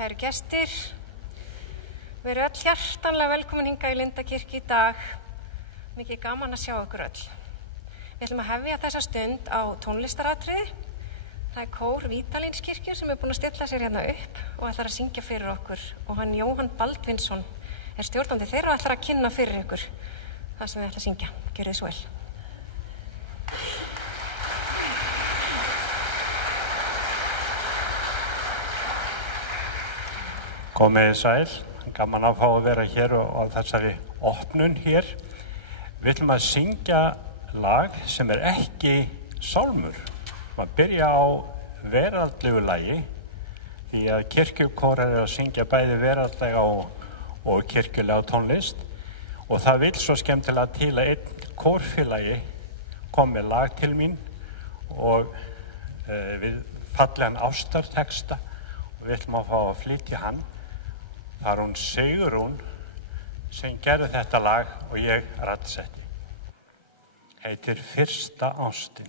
Kæru gestir, við erum öll hjartanlega velkomin hingað í Lindakirkju í dag. Mikið gaman að sjá ykkur öll. Við ætlum að hefja þessa stund á tónlistaratriði. Það er kór Vídalínskirkju sem er búinn að stilla sér hérna upp og ætlar að syngja fyrir okkur. Og hann Jóhann Baldvinsson er stjórnandi þeirra og ætlar að kynna fyrir ykkur það sem við ætla að syngja. Gjörið svo vel. Komið sæl, gaman að fá að vera hér á þessari opnun hér. Við ætlum að syngja lag sem er ekki sálmur. Að byrja á veraldlegu lagi, því að kirkjukórar eru að syngja bæði veraldlega og kirkjulega tónlist. Og það vill svo skemmtilega til að einn kórfélagi kom með lag til mín og við fallegan ástarteksta og við ætlum að fá að flytja hann. Það er hún Sigrún sem gerði þetta lag og ég raddsetti. Heitir Fyrsta ástin.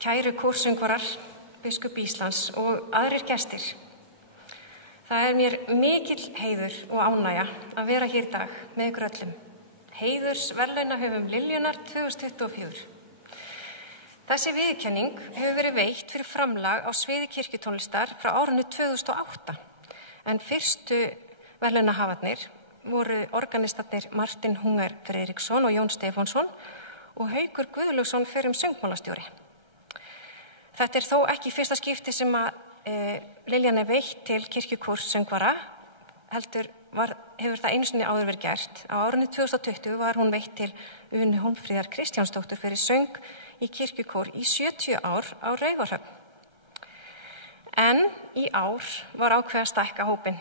Kæru kórsöngvarar, biskup Íslands og aðrir gestir. Það er mér mikill heiður og ánægja að vera hér í dag með ykkur öllum. Heiðursverðlaunahöfum Liljunar 2024. Þessi viðurkenning hefur verið veitt fyrir framlag á sviði kirkjutónlistar frá árinu 2008. En fyrstu verðlaunahafarnir voru organistarnir Martin Hunger Fredriksson og Jón Stefánsson og Haukur Guðlaugsson fyrrum söngmálastjóri. Þetta er þó ekki fyrsta skipti sem að Liljan er veitt til kirkjukórssöngvara, heldur hefur það einu sinni áður verið gert. Á árinu 2020 var hún veitt til Unu Hólmfríðar Kristjánsdóttur fyrir söng í kirkjukór í 70 ár á Raufarhöfn. En í ár var ákveðið að stækka hópinn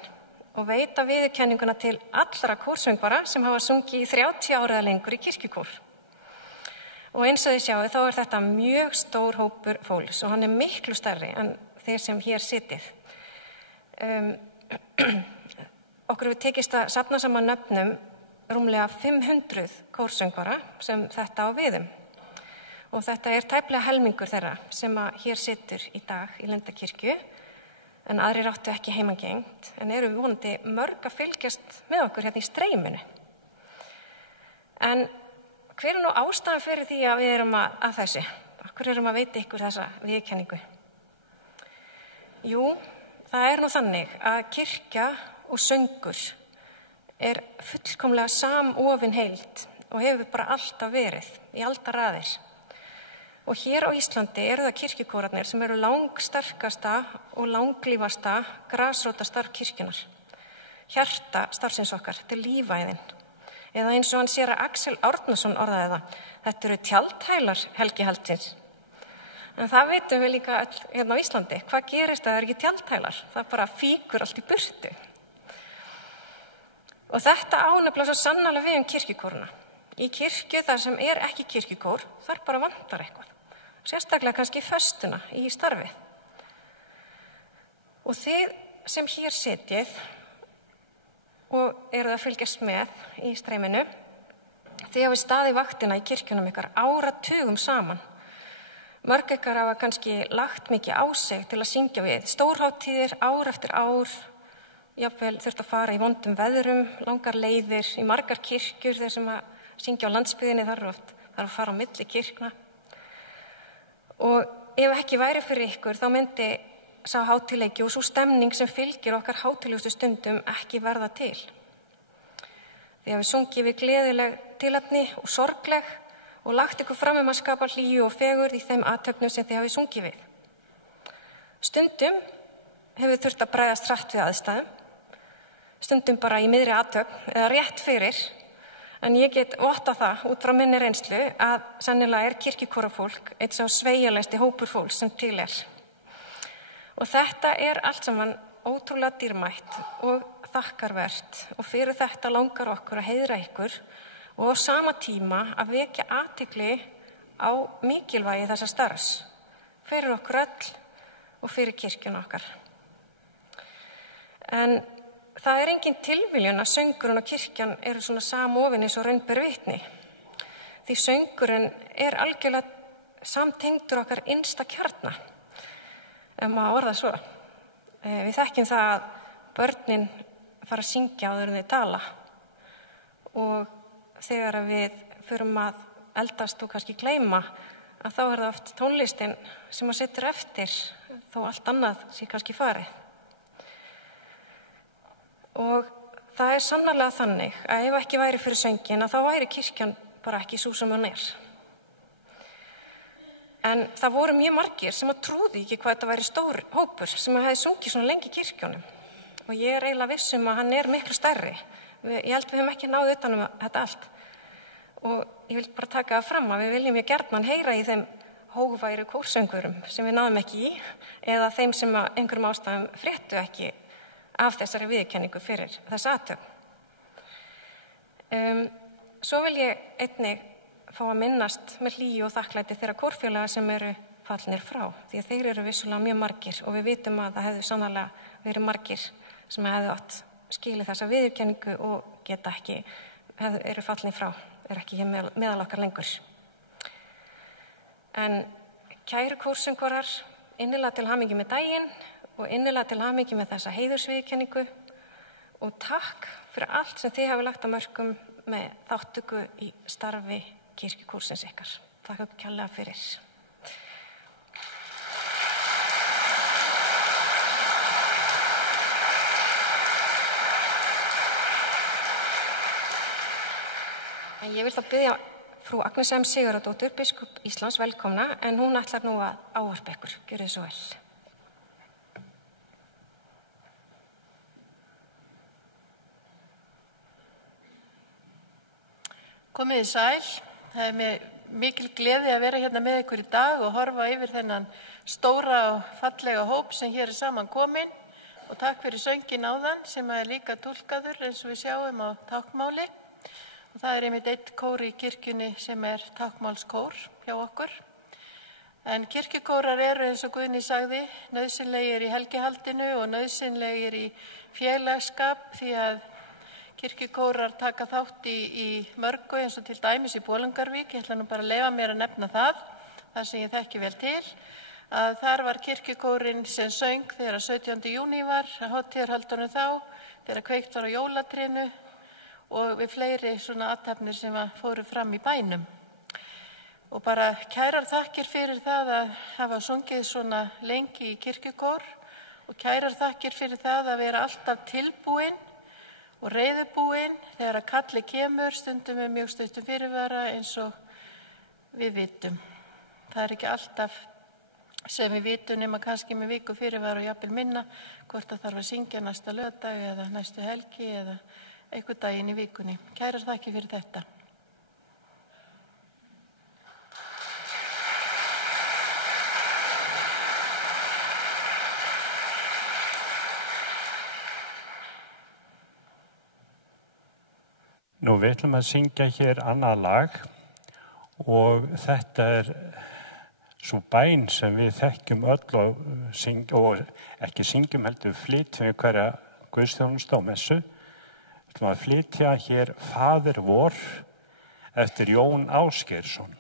og veita viðurkenninguna til allra kórsöngvara sem hafa sungið í 30 ár eða lengur í kirkjukór. Og eins og þið sjáu þá er þetta mjög stór hópur fólks og hann er miklu stærri en þeir sem hér sitið. Okkur hefur tekist að safna saman nöfnum rúmlega 500 kórsöngvara sem þetta á við. Og þetta er tæplega helmingur þeirra sem að hér situr í dag í Lindakirkju, en aðrir áttu ekki heimangengt, en eru vonandi mörg að fylgjast með okkur hérna í streyminu. En hver er nú ástæðan fyrir því að við erum að þessu? Akkur erum að veita ykkur þessa viðurkenningu? Jú, það nú þannig að kirkja og söngur fullkomlega samofin heild og hefur bara alltaf verið í aldaraðir. Og hér á Íslandi það kirkjukórarnir sem langsterkasta og langlífasta grasrótastarf kirkjunar. Hjarta starfsins okkar, þetta lífæðin. Eða eins og hann séra Axel Árnason orðaði það, þetta tjaldhælar helgihaldsins. En það vitum við líka hérna á Íslandi, hvað gerist að það ekki tjaldhælar? Það bara fíkur allt í burtu. Og þetta nefnilega svo sannarlega við kirkjukóruna. Í kirkju þar sem ekki kirkjukór, þar bara vantar eitthvað. Sérstaklega kannski föstuna í starfið. Og þið sem hér sitjið og eruð að fylgjast með í streyminu, þið hafið staðið vaktina í kirkjunum ykkar áratugum saman. Mörg ykkar hafa kannski lagt mikið á sig til að syngja við. Stórhátíðir ár eftir ár, jafnvel þurft að fara í vondum veðrum, langar leiðir, í margar kirkjur þeir sem að syngja á landsbyggðinni þarf að fara á milli kirkna. Og ef ekki væri fyrir ykkur, þá myndi sá hátíðleiki og svo stemning sem fylgir okkar hátíðlegustu stundum ekki verða til. Þið hafið sungið við gleðileg tilefni og sorgleg og lagt ykkur fram að skapa hlýju og fegurð í þeim athöfnum sem þið hafið sungið við. Stundum hefur þurft að bregðast hratt við aðstæðum, stundum bara í miðri athöfn eða rétt fyrir. En ég get vottað það út frá minni reynslu að sennilega kirkjukórafólk einn sá sveigjanlegasti hópur fólks sem til Og þetta allt saman ótrúlega dýrmætt og þakkarvert og fyrir þetta langar okkur að heiðra ykkur og á sama tíma að vekja athygli á mikilvægi þessa starfs fyrir okkur öll og fyrir kirkjuna okkar. En það engin tilviljun að söngurinn og kirkjan eru svona samofin eins og raun ber vitni. Því söngurinn algjörlega samtengdur okkar innsta kjarna, ef maður orða svo. Við þekkjum það að börnin fara að syngja áður en þau tala og þegar við förum að eldast og kannski gleyma að þá það oft tónlistin sem að setur eftir þó allt annað sé kannski farið. Og það sannarlega þannig að ef ekki væri fyrir söngin að þá væri kirkjan bara ekki sú sem hún En það voru mjög margir sem að trúði ekki hvað þetta væri stór hópur sem að hefði sungið svona lengi í kirkjunum. Og ég eiginlega viss að hann miklu stærri. Ég held við höfum ekki náð utan þetta allt. Og ég vil bara taka það fram að við viljum mjög gjarnan heyra í þeim hógværu kórsöngurum sem við náðum ekki í eða þeim sem að einhverjum ástæðum fréttu ekki af þessari viðurkenningu fyrir þessa athöfn. Svo vil ég einnig fá að minnast með hlýju og þakklæti þeirra kórfélaga sem eru fallnir frá, því að þeir eru vissulega mjög margir og við vitum að það hefðu sannarlega verið margir sem hefðu átt skilið þessa viðurkenningu og geta ekki, eru fallnir frá, ekki hér meðal okkar lengur. En kæru kórsöngvarar, innilega til hamingju með daginn og innilega til hamingju með þessa heiðursviðurkenningu og takk fyrir allt sem þið hafi lagt að mörkum með þáttöku í starfi kirkjukórsins ykkar. Takk okkur kærlega fyrir. En ég vil þá biðja frú Agnes M. Sigurðardóttur, biskup Íslands, velkomna, en hún ætlar nú að ávarpa ykkur. Gjörið svo vel. Komið í sæl. Það mér mikil gleði að vera hérna með ykkur í dag og horfa yfir þennan stóra og fallega hóp sem hér saman komin og takk fyrir söngin áðan sem líka túlkaður eins og við sjáum á táknmáli og það einmitt einn kór í kirkjunni sem táknmálskór hjá okkur. En kirkjukórar eru eins og Guðni sagði nauðsynlegir í helgihaldinu og nauðsynlegir í félagskap því að kirkjukórar taka þátt í mörgu eins og til dæmis í Bolungarvík. Ég ætla nú bara að leyfa mér að nefna það sem ég þekki vel til. Að þar var kirkjukórinn sem söng þegar 17. júní var, hátíðarhöldunum þá, þegar kveikt var á jólatrénu og við fleiri svona athafnir sem fóru fram í bænum. Og bara kærar þakkir fyrir það að hafa sungið svona lengi í kirkjukór og kærar þakkir fyrir það að vera alltaf tilbúin og reiðubúin þegar að kalli kemur, stundum með mjög stuttum fyrirvara eins og við vitum. Það er ekki alltaf sem við vitum nema kannski með viku fyrirvara og jafnvel minna hvort það þarf að syngja næsta laugardag eða næstu helgi eða einhver daginn í vikunni. Kærar þakkir fyrir þetta. Nú við ætlum að syngja hér annað lag og þetta er svo bæn sem við þekkjum öll og ekki syngjum heldur flytjum við hverja guðsþjónustu á messu. Við ætlum að flytja hér Faðir vor eftir Jón Ásgeirsson.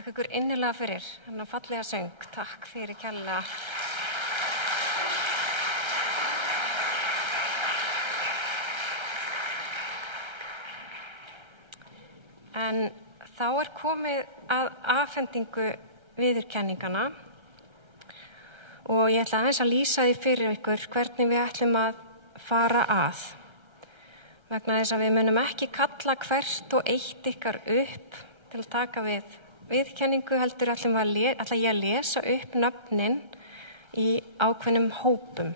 Takk ykkur innilega fyrir þennan fallega söng. Takk fyrir kærlega. En þá er komið að afhendingu viðurkenningana og ég ætla aðeins að lýsa því fyrir ykkur hvernig við ætlum að fara að. Vegna þess að við munum ekki kalla hvert og eitt ykkar upp til að taka við viðurkenningu, heldur ætla ég að lesa upp nöfnin í ákveðnum hópum.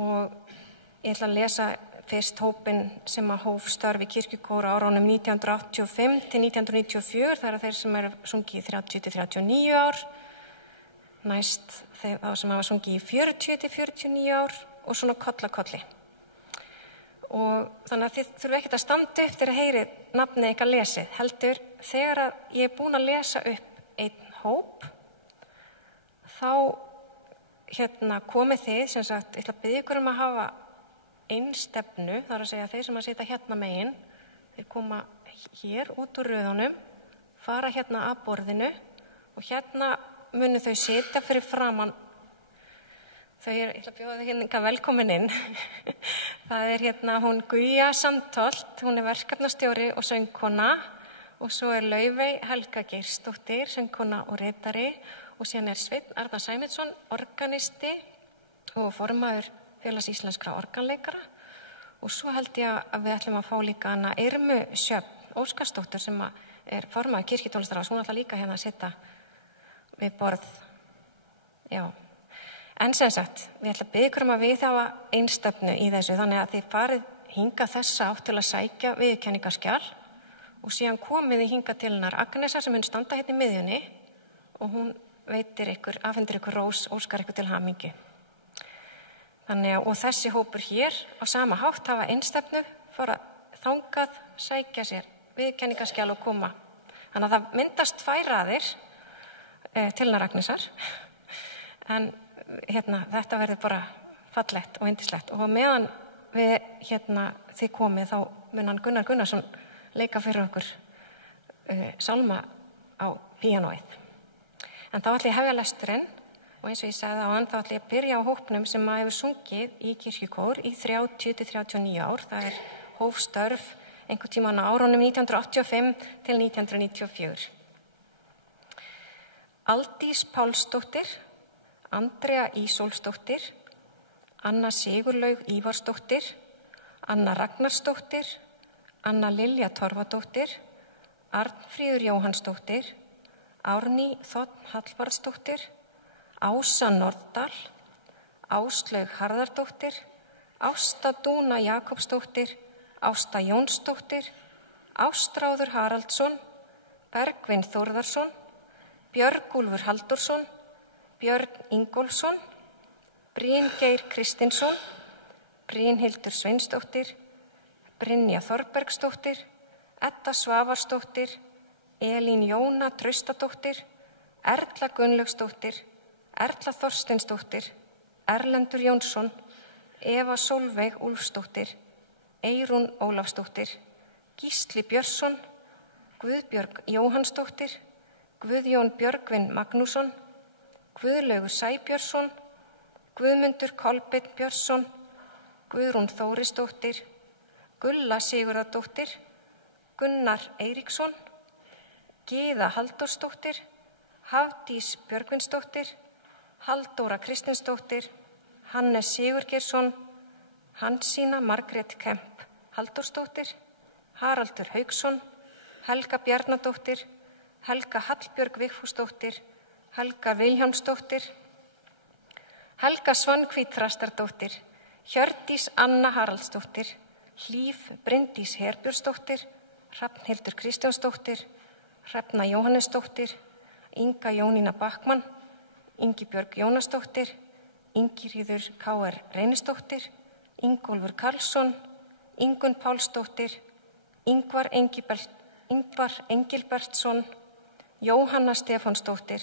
og ég ætla að lesa fyrst hópinn sem að hóf störf í kirkjukór á árunum 1985 til 1994, það þeir sem eru sungið í 30 til 39 ár, næst þá sem hafa sungið í 40 til 49 ár og svona koll að kolli. Og þannig að þið þurfum ekkert að standa upp þegar heyrið nafnið eitthvað lesið, heldur þegar að ég búin að lesa upp einn hóp, þá komið þið, sem sagt, ég ætla að biðja ykkur að hafa einstefnu, þar að segja þeir sem að sitja hérna megin, þeir koma hér út úr röðunum, fara hérna að borðinu og hérna munu þau sitja fyrir framan. Ég ætla að bjóða þau hérna velkomin inn. Það hérna hún Guja Sandholt, hún verkefnastjóri og söngkona og svo Laufey Helga Geirsdóttir, söngkona og ritari og síðan Sveinn Arnar Sæmundsson, organisti og formaður Félags íslenskra organleikara og svo held ég að við ætlum að fá líka hana Irmu Sjöfn Óskarsdóttur sem formaður kirkjutónlistarráðs, hún ætla líka hérna að sitja við borð. Já. En sem sagt, við ætlum að biðja ykkur að viðhafa einstefnu í þessu þannig að þið farið hingað þessa átt til að sækja viðurkenningarskjal og síðan komið þið hingað til hennar Agnesar sem mun standa hérna í miðjunni og hún afhendir ykkur rós, óskar ykkur til hamingju. Þannig að, og þessi hópur hér á sama hátt hafa einstefnu, fara þangað, sækja sér viðurkenningarskjal og koma. Þannig að það myndast 2 raðir til hennar Agnesar, en þetta verður bara fallegt og yndislegt og meðan við þið komið þá mun hann Gunnar Gunnarsson leika fyrir okkur sálma á píanóið. En þá ætla ég að hefja lesturinn og eins og ég sagði áðan þá ætla ég að byrja á hópnum sem maður hefur sungið í kirkjukór í 30 til 39 ár. Það hófstörf einhvern tímann á árunum 1985 til 1994. Aldís Pálsdóttir, Andrea Ísólfsdóttir, Anna Sigurlaug Ívarsdóttir, Anna Ragnarsdóttir, Anna Lilja Torfadóttir, Arnfríður Jóhannsdóttir, Árný Þotn Hallvarðsdóttir, Ása Norðdal, Áslaug Harðardóttir, Ásta Dúna Jakobsdóttir, Ásta Jónsdóttir, Ástráður Haraldsson, Bergvin Þórðarsson, Björgúlfur Halldórsson, Björn Ingólfsson, Bryngeir Kristinsson, Brynhildur Sveinsdóttir, Brynja Þorbergsdóttir, Edda Svavarsdóttir, Elín Jóna Traustadóttir, Erla Gunnlaugsdóttir, Erla Þorsteinsdóttir, Erlendur Jónsson, Eva Sólveig Úlfsdóttir, Eyrún Ólafsdóttir, Gísli Björnsson, Guðbjörg Jóhannsdóttir, Guðjón Björgvin Magnússon, Guðlaugur Sæbjörnsson, Guðmundur Kolbeinn Björnsson, Guðrún Þórisdóttir, Gulla Sigurðardóttir, Gunnar Eiríksson, Gyða Halldórsdóttir, Hafdís Björgvinsdóttir, Halldóra Kristinsdóttir, Hannes Sigurgeirsson, Hansína Margrét Kemp Halldórsdóttir, Haraldur Hauksson, Helga Bjarnadóttir, Helga Hallbjörg Vigfúsdóttir, Helga Vilhjálmsdóttir, Helga Svanhvít Þrastardóttir, Hjördís Anna Haraldsdóttir, Hlíf Bryndís Herbjörnsdóttir, Hrafnhildur Kristjánsdóttir, Hrefna Jóhannesdóttir, Inga Jónína Backmann, Ingibjörg Jónasdóttir, Ingiríður K.R. Reynisdóttir, Ingólfur Karlsson, Ingunn Pálsdóttir, Ingvar Engilbertsson, Jóhanna Stefánsdóttir,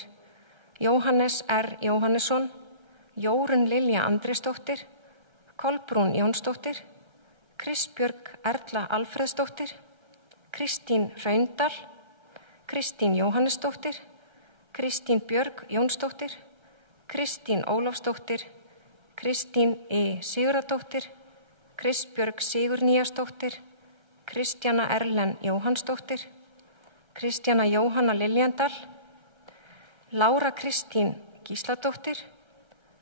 Jóhannes R. Jóhannesson, Jórunn Lilja Andrésdóttir, Kolbrún Jónsdóttir, Kristbjörg Erla Alfreðsdóttir, Kristín Hraundal, Kristín Jóhannesdóttir, Kristín Björg Jónsdóttir, Kristín Ólafsdóttir, Kristín E. Sigurðardóttir, Kristbjörg Sigurnýjasdóttir, Kristjana Erlen Jóhannsdóttir, Kristjana Jóhanna Liljendal, Lára Kristín Gísladóttir,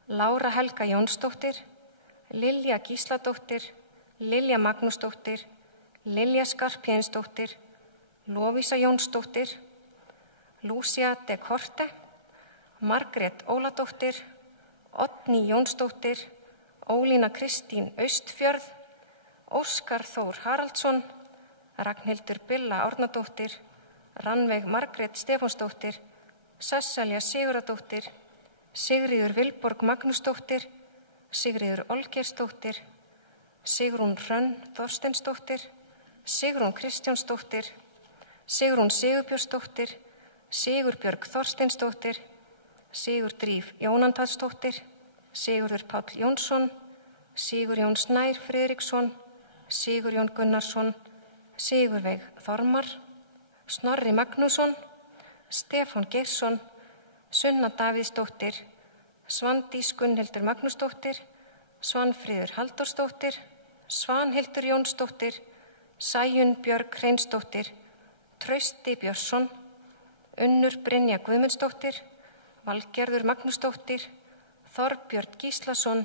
Lára Helga Jónsdóttir, Lilja Gísladóttir, Lilja Magnúsdóttir, Lilja Skarphéðinsdóttir, Lovísa Jónsdóttir, Lúcia de Korte, Margrét Óladóttir, Oddný Jónsdóttir, Ólína Kristín Austfjörð, Óskar Þór Haraldsson, Ragnhildur Billa Árnadóttir, Rannveig Margrét Stefánsdóttir, Sesselja Sigurðardóttir, Sigríður Vilborg Magnúsdóttir, Sigríður Olgeirsdóttir, Sigrún Hrönn Þorsteinsdóttir, Sigrún Kristjánsdóttir, Sigrún Sigurbjörnsdóttir, Sigurbjörg Þorsteinsdóttir, Sigurdríf Jónandaðsdóttir, Sigurður Páll Jónsson, Sigurjón Snær Friðriksson, Sigurjón Gunnarsson, Sigurveig Þormar, Snorri Magnússon, Stefán Geirsson, Sunna Davíðsdóttir, Svandís Gunnhildur Magnúsdóttir, Svanfríður Halldórsdóttir, Svanhildur Jónsdóttir, Sæunn Björg Hreinsdóttir, Trausti Björnsson, Unnur Brynja Guðmundsdóttir, Valgerður Magnúsdóttir, Þorbjörn Gíslason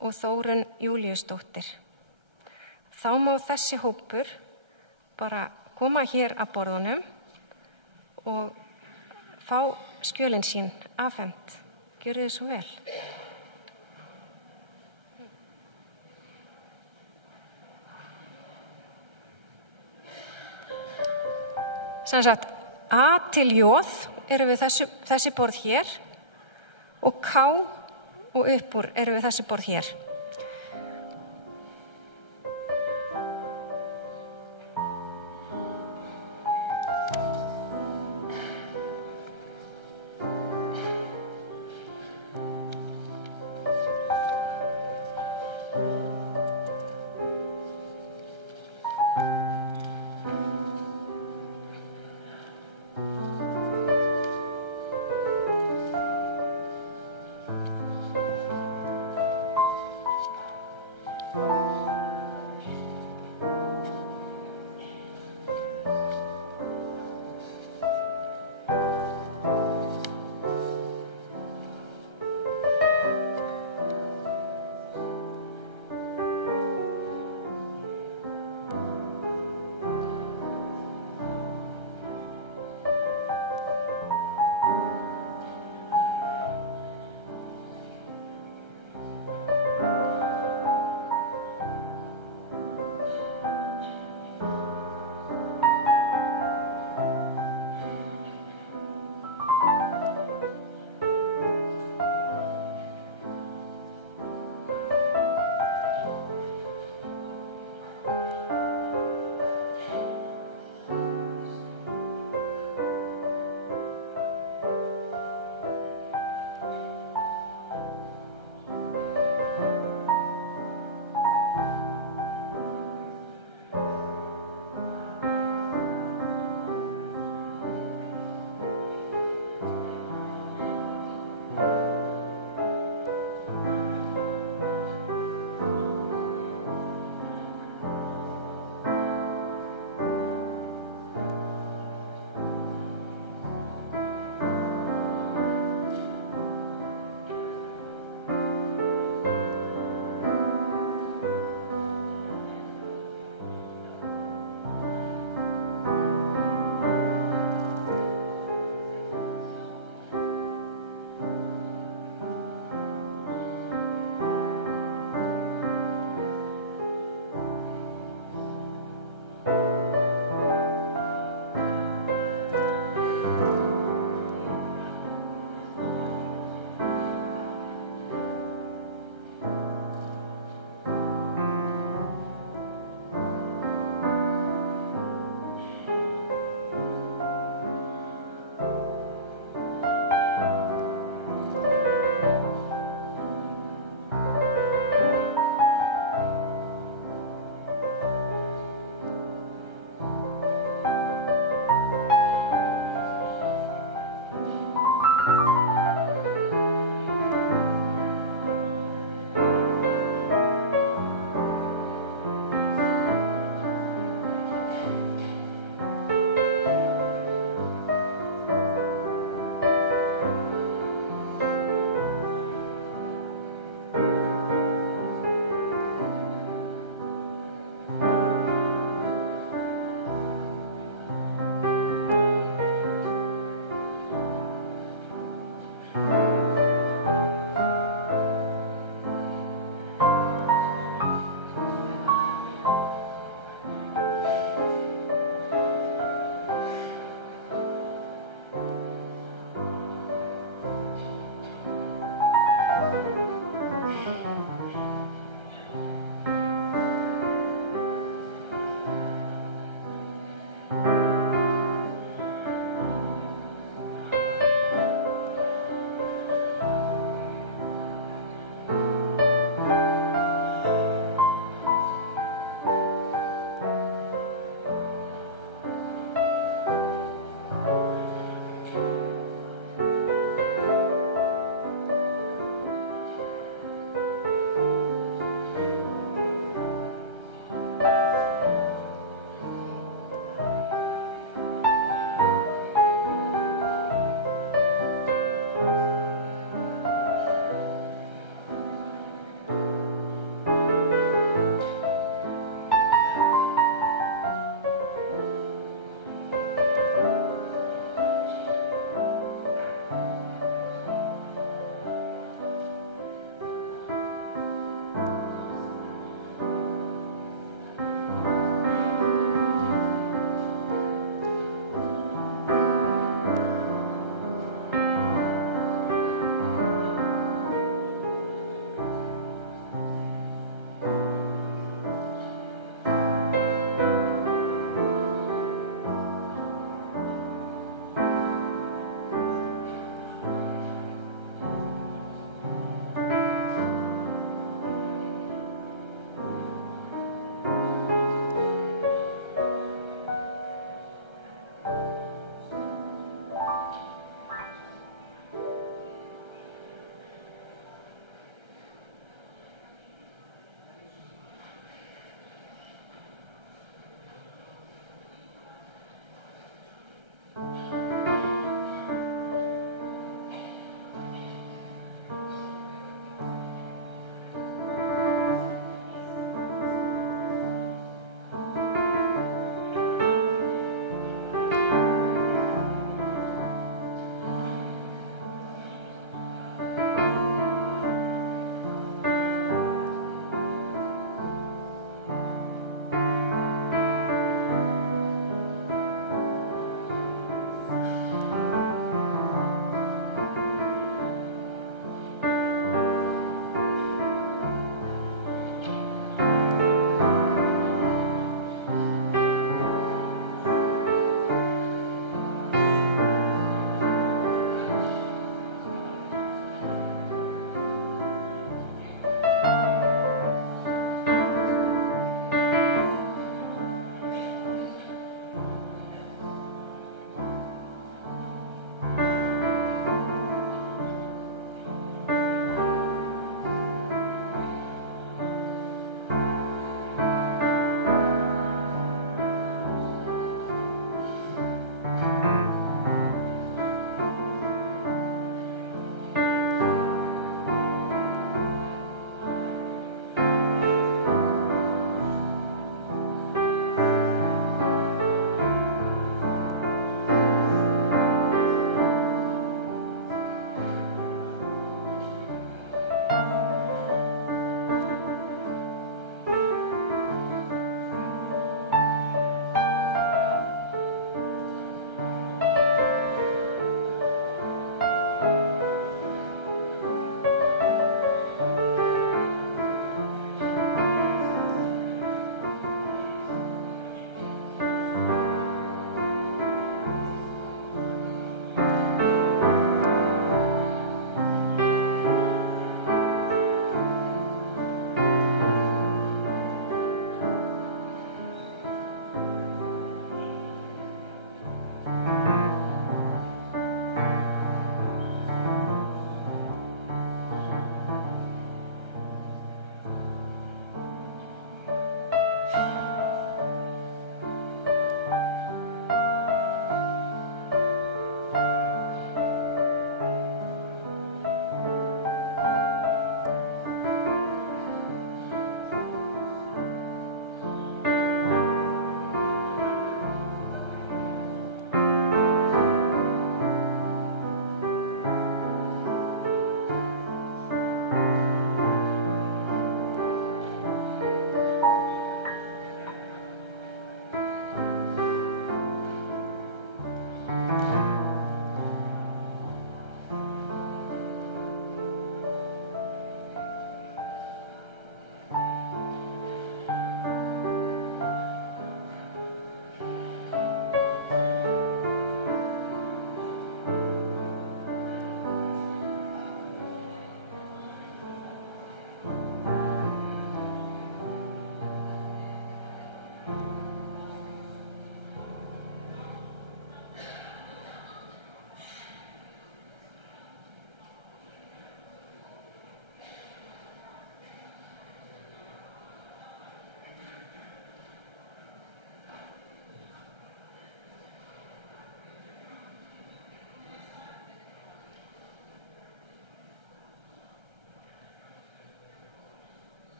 og Þórunn Júlíusdóttir. Þá má þessi hópur bara koma hér að borðunum og fá skjölin sín afhent. Gjörið þið svo vel. Sem sagt, A til J eru við þessi borð hér og K og upp úr eru við þessi borð hér.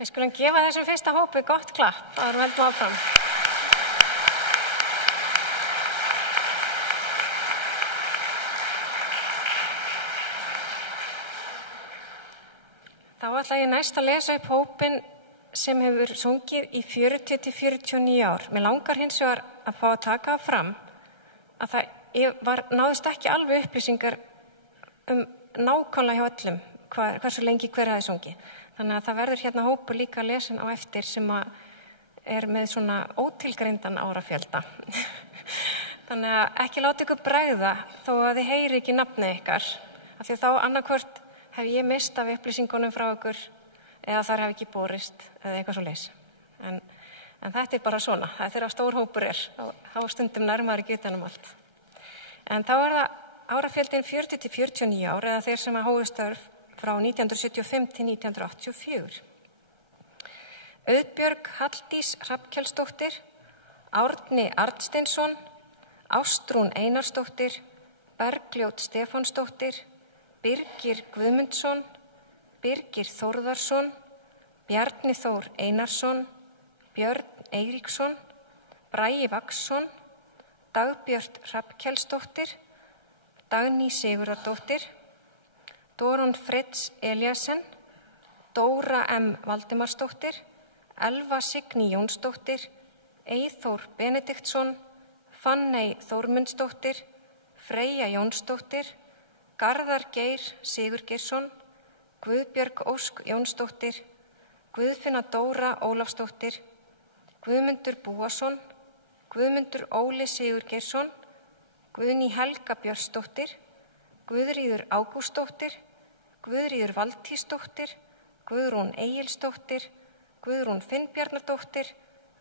Við skulum gefa þessum fyrsta hópi gott klapp áður en við höldum áfram. Þá ætla ég næst að lesa upp hópinn sem hefur sungið í 40 til 49 ár. Mér langar hins vegar að fá að taka fram að það náðist ekki alveg upplýsingar nákvæmlega hjá öllum hversu lengi hver hafi sungið. Þannig að það verður hérna hópur líka lesin á eftir sem er með svona ótilgreindan árafjölda. Þannig að ekki láta ykkur bregða þó að þið heyri ekki nafnið ykkar. Af því þá annarkvort hef ég mist af upplýsingunum frá ykkur eða þær hafi ekki borist eða eitthvað svo leys. En þetta er bara svona. Það er þegar stór hópur þá stundum nærmaður ekki utanum allt. En þá er það árafjöldin 40 til 49 ár eða þeir sem hófu störf frá 1975 til 1984. Auðbjörg Halldís Hrafnkelsdóttir, Árni Arnsteinsson, Ástrún Einarsdóttir, Bergljót Stefánsdóttir, Birgir Guðmundsson, Birgir Þórðarsson, Bjarni Þór Einarsson, Björn Eiríksson, Bragi Vaksson, Dagbjört Hrafnkelsdóttir, Dagný Sigurðardóttir, Doron Fritz Eliasen, Dóra M. Valdimarsdóttir, Elva Signý Jónsdóttir, Eyþór Benediktsson, Fanney Þórmundsdóttir, Freyja Jónsdóttir, Garðar Geir Sigurgeirsson, Guðbjörg Ósk Jónsdóttir, Guðfinna Dóra Ólafsdóttir, Guðmundur Búason, Guðmundur Óli Sigurgeirsson, Guðný Helga Björnsdóttir, Guðríður Ágústsdóttir, Guðríður Valtýsdóttir, Guðrún Egilsdóttir, Guðrún Finnbjarnardóttir,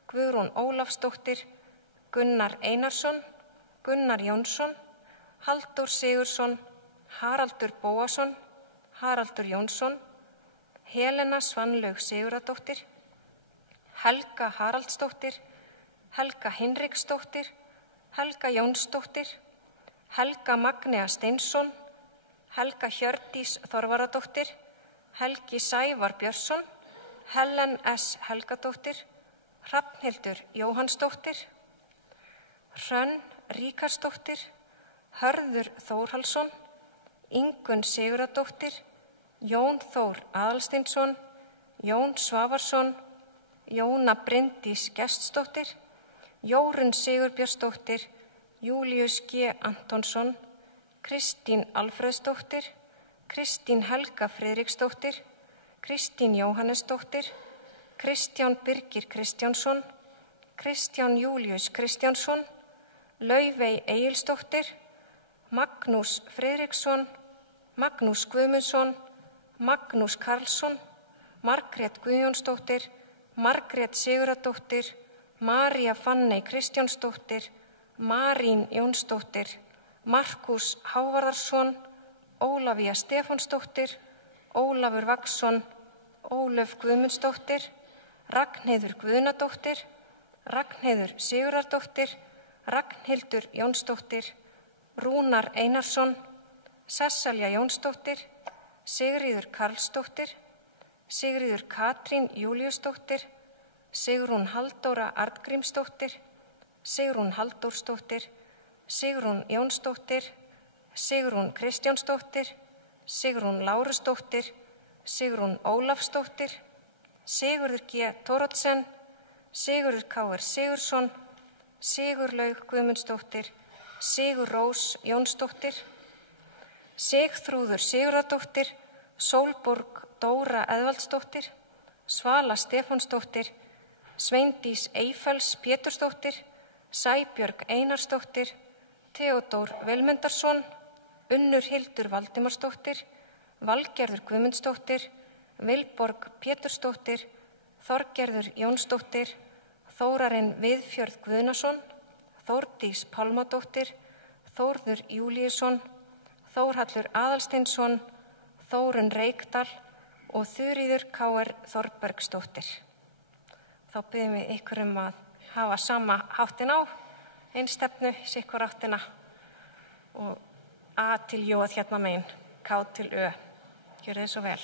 Guðrún Ólafsdóttir, Gunnar Einarsson, Gunnar Jónsson, Halldór Sigursson, Haraldur Bóasson, Haraldur Jónsson, Helena Svanlaug Sigurðardóttir, Helga Haraldsdóttir, Helga Hinriksdóttir, Helga Jónsdóttir, Helga Magnea Steinsson, Helga Hjördís Þorvaradóttir, Helgi Sævar Björnsson, Helen S. Helgadóttir, Hrafnhildur Jóhannsdóttir, Hrönn Ríkarsdóttir, Hörður Þórhallsson, Ingunn Sigurðardóttir, Jón Þór Aðalsteinsson, Jón Svavarsson, Jóna Bryndís Gestsdóttir, Jórunn Sigurbjörnsdóttir, Júlíus G. Antonsson, Kristín Alfreðsdóttir, Kristín Helga Friðriksdóttir, Kristín Jóhannesdóttir, Kristján Birgir Kristjánsson, Kristján Júlíus Kristjánsson, Laufey Egilsdóttir, Magnús Friðriksson, Magnús Guðmundsson, Magnús Karlsson, Margrét Guðjónsdóttir, Margrét Sigurðardóttir, María Fanney Kristjánsdóttir, Marín Jónsdóttir, Markús Hávarðarsson, Ólafía Stefánsdóttir, Ólafur Vaksson, Ólöf Guðmundsdóttir, Ragnheiður Guðnadóttir, Ragnheiður Sigurðardóttir, Ragnhildur Jónsdóttir, Rúnar Einarsson, Sesselja Jónsdóttir, Sigríður Karlsdóttir, Sigríður Katrín Júlíusdóttir, Sigrún Halldóra Arngrímsdóttir, Sigrún Halldórsdóttir, Sigrún Jónsdóttir, Sigrún Kristjánsdóttir, Sigrún Lárusdóttir, Sigrún Ólafsdóttir, Sigurður G. Thoroddsen, Sigurður K.R. Sigurðsson, Sigurlaug Guðmundsdóttir, Sigurrós Jónsdóttir, Sigþrúður Sigurðardóttir, Sólborg Dóra Eðvaldsdóttir, Svala Stefánsdóttir, Sveindís Eyfells Pétursdóttir, Sæbjörg Einarsdóttir, Theodór Vilmundarson, Unnur Hildur Valdimarsdóttir, Valgerður Guðmundsdóttir, Vilborg Pétursdóttir, Þorgerður Jónsdóttir, Þórarinn Viðfjörð Guðnason, Þórdís Pálmadóttir, Þórður Júlíusson, Þórhallur Aðalsteinsson, Þórunn Reykdal og Þuríður K.R. Þorbergsdóttir. Þá biðjum við ykkur að hafa sama háttin á, einstefnu, sikkur áttina og A til J hérna megin, K til Ö. Gjörið þið svo vel.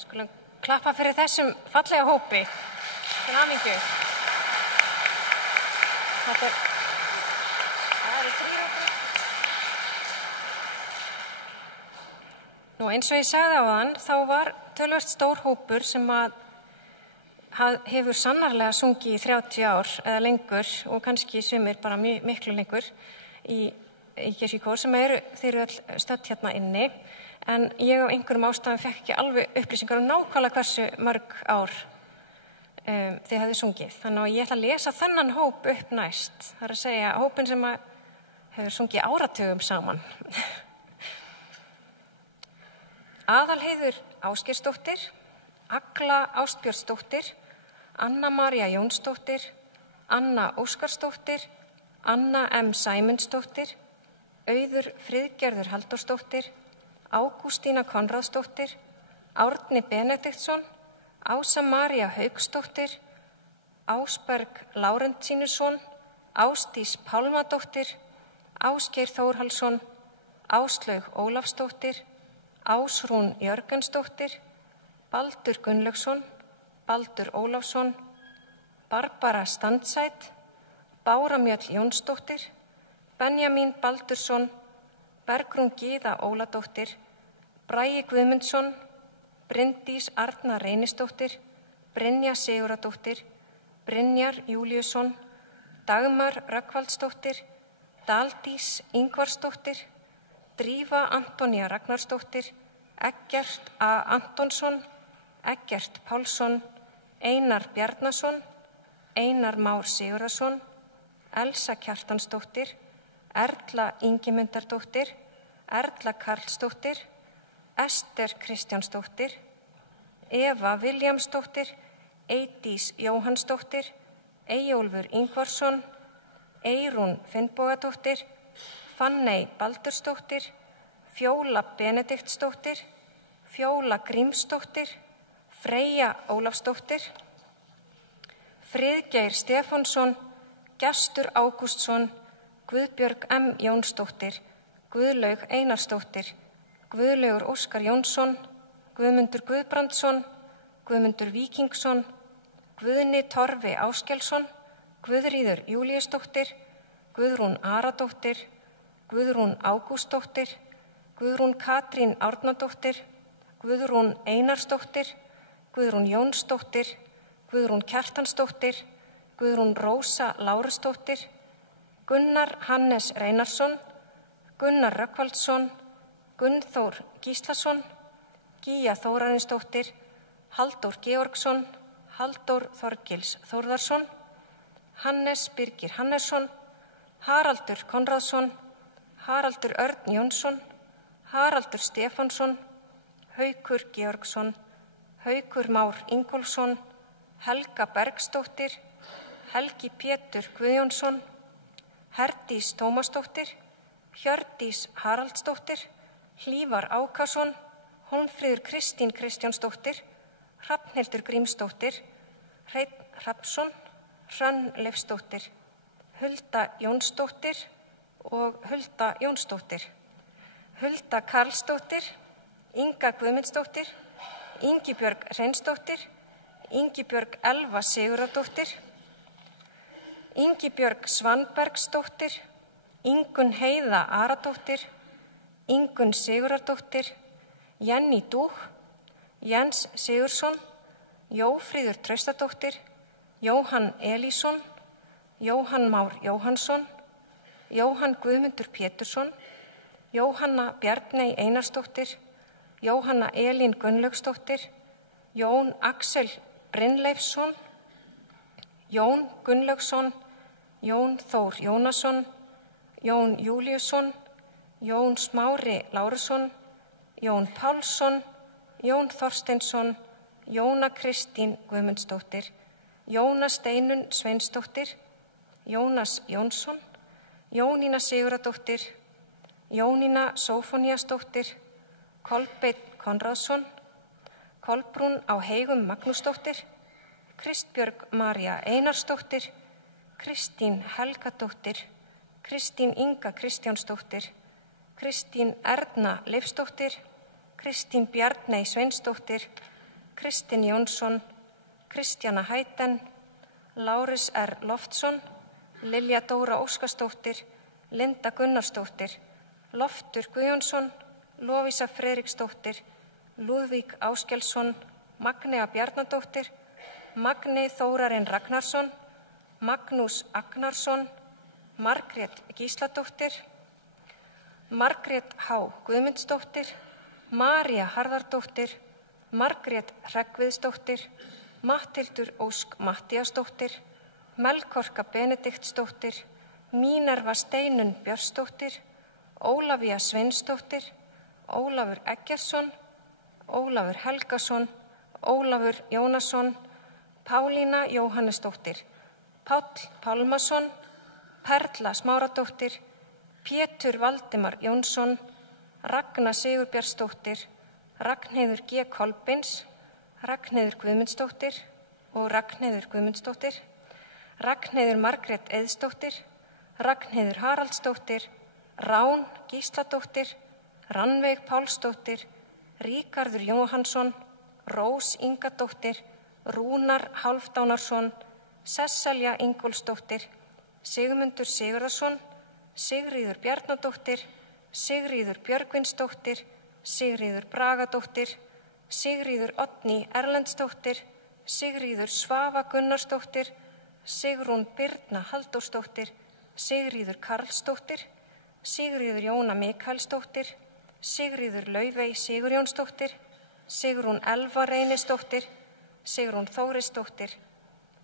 Skulum klappa fyrir þessum fallega hópi. Til hamingju. Það eru Nú eins og ég sagði áðan, þá var töluvert stór hópur sem að hefur sannarlega sungið í 30 ár eða lengur og kannski sumir bara miklu lengur í kirkjukór sem þeir eru öll stödd hérna inni. En ég á einhverjum ástæðum fékk ekki alveg upplýsingar nákvæmlega hversu mörg ár þið hefðu sungið. Þannig að ég ætla að lesa þennan hóp upp næst. Það er að segja hópinn sem hefur sungið áratugum saman. Aðalheiður Ásgeirsdóttir, Agla Ástbjörnsdóttir, Anna María Jónsdóttir, Anna Óskarsdóttir, Anna M. Sæmundsdóttir, Auður Friðgerður Halldórsdóttir, Ágústína Konráðsdóttir, Árni Benediktsson, Ása María Hauksdóttir, Ásberg Lárentsínuson, Ásdís Pálmadóttir, Ásgeir Þórhallsson, Áslaug Ólafsdóttir, Ásrún Jörgensdóttir, Baldur Gunnlaugsson, Baldur Ólafsson, Barbara Standsæt, Bára Mjöll Jónsdóttir, Benjamín Baldursson, Bergrún Gyða Óladóttir, Bragi Guðmundsson, Bryndís Arna Reynisdóttir, Brynja Sigurðardóttir, Brynjar Júlíusson, Dagmar Rögnvaldsdóttir, Daldís Ingvarsdóttir, Drífa Antonía Ragnarsdóttir, Eggert A. Antonsson, Eggert Pálsson, Einar Bjarnason, Einar Már Sigurðarsson, Elsa Kjartansdóttir, Erla Ingimundardóttir, Erla Karlsdóttir, Ester Kristjánsdóttir, Eva Viljámsdóttir, Eydís Jóhannsdóttir, Eyjólfur Ingvarsson, Eyrún Finnbogadóttir, Fanney Baldursdóttir, Fjóla Benediktsdóttir, Fjóla Grímsdóttir, Freyja Ólafsdóttir, Friðgeir Stefánsson, Gestur Ágústsson, Guðbjörg M. Jónsdóttir, Guðlaug Einarsdóttir, Guðlaugur Óskar Jónsson, Guðmundur Guðbrandsson, Guðmundur Víkingsson, Guðni Torfi Áskelsson, Guðríður Júlíusdóttir, Guðrún Aradóttir, Guðrún Ágústsdóttir, Guðrún Katrín Árnadóttir, Guðrún Einarsdóttir, Guðrún Jónsdóttir, Guðrún Kjartansdóttir, Guðrún Rósa Lárusdóttir, Gunnar Hannes Reynarsson, Gunnar Rögnvaldsson, Gunnþór Gíslason, Gíja Þórarinsdóttir, Halldór Georgsson, Halldór Þorgils Þórðarsson, Hannes Birgir Hannesson, Haraldur Konráðsson, Haraldur Örn Jónsson, Haraldur Stefánsson, Haukur Georgsson, Haukur Már Ingólfsson, Helga Bergsdóttir, Helgi Pétur Guðjónsson, Herdís Tómasdóttir, Hjördís Haraldsdóttir, Hlífar Ákason, Hólmfríður Kristín Kristjánsdóttir, Hrafnhildur Grímsdóttir, Hreinn Hrafnsson, Hrönn Leifsdóttir, Hulda Jónsdóttir og Hulda Jónsdóttir, Hulda Karlsdóttir, Inga Guðmundsdóttir, Ingibjörg Hreinsdóttir, Ingibjörg Elva Sigurðardóttir, Ingibjörg Svanbergsdóttir, Ingunn Heiða Aradóttir, Ingunn Sigurðardóttir, Jenny Dúh, Jens Sigursson, Jófríður Traustadóttir, Jóhann Elísson, Jóhann Már Jóhannsson, Jóhann Guðmundur Pétursson, Jóhanna Bjarney Einarsdóttir, Jóhanna Elín Gunnlaugsdóttir, Jón Axel Brynleifsson, Jón Gunnlaugsson, Jón Þór Jónasson, Jón Júlíusson, Jón Smári Lárusson, Jón Pálsson, Jón Þorsteinsson, Jóna Kristín Guðmundsdóttir, Jóna Steinunn Sveinsdóttir, Jónas Jónsson, Jónína Sigurðardóttir, Jónína Sófóníasdóttir, Kolbeinn Konráðsson, Kolbrún á Heigum Magnúsdóttir, Kristbjörg María Einarsdóttir, Kristín Helgadóttir, Kristín Inga Kristjánsdóttir, Kristín Erna Leifsdóttir, Kristín Bjarney Sveinsdóttir, Kristinn Jónsson, Kristjana Hæten, Lárus R. Loftsson, Lilja Dóra Óskarsdóttir, Linda Gunnarsdóttir, Loftur Guðjónsson, Lovísa Friðriksdóttir, Lúðvík Áskelsson, Magnea Bjarnadóttir, Magni Þórarinn Ragnarsson, Magnús Agnarsson, Margrét Gísladóttir, Margrét H. Guðmundsdóttir, María Harðardóttir, Margrét Hreggviðsdóttir, Matthildur Ósk Mattíasdóttir, Melkorka Benediktsdóttir, Mínerva Steinunn Björnsdóttir, Ólafía Sveinsdóttir, Ólafur Eggertsson, Ólafur Helgason, Ólafur Jónasson, Pálína Jóhannesdóttir, Páll Pálmason, Perla Smáradóttir, Pétur Valdimar Jónsson, Ragna Sigurbjörnsdóttir, Ragnheiður G. Kolbeins, Ragnheiður Guðmundsdóttir og Ragnheiður Guðmundsdóttir, Ragnheiður Margrét Eiðsdóttir, Ragnheiður Haraldsdóttir, Rán Gísladóttir, Rannveig Pálsdóttir, Ríkarður Jóhannsson, Rós Ingadóttir, Rúnar Hálfdánarsson, Sesselja Ingólfsdóttir, Sigmundur Sigurðarsson, Sigríður Bjarnadóttir, Sigríður Björgvinsdóttir, Sigríður Bragadóttir, Sigríður Oddný Erlendsdóttir, Sigríður Svava Gunnarsdóttir, Sigrún Birna Halldórsdóttir, Sigríður Karlsdóttir, Sigríður Jóna Mikaelsdóttir, Sigríður Laufey Sigurjónsdóttir, Sigrún Elva Reynisdóttir, Sigrún Þórisdóttir,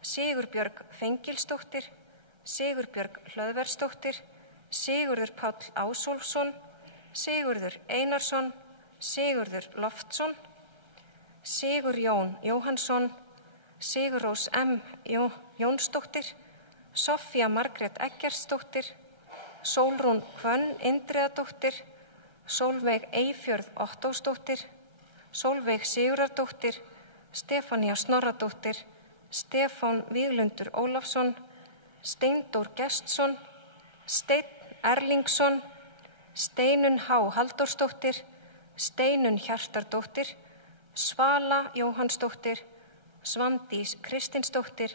Sigurbjörg Fengilsdóttir, Sigurbjörg Hlöðversdóttir, Sigurður Páll Ásólfsson, Sigurður Einarsson, Sigurður Loftsson, Sigurjón Jóhannsson, Sigurrós M. Jónsdóttir, Soffía Margrét Eggertsdóttir, Sólrún Hvönn Indriðadóttir, Sólveig Eyfjörð Ottósdóttir, Sólveig Sigurðardóttir, Stefanía Snorradóttir, Stefán Víglundur Ólafsson, Steindór Gestsson, Steinn Erlingsson, Steinunn H. Halldórsdóttir, Steinunn Hjartardóttir, Svala Jóhannsdóttir, Svandís Kristinsdóttir,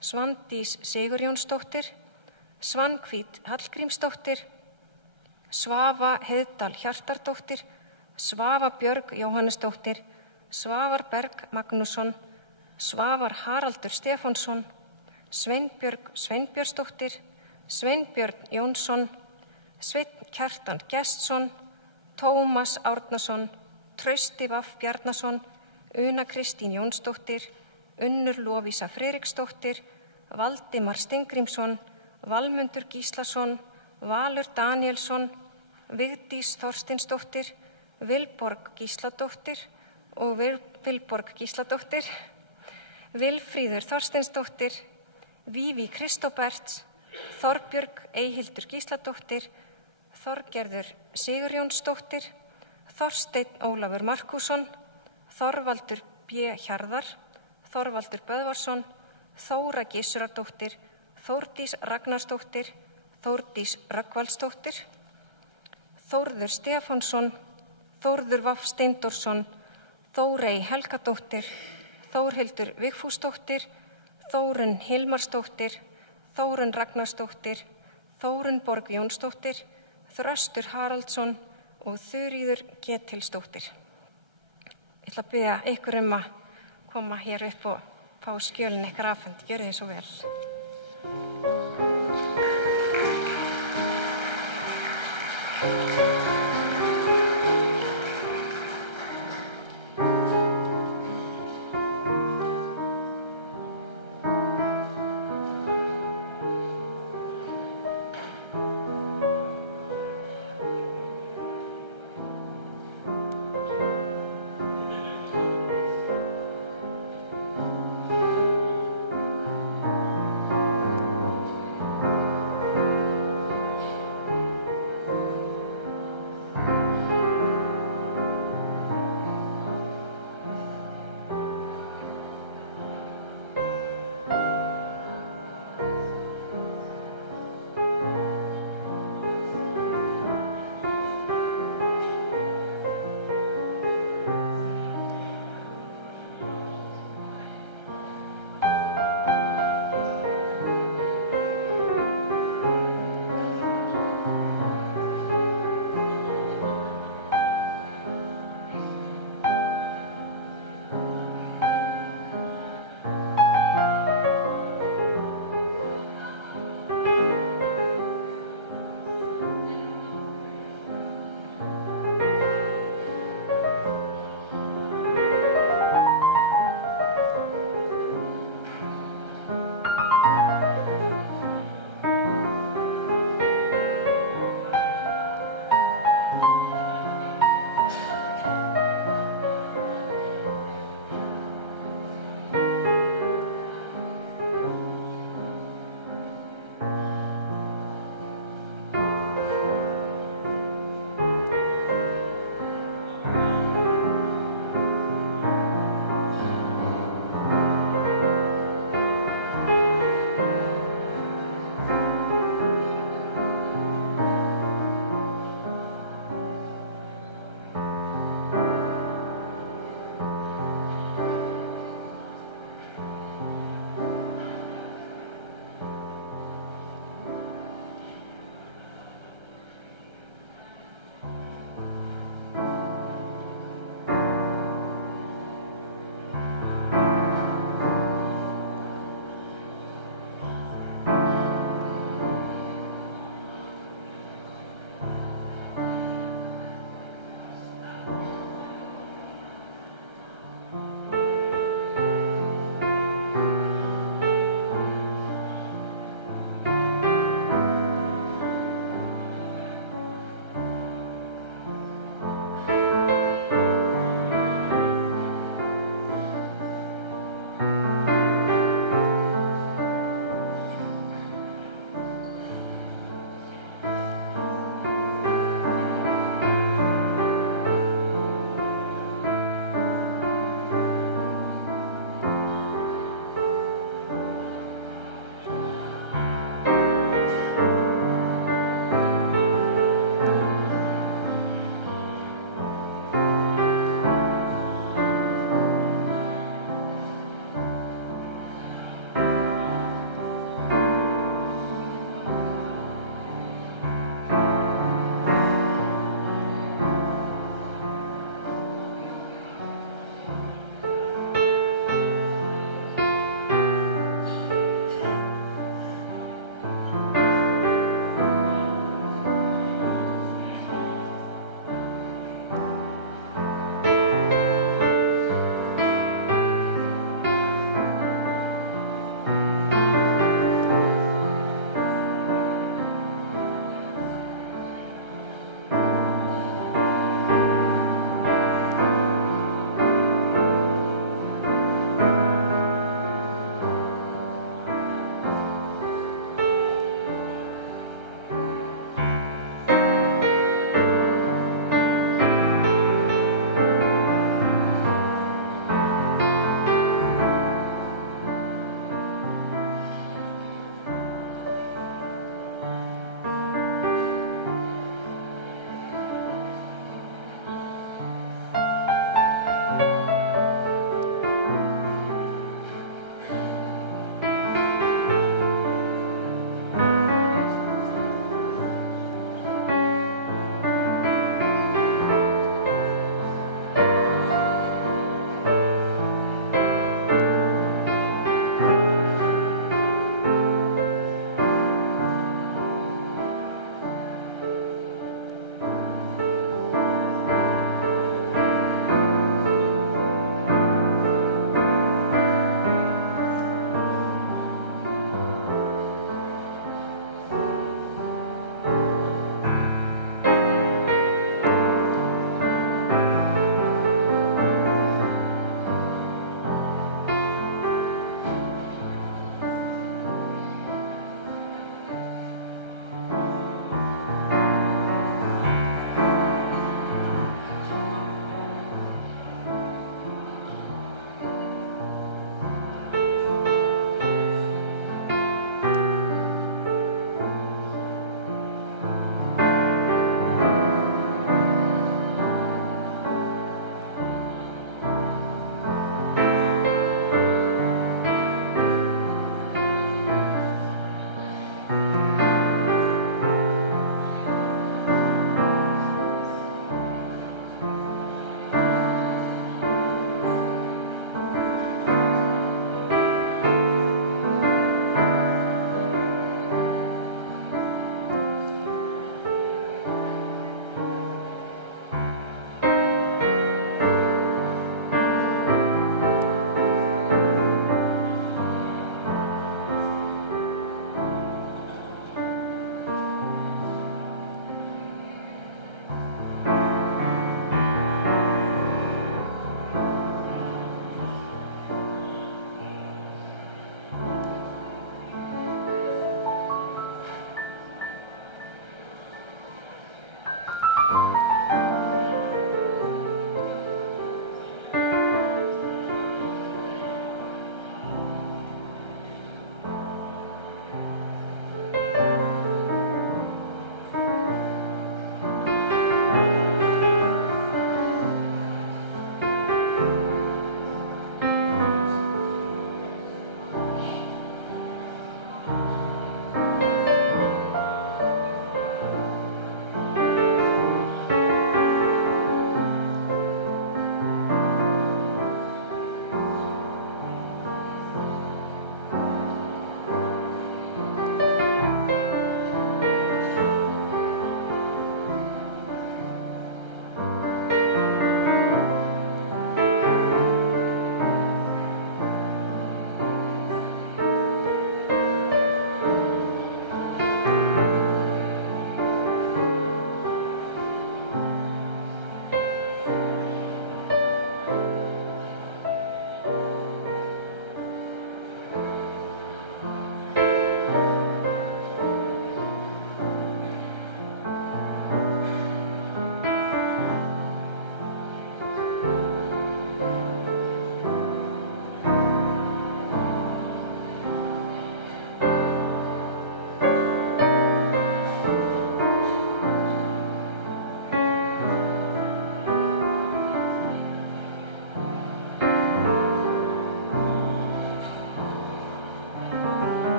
Svandís Sigurjónsdóttir, Svanhvít Hallgrímsdóttir, Svava Heiðdal Hjartardóttir, Svava Björg Jóhannesdóttir, Svavar Berg Magnússon, Svavar Haraldur Stefánsson, Sveinbjörg Sveinbjörnsdóttir, Sveinbjörn Jónsson, Sveinn Kjartan Gestsson, Tómas Árnason, Trausti Vaff Bjarnason, Una Kristín Jónsdóttir, Unnur Lovísa Friðriksdóttir, Valdimar Steingrímsson, Valmundur Gíslason, Valur Danielsson, Vigdís Þorsteinsdóttir, Vilborg Gísladóttir og Vilborg Gísladóttir, Vilfríður Þorsteinsdóttir, Vívi Kristóberts, Þorbjörg Eyhildur Gísladóttir, Þorgerður Sigurjónsdóttir, Þorsteinn Ólafur Markússon, Þorvaldur B. Hjarðar, Þorvaldur Böðvarsson, Þóra Gissurardóttir, Þórdís Ragnarsdóttir, Þórdís Rögnvaldsdóttir, Þórður Stefánsson, Þórður Vaff Steindórsson, Þórey Helgadóttir, Þórhildur Vigfúsdóttir, Þórunn Hilmarsdóttir, Þórunn Ragnarsdóttir, Þórunn Borg Jónsdóttir, Þröstur Haraldsson og Þuríður Ketilsdóttir. Ég ætla að biðja ykkur að koma hér upp og fá skjölin ykkar afhent. Gjörið þið svo vel.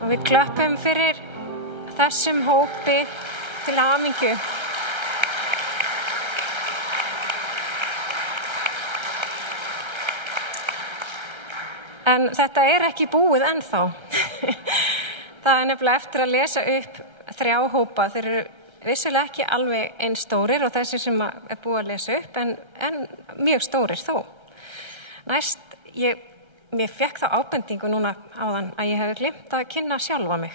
Og við klöppum fyrir þessum hópi til hamingju. En þetta ekki búið ennþá. Það nefnilega eftir að lesa upp 3 hópa. Þeir eru vissulega ekki alveg eins stórir og þessi sem búið að lesa upp, en mjög stórir þó. Næst, mér fékk þá ábendingu núna áðan að ég hefði gleymt að kynna sjálfa mig.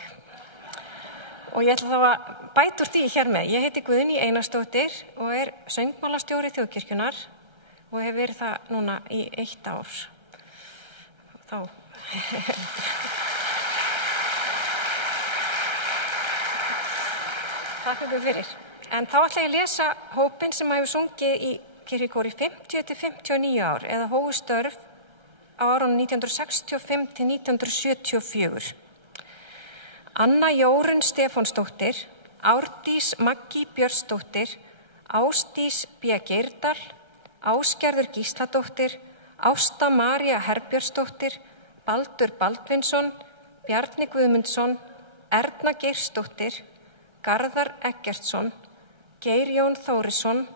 Og ég ætla þá að bæta úr því hér með. Ég heiti Guðný Einarsdóttir og söngmálastjóri Þjóðkirkjunnar og hef verið það núna í 1 ár. Þá. Takk fyrir. En þá ætla ég að lesa hópinn sem hefur sungið í kirkjukóri 50 til 59 ár eða hófu störf á árunum 1965 til 1974. Anna Jórunn Stefánsdóttir, Árdís Maggi Björnsdóttir, Ásdís B. Geirdal, Ásgerður Gísladóttir, Ásta María Herbjörnsdóttir, Baldur Baldvinsson, Bjarni Guðmundsson, Erna Geirsdóttir, Garðar Eggertsson, Geir Jón Þórisson,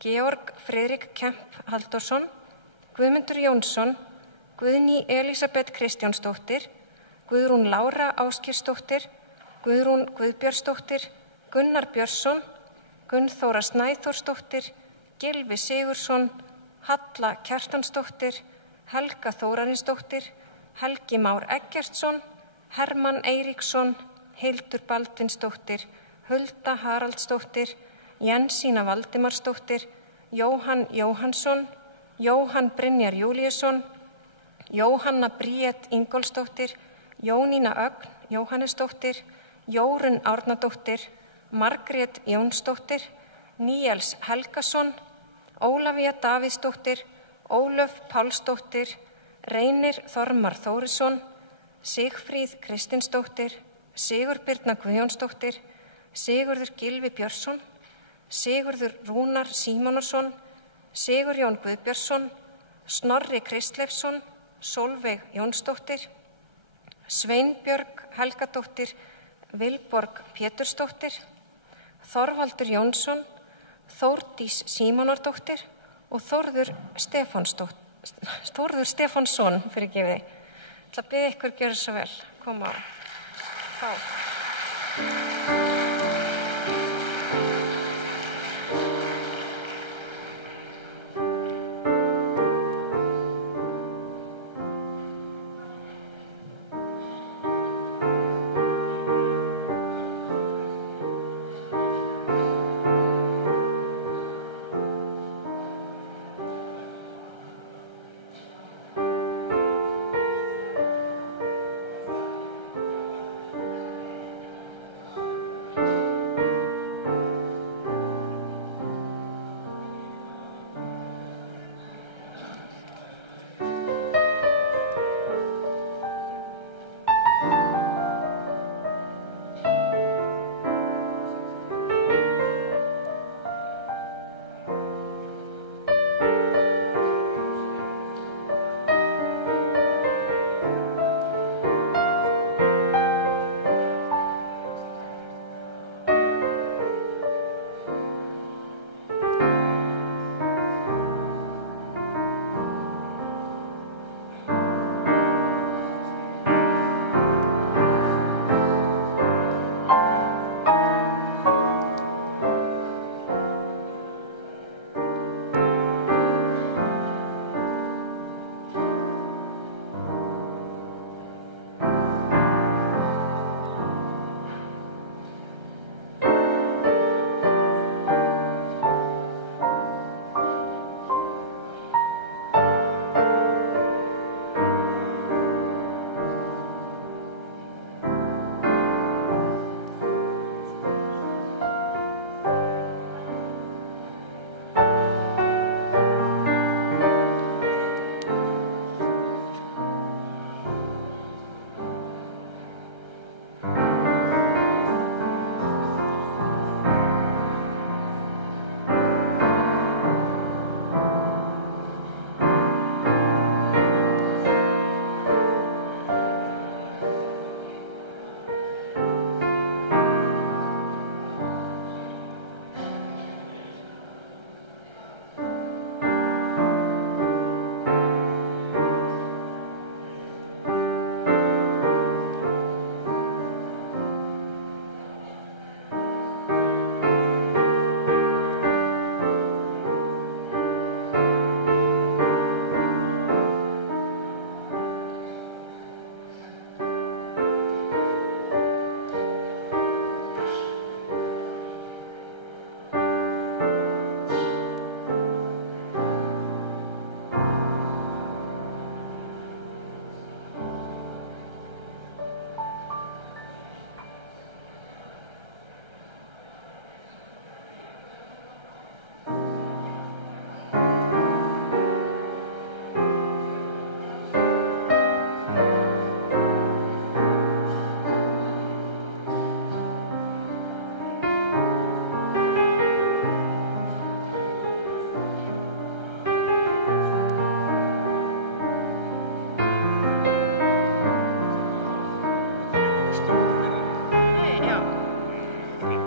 Georg Friðrik Kemp Halldórsson, Guðmundur Jónsson, Guðný Elísabet Kristjánsdóttir, Guðrún Lára Ásgeirsdóttir, Guðrún Guðbjörnsdóttir, Gunnar Björnsson, Gunnþóra Snæþórsdóttir, Gylfi Sigursson, Halla Kjartansdóttir, Helga Þórarinsdóttir, Helgi Már Eggertsson, Hermann Eiríksson, Hildur Baldvinsdóttir, Hulda Haraldsdóttir, Jensína Valdimarsdóttir, Jóhann Jóhannsson, Jóhann Brynjar Júlíusson, Jóhanna Bríet Ingólfsdóttir, Jónína Ögn Jóhannesdóttir, Jórunn Árnadóttir, Margrét Jónsdóttir, Níels Helgason, Ólafía Davíðsdóttir, Ólöf Pálsdóttir, Reynir Þormar Þórisson, Sigfríð Kristinsdóttir, Sigurbirna Guðjónsdóttir, Sigurður Gylfi Björnsson, Sigurður Rúnar Símonarson, Sigurjón Guðbjörnsson, Snorri Kristleifsson, Sólveig Jónsdóttir, Sveinbjörg Helgadóttir, Vilborg Pétursdóttir, Þorvaldur Jónsson, Þórdís Símonardóttir og Þórður Stefánsson fyrir gefið. Ég ætla að biðja ykkur að gjöra svo vel. Koma á. Þá.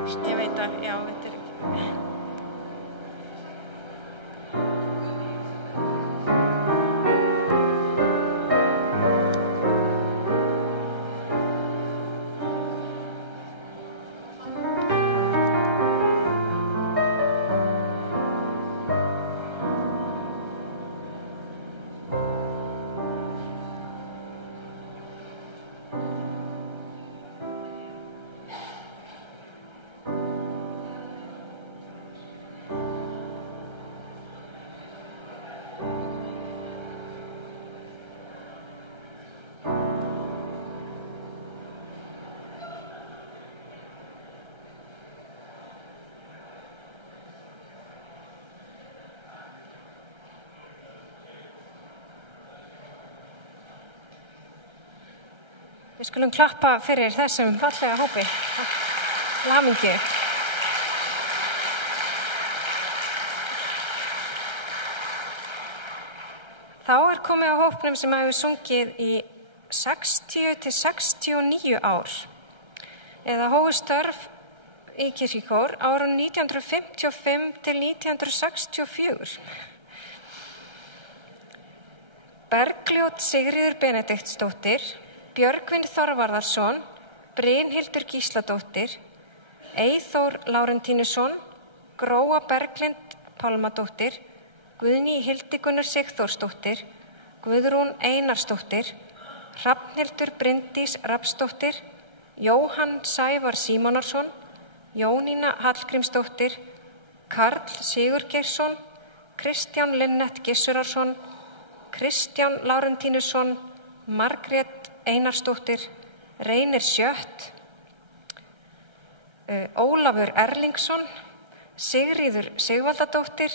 Ég veit að, já, þetta er ekki. Við skulum klappa fyrir þessum fallega hópi. Til hamingju. Þá er komið á hópnum sem hefur sungið í 60 til 69 ár eða hófu störf í kirkjukór árun 1955 til 1964. Bergljót Sigríður Benediktsdóttir, Björgvin Þorvarðarsson, Brynhildur Gísladóttir, Eyþór Lárentínuson, Gróa Berglind Pálmadóttir, Guðný Hildigunnur Sigþórsdóttir, Guðrún Einarsdóttir, Hrafnhildur Bryndís Rafnsdóttir, Jóhann Sævar Símonarsson, Jónína Hallgrímsdóttir, Karl Sigurgeirsson, Kristján Linnett Gissurarsson, Kristján Lárentínusson, Margrét Einarsdóttir, Reynir Sjött, Ólafur Erlingsson, Sigríður Sigvaldadóttir,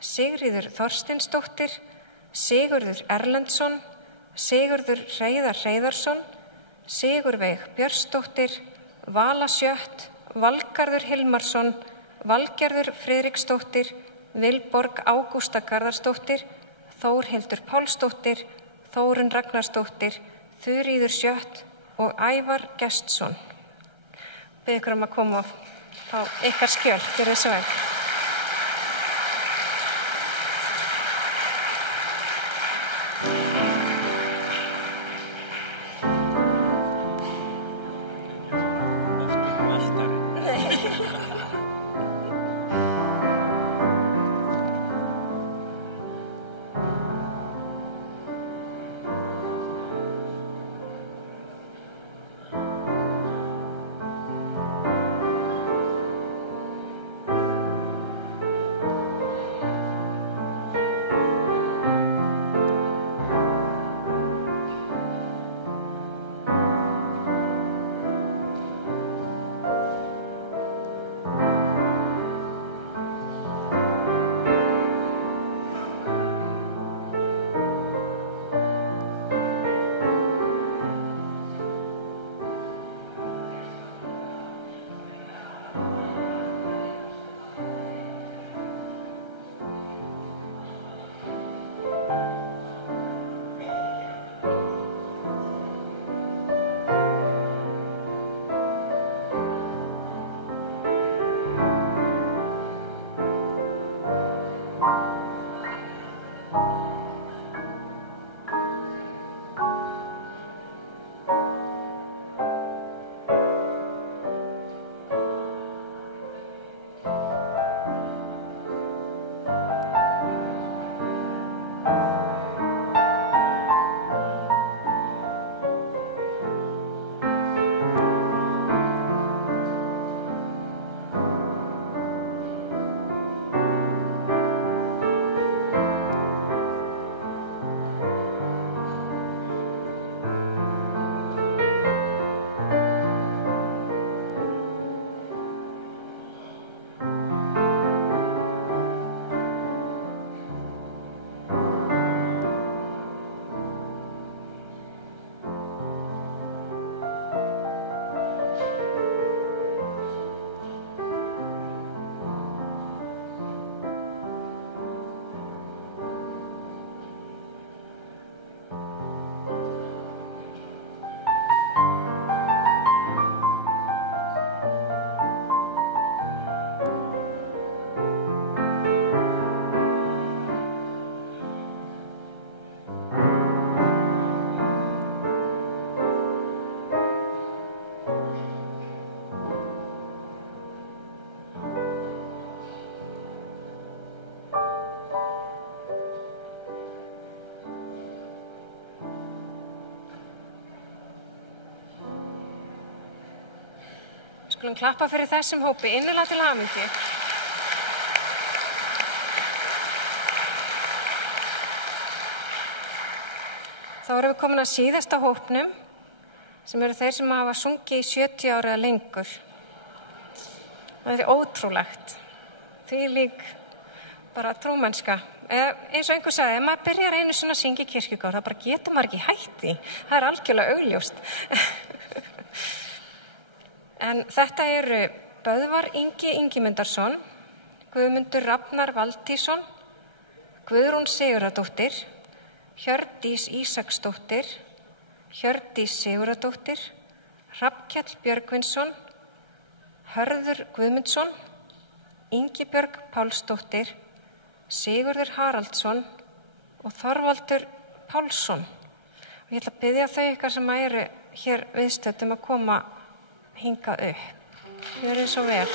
Sigríður Þorsteinsdóttir, Sigurður Erlendsson, Sigurður Hreiðar Hreiðarsson, Sigurveig Björnsdóttir, Vala Sjött, Valgarður Hilmarsson, Valgerður Friðriksdóttir, Vilborg Ágústa Garðarsdóttir, Þórhildur Pálsdóttir, Þórunn Ragnarsdóttir, Þuríður Sjött og Ævar Gestsson. Bið ykkur að koma og fá ykkar skjöl, gjörið svo vel. Skulum klappa fyrir þessum hópi, innilega til hamingju. Þá erum við komin að síðasta hópnum, sem eru þeir sem hafa sungið í 70 ára eða lengur. Það er ótrúlegt. Því lík bara trúmennska. Eins og einhver sagði, ef maður byrjar einu svona að syngja í kirkjugörð, það bara getur maður ekki hætt því. Það er algjörlega augljóst. En þetta eru Böðvar Ingi Ingimundarsson, Guðmundur Rafnar Valtísson, Guðrún Sigurðardóttir, Hjördís Ísaksdóttir, Hjördís Sigurðardóttir, Hrafnkell Björgvinsson, Hörður Guðmundsson, Ingibjörg Pálsdóttir, Sigurður Haraldsson og Þorvaldur Pálsson. Og ég ætla að biðja þau ykkar sem eru hér viðstöddum að koma hingað upp. Gjörið svo vel.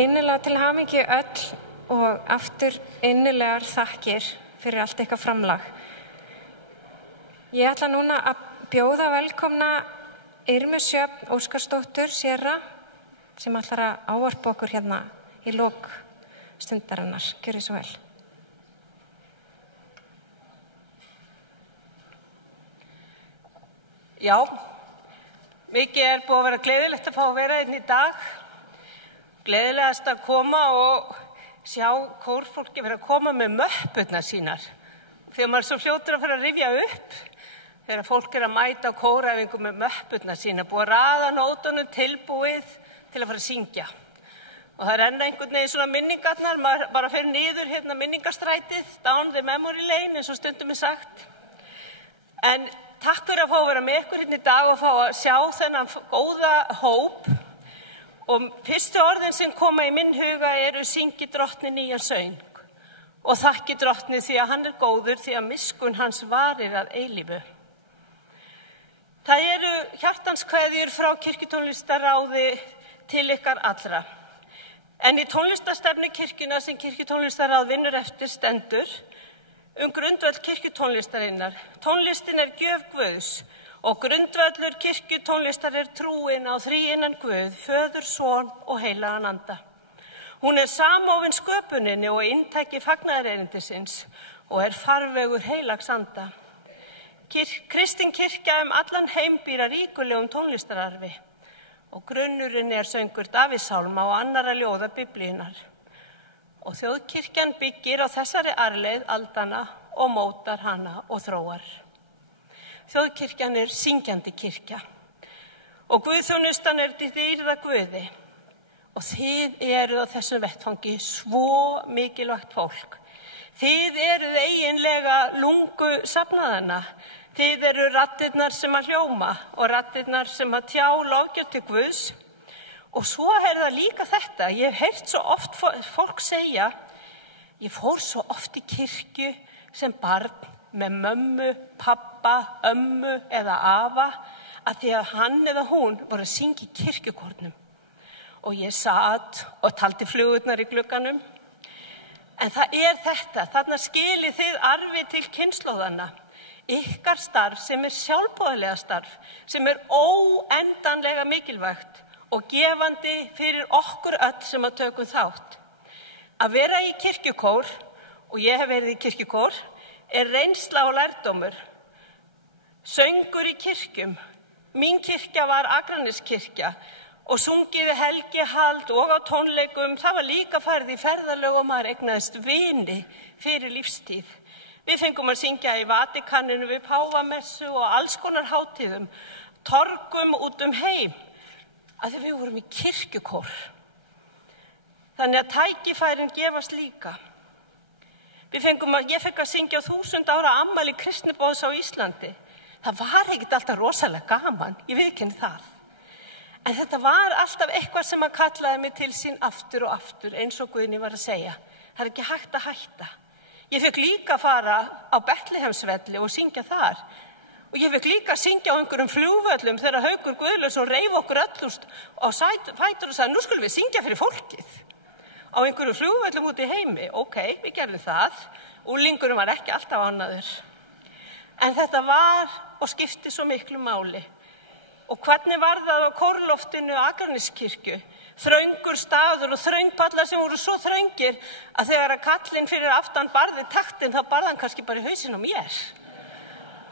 Innilega til hamingju öll og aftur innilegar þakkir fyrir allt ykkar framlag. Ég ætla núna að bjóða velkomna Irmu Sjöfn Óskarsdóttur Sierra sem ætlar að ávarpa okkur hérna í lok stundarinnar. Gjörið svo vel. Já, mikið búið að vera gleðilegt að fá að vera inn í dag. Gleðilegast að koma og sjá kórfólki vera að koma með möppurnar sínar. Þegar maður svo fljótur að fara að rifja upp, þegar fólk að mæta á kóræfingu með möppurnar sínar, búið að raða nótunum tilbúið til að fara að syngja. Og það enn einhvern veginn svona minningarnar, maður bara fer niður hérna minningastrætið, down the memory lane eins og stundum sagt. En takk fyrir að fá að vera með ykkur hérna í dag og fá að sjá þennan góða hóp. Og fyrstu orðin sem koma í minn huga eru syngi drottni nýjan söng og þakki drottni því að hann góður, því að miskunn hans varir að eilífu. Það eru hjartanskveðjur frá kirkjutónlistarráði til ykkar allra. En í tónlistarstefnu kirkjuna sem kirkjutónlistarráð vinnur eftir stendur grundvöll kirkjutónlistarinnar. Tónlistin gjöf Guðs og grundvöllur kirkjutónlistar trúin á þríeinan Guð, Föður, Son og Heilagan Anda. Hún samofin sköpuninni og inntæki fagnaðarerindisins og farvegur heilags anda. Kristin kirkja allan heim býr að ríkulegum tónlistararfi og grunnurinn söngur Davíðssálma og annarra ljóða Biblíunnar. Og þjóðkirkjan byggir á þessari arfleið aldanna og mótar hana og þróar. Þjóðkirkjan syngjandi kirkja og guðþjónustan dýrða Guði og þið eruð á þessum vettfangi svo mikilvægt fólk. Þið eruð eiginlega lungu safnaðana. Þið eru raddirnar sem að hljóma og raddirnar sem að tjá lofgjörð til Guðs. Og svo það líka þetta, ég hef heyrt svo oft fólk segja, ég fór svo oft í kirkju sem barn með mömmu, pappa, ömmu eða afa, að því að hann eða hún voru að syngja í kirkjukórnum. Og ég satt og taldi flugurnar í glugganum. En það þetta, þarna skilið þið arfi til kynslóðanna. Ykkar starf sem sjálfboðalega starf, sem óendanlega mikilvægt og gefandi fyrir okkur öll sem að tökum þátt. Að vera í kirkjukór, og ég hef verið í kirkjukór, reynsla og lærdómur. Söngur í kirkjum. Mín kirkja var Akraneskirkja og sungið helgihald og á tónleikum. Það var líka farið í ferðalög og maður eignaðist vini fyrir lífstíð. Við fengum að syngja í Vatikaninu við páfamessu og alls konar hátíðum, torgum út heim, að því við vorum í kirkjukór. Þannig að tækifærin gefast líka. Ég fekk að syngja á 1000 ára afmæli kristniboðs á Íslandi. Það var ekkert alltaf rosalega gaman, ég viðurkenni það. En þetta var alltaf eitthvað sem að kallaði mig til sín aftur og aftur, eins og Guðni var að segja. Það ekki hægt að hætta. Ég fekk líka að fara á Betlehemsvelli og syngja þar. Og ég fekk líka að syngja á einhverjum flugvöllum þegar Haukur Guðlaugsson reif okkur öllust og fætur og sagði, nú skulum við syngja fyrir fólkið. Á einhverjum flugvöllum út í heimi. Ok, við gerðum það. Úlingurinn var ekki alltaf ánægður. En þetta var og skipti svo miklu máli. Og hvernig var það á kórloftinu Akraneskirkju? Þröngur staður og þröngpallar sem voru svo þröngir að þegar að kallinn fyrir aftan barði taktinn, þá barði hann kannski bara í hausinn á mér.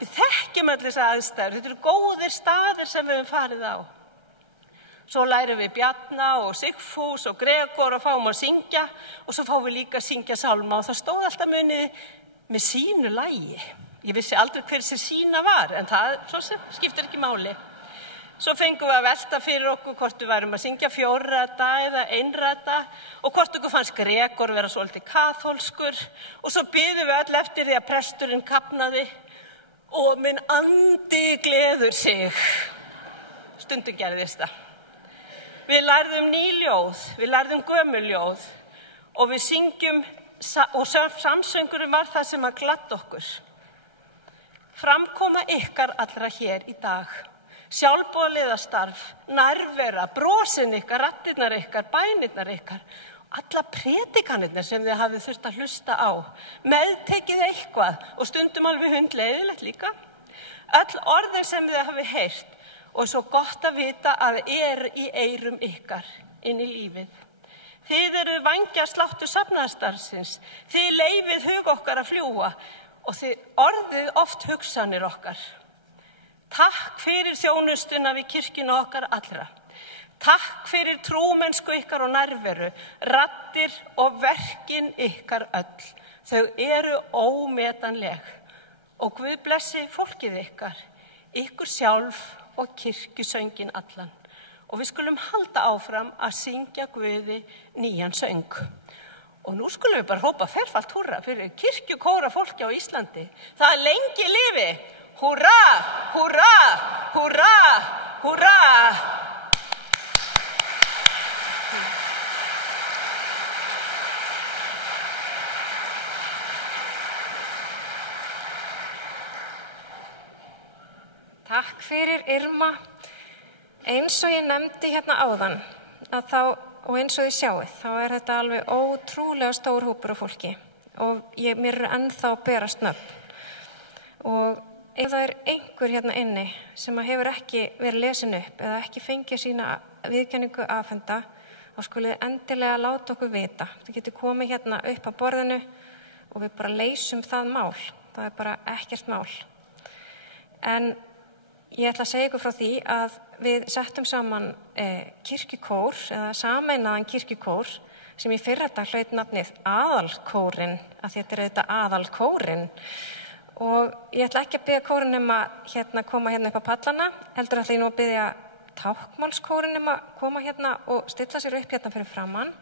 Við þekkjum allir þessar aðstæður. Þetta eru góðir staðir sem við höfum farið á. Svo lærum við Bjarna og Sigfús og Gregor og fáum að syngja og svo fáum við líka að syngja sálma og það stóð alltaf munið með sínu lagi. Ég vissi aldrei hver sem sína var en það skiptir ekki máli. Svo fengum við að velta fyrir okkur hvort við værum að syngja 4-rata eða 1-rata og hvort okkur fannst Gregor vera svolítið kaþólskur og svo biðum við öll eftir því að presturinn kafnaði og minn andi gleður sig. Stundum gerðist það. Við lærðum ný ljóð, við lærðum gömul ljóð og við syngjum og samsöngurinn var það sem að gladdi okkur. Framkoma ykkar allra hér í dag. Sjálfboðaliðastarf, nærvera, brosin ykkar, raddirnar ykkar, bænirnar ykkar, alla predikanirnar sem þið hafið þurft að hlusta á, meðtekið eitthvað og stundum alveg hundleiðilegt líka. Öll orðin sem þið hafið heyrt og svo gott að vita að í eyrum ykkar inn í lífið. Þið eruð vængjasláttur safnaðarstarfsins, þið leyfið hug okkar að fljúga og þið orðið oft hugsanir okkar. Takk fyrir þjónustuna við kirkjuna okkar allra. Takk fyrir trúmennsku ykkar og nærveru, raddir og verkin ykkar öll. Þau eru ómetanleg. Og Guð blessi fólkið ykkar, ykkur sjálf og kirkjusöngin allan. Og við skulum halda áfram að syngja Guði nýjan söng. Og nú skulum við bara hrópa ferfalt húrra fyrir kirkjukóra fólki á Íslandi. Það lengi lifi Húrra, húrra, húrra, húrra. Takk fyrir Irma. Eins og ég nefndi hérna áðan og eins og ég sjáið, þá þetta alveg ótrúlega stór hópur af fólki og mér ennþá berast nöfn. Og ef það einhver hérna inni sem hefur ekki verið lesin upp eða ekki fengið sína viðurkenningu afhenta, þá skulið endilega láta okkur vita. Þið getur komið hérna upp á borðinu og við bara leysum það mál. Það bara ekkert mál. En ég ætla að segja ykkur frá því að við settum saman kirkjukór eða sameinaðan kirkjukór sem í fyrradag hlaut nafnið Aðalkórinn, af því þetta auðvitað Aðalkórinn. Og ég ætla ekki að biðja kórinn að koma hérna upp á pallana, heldur ætla ég nú að biðja tákmálskórinn að koma hérna og stilla sér upp hérna fyrir framann.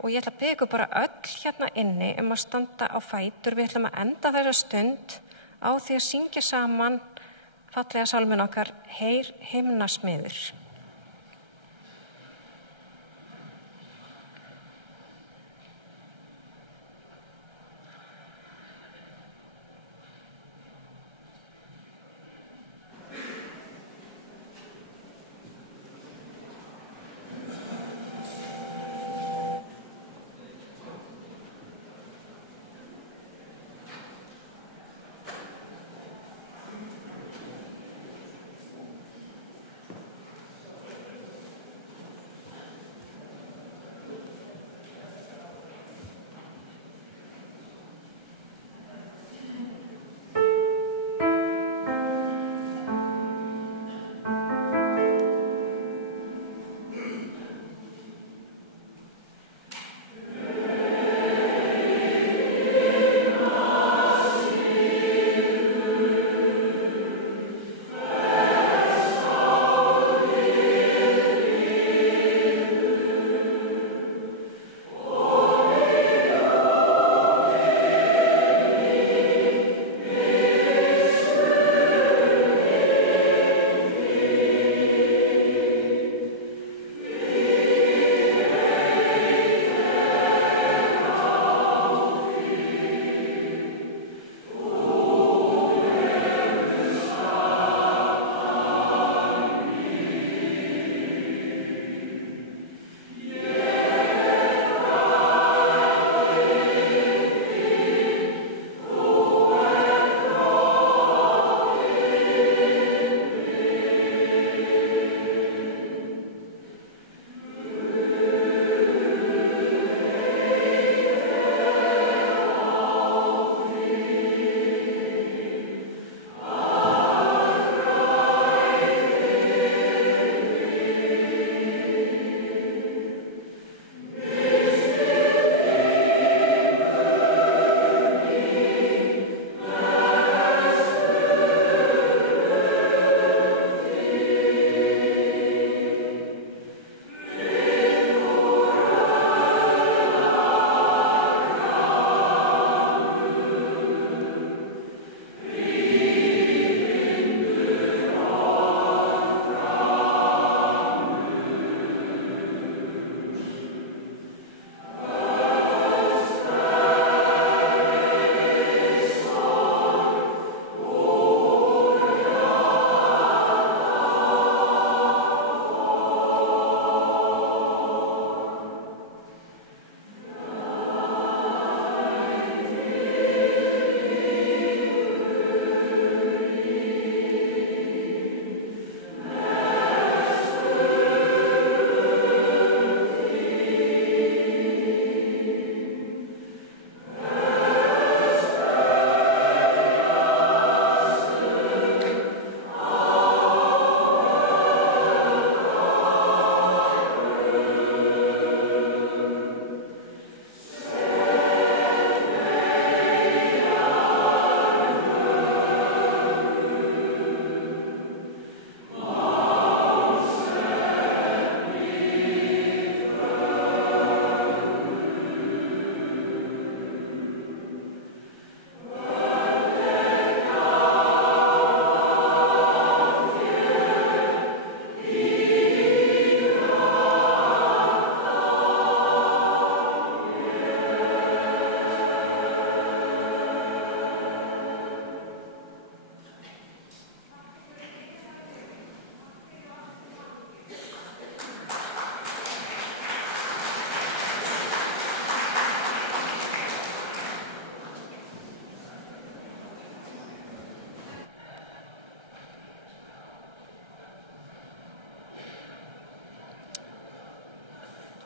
Og ég ætla að biðja ykkur bara öll hérna inni að standa á fætur. Við ætlum að enda þessa stund á því að syngja saman fallega sálminn okkar, Heyr himnasmiður.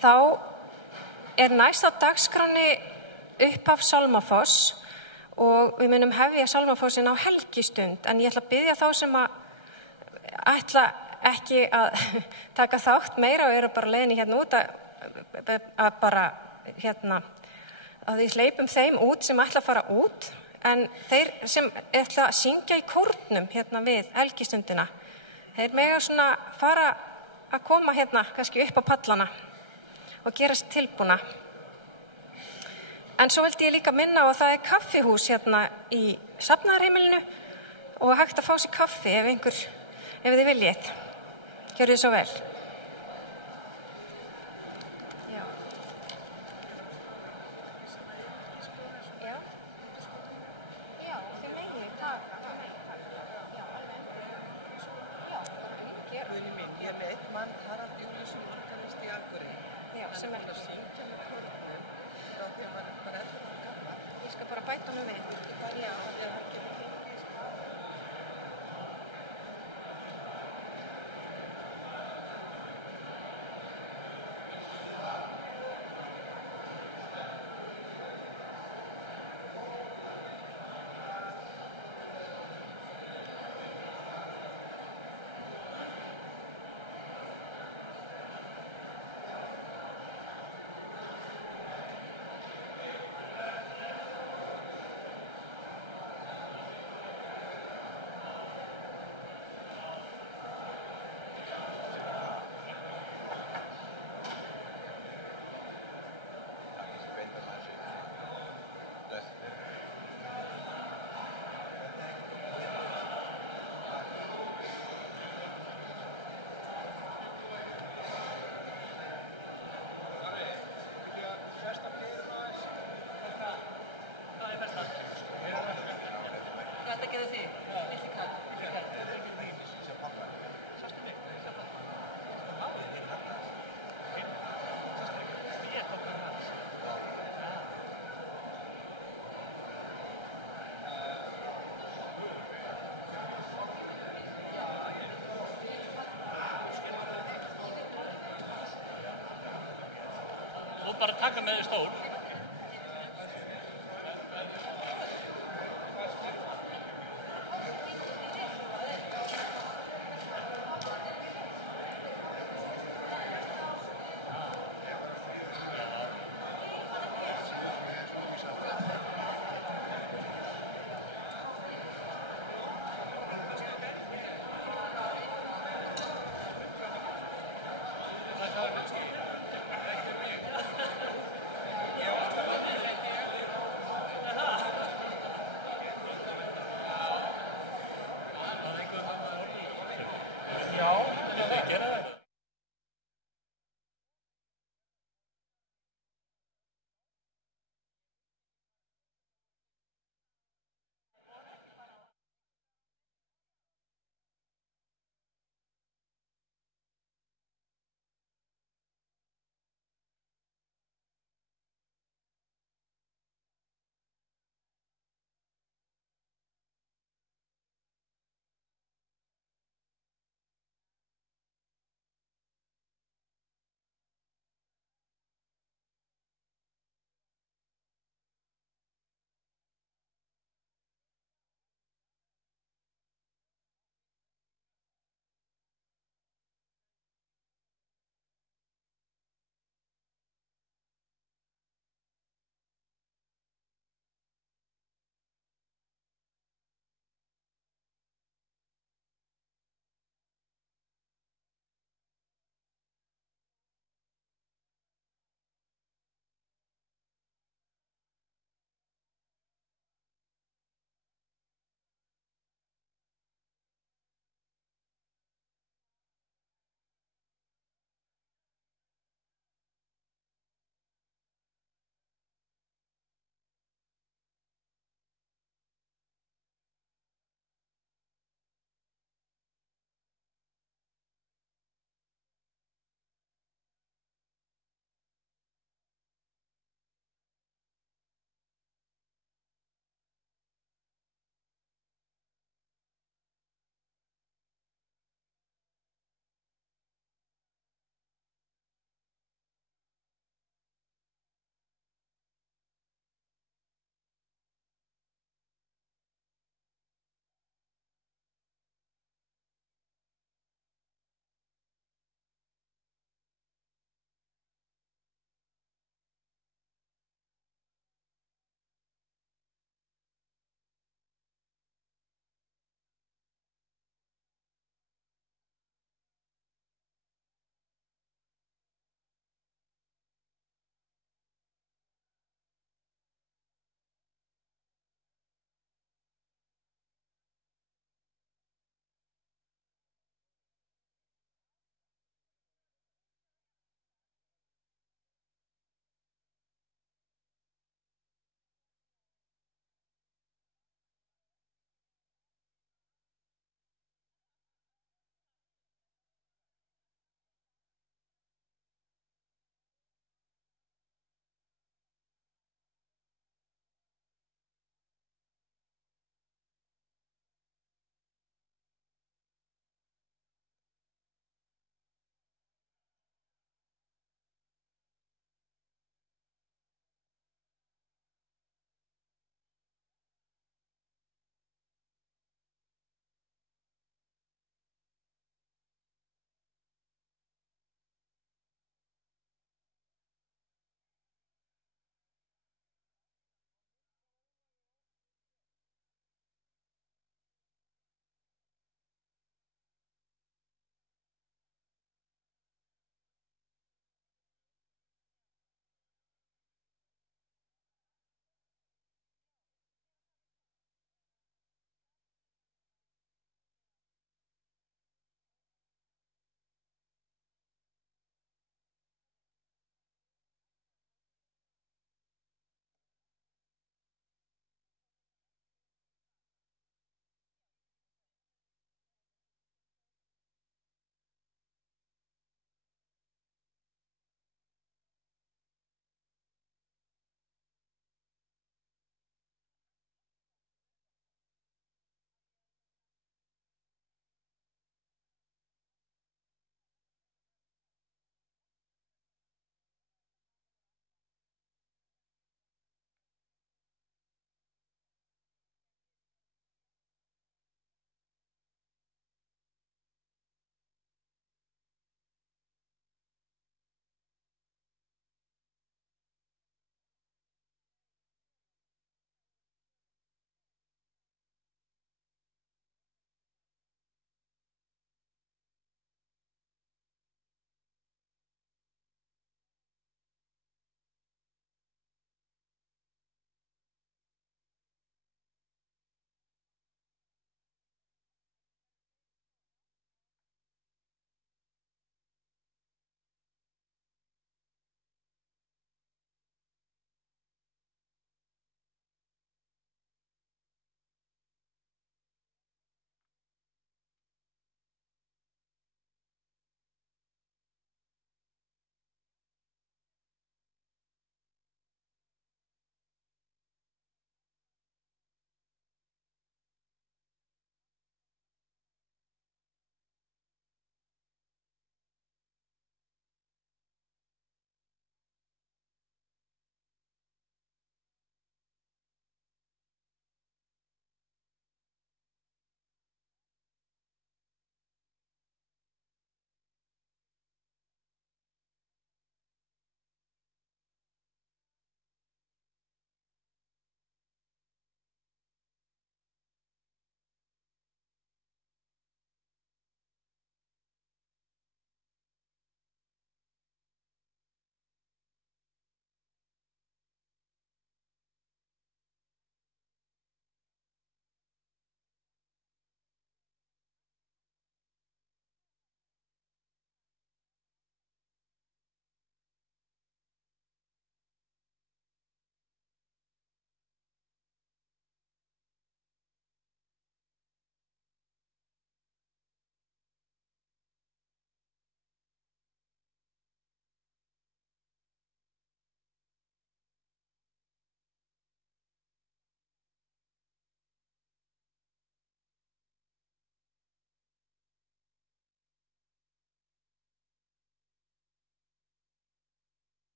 þá er næst á dagskránni upphaf Sálmafoss og við munum hefja Sálmafossin á helgistund, en ég ætla að biðja þá sem að ætla ekki að taka þátt meira og eru bara leiðinni hérna út að bara að við hleypum þeim út sem ætla að fara út, en þeir sem ætla að syngja í kórnum hérna við helgistundina, þeir mega svona fara að koma hérna kannski upp á pallana og gera sér tilbúna. En svo vildi ég líka minna á að það er kaffihús hérna í safnaðarheimilinu og hægt að fá sér kaffi ef þið viljið. Gjörðu þið svo vel. Já. Já. Já, þið megið taka. Já, alveg. Já, Guðni mín, ég er með einn mann, Harald Júlíusson, organist í Akureyri. Já, sem Hann er að syngja með kórnum frá því að hann er bara 11 ára gamall. Ég skal bara bæta honum við. Já, þannig að hann getur fengið. Þú bara taka með þér stól. Já,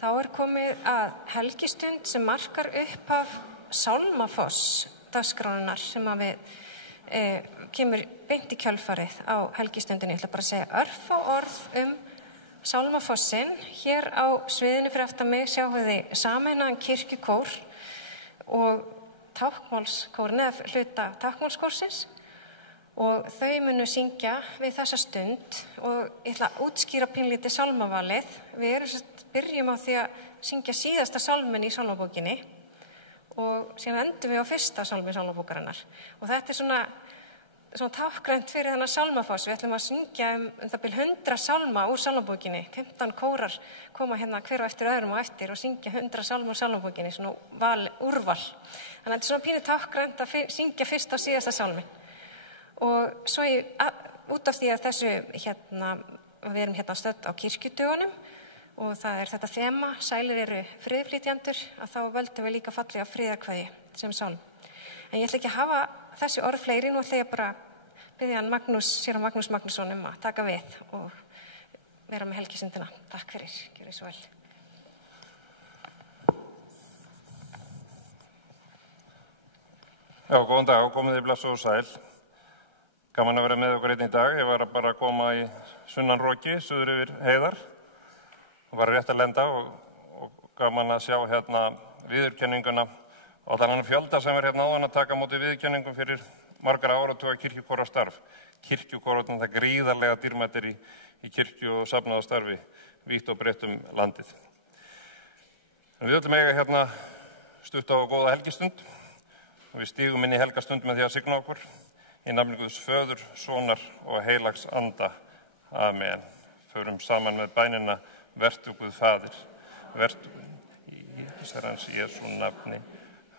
þá komið að helgistund sem markar upphaf Sálmafoss dagskrárinnar sem að við kemur beint í kjölfarið á helgistundinni. Ég ætla bara að segja örfá orð Sálmafossin. Hér á sviðinu fyrir aftan mig sjáum við sameinaðan kirkjukór og táknmálskórin eða hluta táknmálskórsins og þau munu syngja við þessa stund og ég ætla að útskýra pínlítið sálmavalið. Við byrjum á því að syngja síðasta sálminn í sálmabókinni og síðan endum við á fyrsta sálmi sálmabókarinnar. Og þetta svona tákgrænt fyrir þennan sálmafoss. Við ætlum að syngja það bil 100 sálma úr sálmabókinni. 15 kórar koma hérna hver og eftir öðrum og eftir og syngja 100 sálma úr sálmabókinni, svona úrval. Þannig að þetta svona pínu tákgrænt að syngja fyrsta og síðasta sálmi. Og svo út af því að við erum hérna stödd á kirkjudögunum og það þetta þema, sælir eru friðflytjendur, að þá völdum við líka fallega friðarkveðju sem sálm. En ég ætla ekki að hafa þessi orð fleiri, nú ætla ég bara biðja hann séra Magnús Magnússon að taka við og vera með helgisundina. Takk fyrir, gjörðu svo vel. Já, góðan dag og komið þið blessuð og sæl. Gaman að vera með okkur einn í dag. Ég var bara að koma í sunnanroki, suður yfir heiðar. Og var rétt að lenda og gaman að sjá hérna viðurkenninguna og þannig fjölda sem hérna áðan að taka móti viðurkenningum fyrir margar áratuga kirkjukórastarf. Kirkjukórarnir það gríðarlega dýrmættir í kirkju og safnaðastarfi vítt og breitt landið. En við ætlum eiga hérna stutt á góða helgistund og við stígum inn í helgastund með því að signa okkur. Í nafni Guðs Föður, Sonar og heilags anda. Amen. Förum saman með bænina, vertu Guð Faðir, vertu í Herrans Jesú nafni,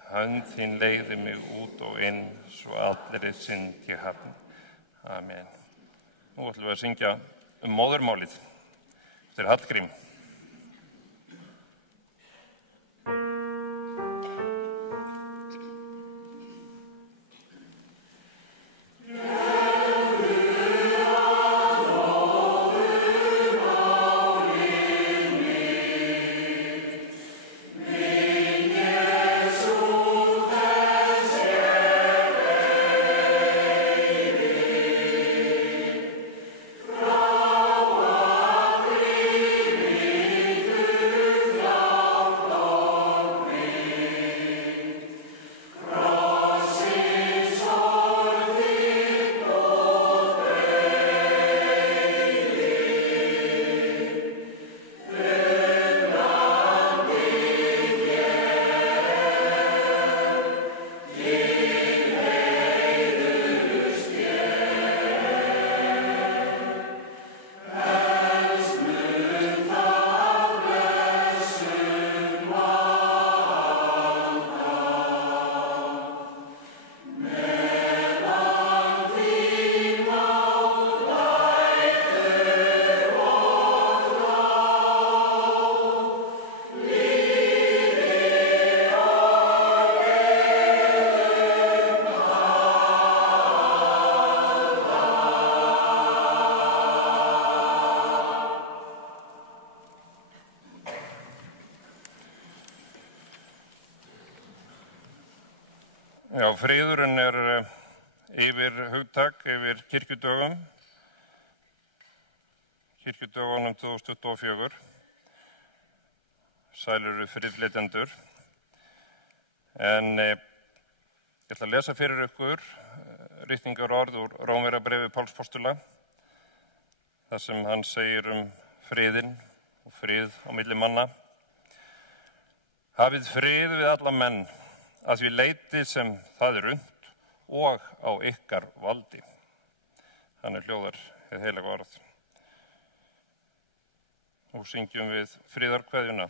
hönd þín leiði mig út og inn, svo allri synd ég hafni. Amen. Nú ætlum við að syngja móðurmálið eftir Hallgrím. Já, friðurinn yfir hugtak, yfir kirkjudögum, kirkjudögunum 2024, sælir eru friðflytjendur. En ég ætla að lesa fyrir ykkur ritningar orð úr Rómverjabréfi Páls postula, þar sem hann segir friðinn og frið á milli manna. Hafið frið við alla menn, að því leyti sem það unnt og á ykkar valdi. Þannig hljóðar hið heilaga orð. Og syngjum við friðarkveðjuna.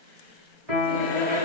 Yeah.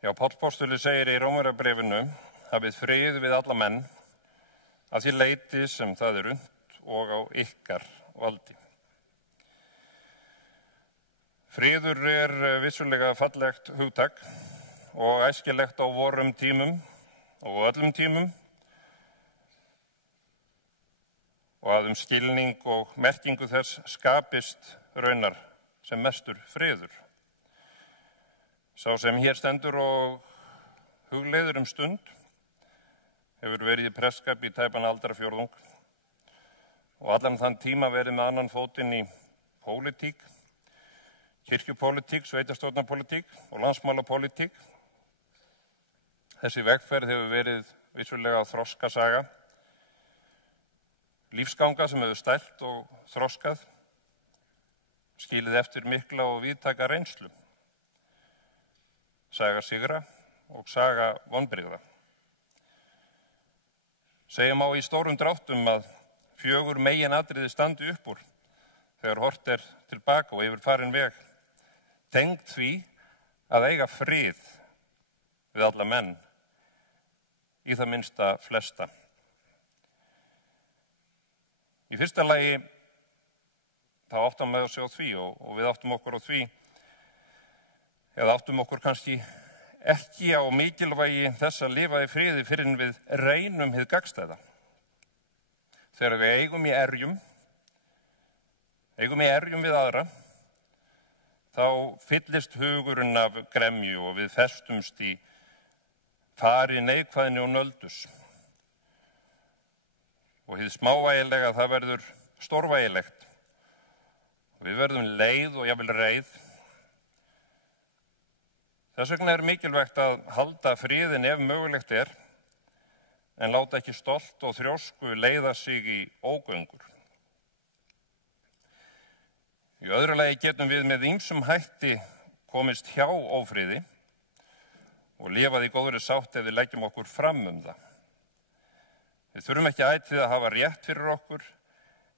Já, Páll postuli segir í Rómverjabréfinu: hafið frið við alla menn að því leyti sem það er unnt og á ykkar valdi. Friður er vissulega fallegt hugtak og æskilegt á vorum tímum og öllum tímum, og að skilning og merkingu þess skapist raunar sem mestur friður. Sá sem hér stendur og hugleiður stund hefur verið í presskap í tæpan aldarfjórðung og allan þann tíma verið með annan fótinn í pólitík, kirkjupólitík, sveitarstjórnarpólitík og landsmálapólitík. Þessi vegferð hefur verið vissulega þroskasaga, lífsganga sem hefur stælt og þroskað, skilið eftir mikla og víðtæka reynslu. Saga sigra og saga vonbrigða. Segja má í stórum dráttum að 4 meginatriði standi upp úr þegar horft er tilbaka og yfir farin veg, tengd því að eiga frið við alla menn, í það minnsta flesta. Í fyrsta lagi þá áttum við á því og við áttum okkur á því, eða áttum okkur kannski ekki á mikilvægi þess að lifa í friði fyrr en við reynum hið gagnstæða. Þegar við eigum í erjum við aðra, þá fyllist hugurinn af gremju og við festumst í fari neikvæðni og nöldus. Og hið smávægilega það verður stórvægilegt. Við verðum leið og jafnvel reið. Þess vegna er mikilvægt að halda friðin ef mögulegt er, en láta ekki stolt og þrjósku leiða sig í ógöngur. Í öðru lagi getum við með ýmsum hætti komist hjá ófriði og lifað í góðri sátt ef við leggjum okkur fram það. Við þurfum ekki ætíð að hafa rétt fyrir okkur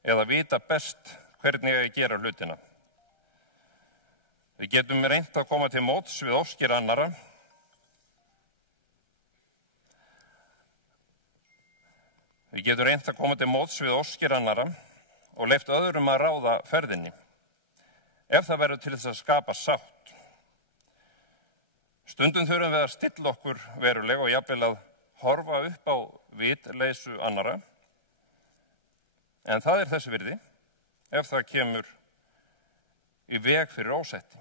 eða vita best hvernig að gera hlutina. Við getum reynt að koma til móts við óskir annara. Og leyft öðrum að ráða ferðinni, ef það verður til þess að skapa sátt. Stundum þurfum við að stilla okkur verulega og jafnvel að horfa upp á vitleysu annara, en það er þess virði ef það kemur í veg fyrir ósetti.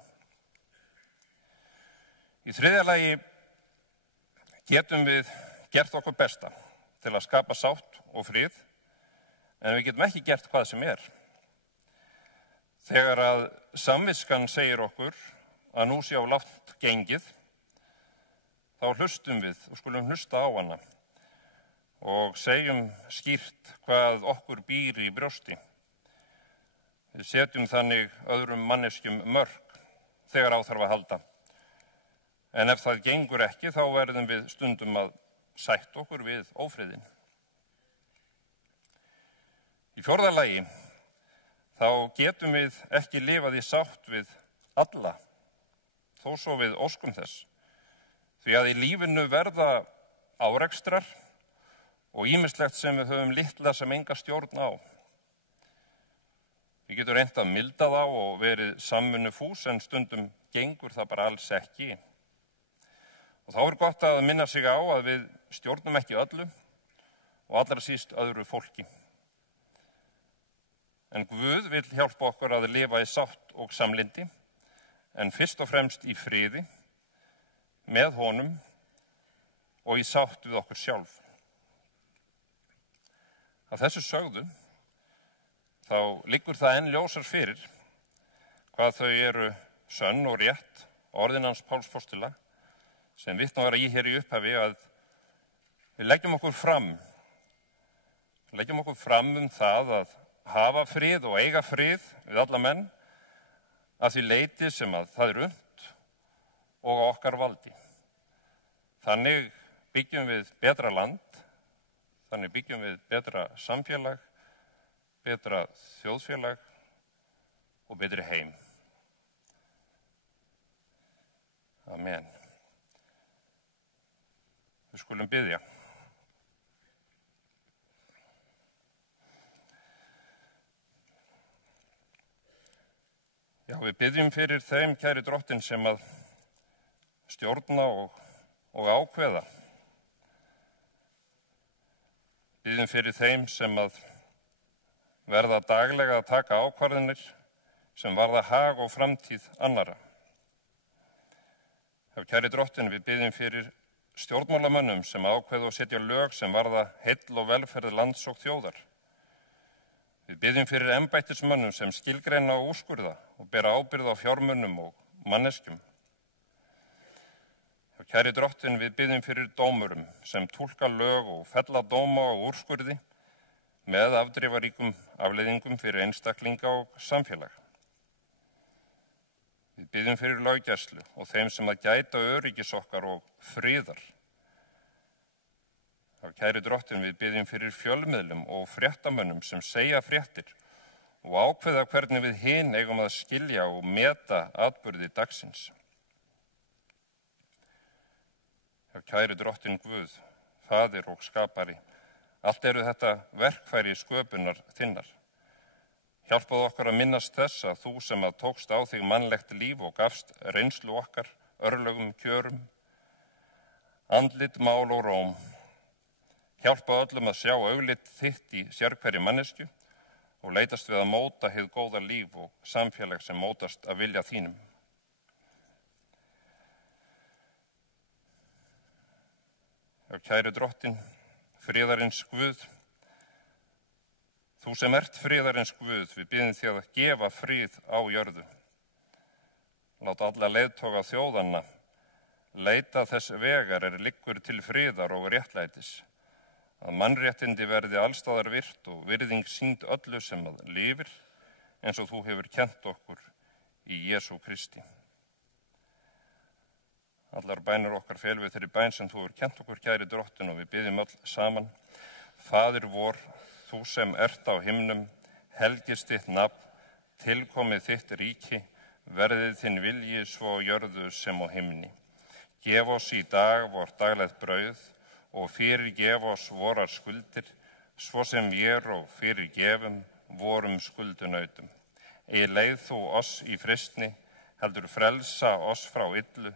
Í þriðja lagi getum við gert okkur besta til að skapa sátt og frið, en við getum ekki gert hvað sem er. Þegar að samviskan segir okkur að nú sé á lágt gengið, þá hlustum við og skulum hlusta á hana og segjum skýrt hvað okkur býr í brjósti. Við setjum þannig öðrum manneskjum mörk þegar á þarf að halda. En ef það gengur ekki, þá verðum við stundum að sætta okkur við ófriðin. Í fjórða lagi, þá getum við ekki lifað í sátt við alla, þó svo við óskum þess. Því að í lífinu verða árekstrar og ýmislegt sem við höfum litla sem enga stjórn á. Við getum reynt að milda þá og verið samvinnufús, en stundum gengur það bara alls ekki. Og þá er gott að minna sig á að við stjórnum ekki öllu og allra síst öðru fólki. En Guð vill hjálpa okkur að lifa í sátt og samlyndi, en fyrst og fremst í friði, með honum og í sátt við okkur sjálf. Að þessu sögðu þá liggur það enn ljósar fyrir hvað þau eru sönn og rétt orðin hans Páls postula sem vitna vera í hér í upphafi að við leggjum okkur fram það að hafa frið og eiga frið við alla menn að því leyti sem að það er unnt og á okkar valdi. Þannig byggjum við betra land, þannig byggjum við betra samfélag, betra þjóðfélag og betri heim. Amen. Við skulum biðja. Já, við biðjum fyrir þeim, kæri Drottinn, sem að stjórna og ákveða. Biðjum fyrir þeim sem að verða daglega að taka ákvarðanir sem varða hag og framtíð annarra. Kæri Drottinn, við biðjum fyrir stjórnmálamönnum sem ákveða og setja lög sem varða heill og velferð lands og þjóðar. Við biðjum fyrir embættismönnum sem skilgreina og úrskurða og bera ábyrgð á fjármunum og manneskjum. Kæri Drottinn, við biðjum fyrir dómurum sem túlka lög og fella dóma og úrskurði með afdrifaríkum afleiðingum fyrir einstaklinga og samfélag. Við biðjum fyrir löggæslu og þeim sem að gæta öryggis okkar og friðar. Kæri Drottinn, við biðjum fyrir fjölmiðlum og fréttamönnum sem segja fréttir og ákveða hvernig við hin eigum að skilja og meta atburði dagsins. Kæri Drottinn Guð, Faðir og skapari, allt eru þetta verkfæri sköpunar þinnar. Hjálpaðu okkur að minnast þess að þú sem að tókst á þig mannlegt líf og gafst reynslu okkar, örlögum, kjörum, andlit, mál og róm. Hjálpaðu öllum að sjá auglit þitt í sérhverri manneskju og leitast við að móta hið góða líf og samfélag sem mótast að vilja þínum. Kæri Drottinn, friðarins Guð, þú sem ert friðarins Guð, við biðjum þig að gefa frið á jörðu. Láta alla leiðtoga þjóðanna leita þess vegar liggur til friðar og réttlætis, að mannréttindi verði allstaðar virt og virðing sýnd öllu sem að lifir, eins og þú hefur kennt okkur í Jesú Kristi. Allar bænir okkar fel við þeirri bæn sem þú hefur kennt okkur, kæri Drottinn, og við biðjum öll saman. Faðir vor, þú sem ert á himnum, helgist þitt nafn, tilkomið þitt ríki, verðið þinn vilji svo á jörðu sem á himni. Gef oss í dag vort daglegt brauð og fyrirgef oss vorar skuldir, svo sem vér og fyrirgefum vorum skuldunautum. Ei leið þú oss í freistni, heldur frelsa oss frá illu,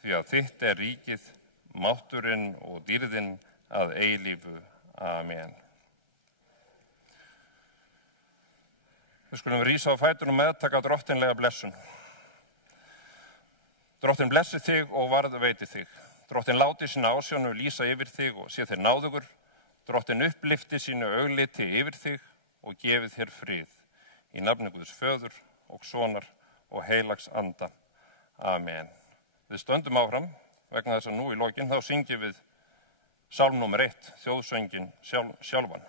því að þitt er ríkið, mátturinn og dýrðin að eilífu. Amen. Við skulum rísa á fætur og meðtaka drottinlega blessun. Drottinn blessi þig og varðveiti þig. Drottinn láti sína ásjónu lýsa yfir þig og sé þér náðugur. Drottinn upplifti sínu augliti yfir þig og gefi þér frið. Í nafni Guðs Föður og Sonar og heilags anda. Amen. Við stöndum áfram vegna þess að nú í lokin þá syngjum við sálm nr. 1, þjóðsöngin sjálfan.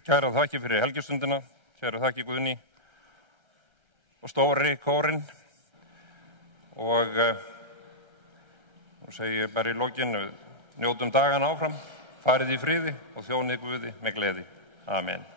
Kærar þakkir fyrir helgistundina, kærar þakkir Guðný og stóri kórinn og nú segi ég bara í lokin, njótum dagana áfram, farið í friði og þjónið Guði með gleði. Amen.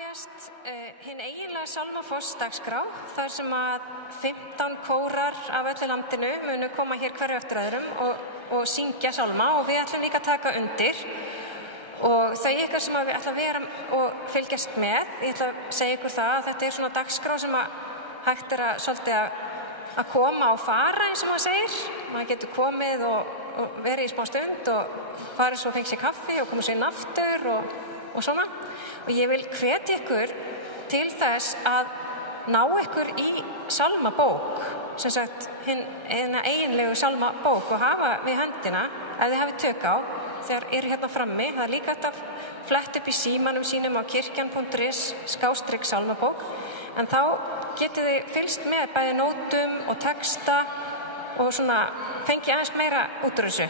hefjast hinn eiginlega sálmafossdagskrá þar sem að 15 kórar af öllu landinu munu koma hér hverju eftir öðrum og syngja sálma og við ætlum líka að taka undir og þau ykkur sem við ætlum að vera og fylgjast með, ég ætla að segja ykkur það að þetta svona dagskrá sem að hægt svolítið að koma og fara eins og maður segir, maður getur komið og verið í smá stund og farið svo og fengið sér kaffi og komið sér inn aftur og svona. Og ég vil hvetja ykkur til þess að ná ykkur í sálmabók, sem sagt hina eiginlegu sálmabók og hafa við höndina ef þið hafið tök á þegar eru hérna frammi. Það er líka hægt að flett upp í símanum sínum á kirkjan.is/sálmabók, en þá getið þið fylgst með bæði nótum og texta og svona fengið aðeins meira út úr þessu.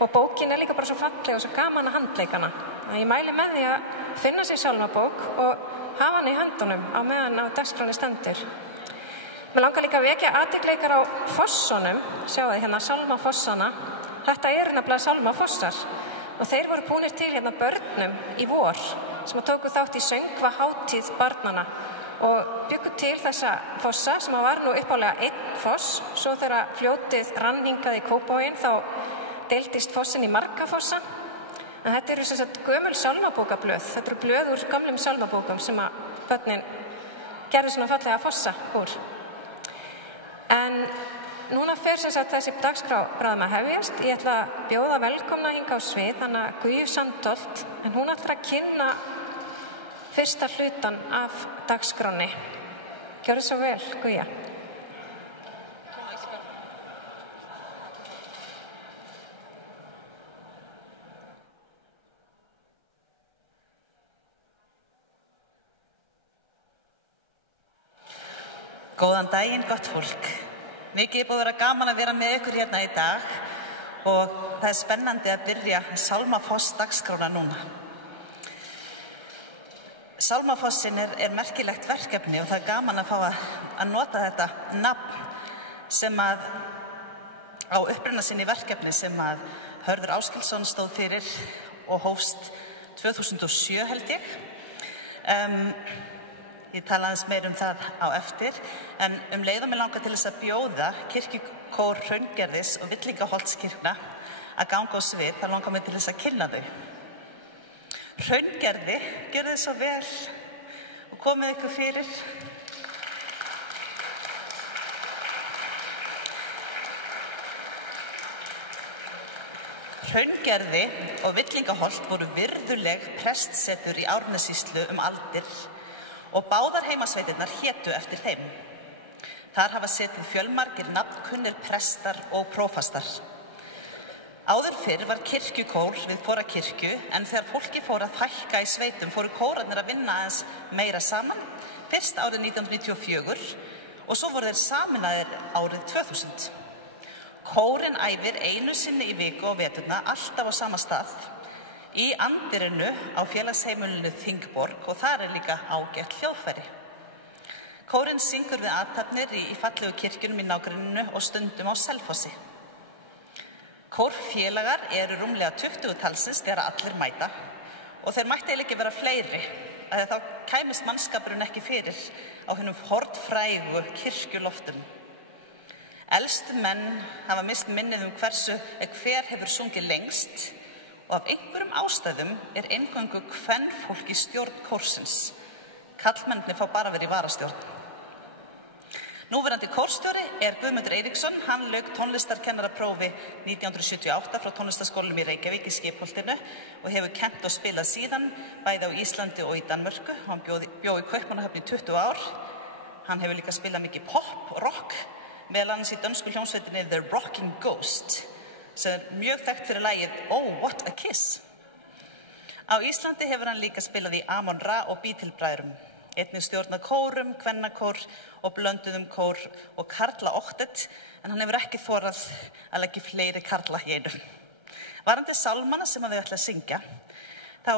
Og bókin er líka bara svo falleg og svo gaman að handleikana. Ég mæli með því að finna sér sálmabók og hafa hann í höndunum á meðan á dagskránni stendur. Mér langar líka að vekja athygli ykkar á fossunum, sjáu þið hérna sálmafossana. Þetta eru nefnilega sálmafossar og þeir voru búnir til hérna börnum í vor sem að tóku þátt í söngvahátíð barnanna og bjuggu til þessa fossa sem var nú uppálega einn foss. Svo þegar fljótið rann hingað í Kópavoginn þá deildist fossin í marga fossa. En þetta eru sem sagt gömul sálmabókablöð. Þetta eru blöð úr gamlum sálmabókum sem að börnin gerðu svona fallega fossa úr. En núna fer sem sagt þessi dagskrá bráðum að hefjast. Ég ætla að bjóða velkomna hingað á svið, hana Guðju Sandholt, en hún ætlar að kynna fyrsta hlutan af dagskránni. Gjörðu svo vel, Guðja. Góðan daginn, gott fólk. Mikið búið að vera gaman að vera með ykkur hérna í dag og það er spennandi að byrja Sálmafoss dagskrána núna. Sálmafossin er merkilegt verkefni og það er gaman að fá að nota þetta nafn sem að á uppruna sinni verkefni sem að Hörður Áskilsson stóð fyrir og hófst 2007 held ég. Ég tala aðeins meir það á eftir, en leið mig langar til þess að bjóða kirkjukór Hraungerðis og Villingaholtskirkna að ganga á svið, það langar mig til þess að kynna þau. Hraungerði, gjörðu þið svo vel og komið ykkur fyrir. Hraungerði og Villingaholt voru virðuleg prestsetur í Árnessýslu aldir og báðar heimasveitirnar hétu eftir þeim. Þar hafa setið fjölmargir nafnkunnir prestar og prófastar. Áður fyrr var kirkjukór við hvora kirkju, en þegar fólki fór að fækka í sveitum fóru kórarnir að vinna aðeins meira saman, fyrst árið 1994 og svo voru þeir sameinaðir árið 2000. Kórinn æfir einu sinni í viku á veturna, alltaf á sama stað, í andirinu á félagsheimilinu Þingborg og þar líka ágætt hljóðfæri. Kórinn syngur við athafnir í fallegu kirkjunum í nágrenninu og stundum á Selfossi. Kórfélagar eru rúmlega 20 talsins þegar allir mæta og þeir mætti eiginlega ekki vera fleiri að þá kæmist mannskapurinn ekki fyrir á hinum hornfrægu kirkjuloftum. Elstu menn hafa mist minnið hver hefur sungið lengst og af einhverjum ástæðum eingöngu kvenfólk í stjórn kórsins. Karlmennirnir fá bara verið í varastjórn. Núverandi kórstjóri Guðmundur Eiríksson. Hann lauk tónlistarkennaraprófi 1978 frá tónlistarskólanum í Reykjavík í Skipholtinu og hefur kennt og spilað síðan bæði á Íslandi og í Danmörku. Hann bjó í Kaupmannahöfn í 20 ár. Hann hefur líka spilað mikið pop og rock, meðal annars í dönsku hljómsveitinni The Rocking Ghost, sem mjög þekkt fyrir lagið Oh, What a Kiss. Á Íslandi hefur hann líka spilað í Amon Ra og Beatle-bræðrum, einnig stjórnað kórum, kvennakór og blönduðum kór og karla oktet, en hann hefur ekki þorað að leggja fleiri karla í einu. Varandi sálmana sem þau ætla að syngja, þá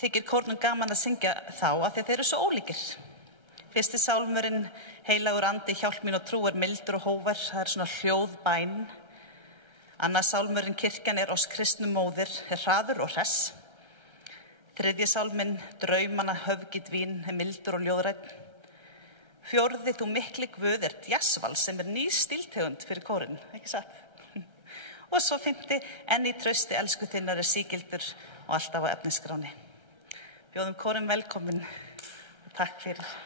þykir kórnum gaman að syngja þá að þeir eru svo ólíkir. Fyrsti sálmurinn, heilagur andi, hjálp mín og trú, mildur og hóvar, það svona hljóðbæn. Annar sálmurinn, kirkjan oss kristnum móðir, hraður og hress. Þriðji sálminn, draumana höfgið vín, mildur og ljóðrætt. Fjórði, þú mikli guð, jazzval sem ný stíltegund fyrir kórinn, ekki satt? Og svo fimmti, enn í trausti elsku þinnar sígildur og alltaf á efnisskráni. Bjóðum kórinn velkomin og takk fyrir.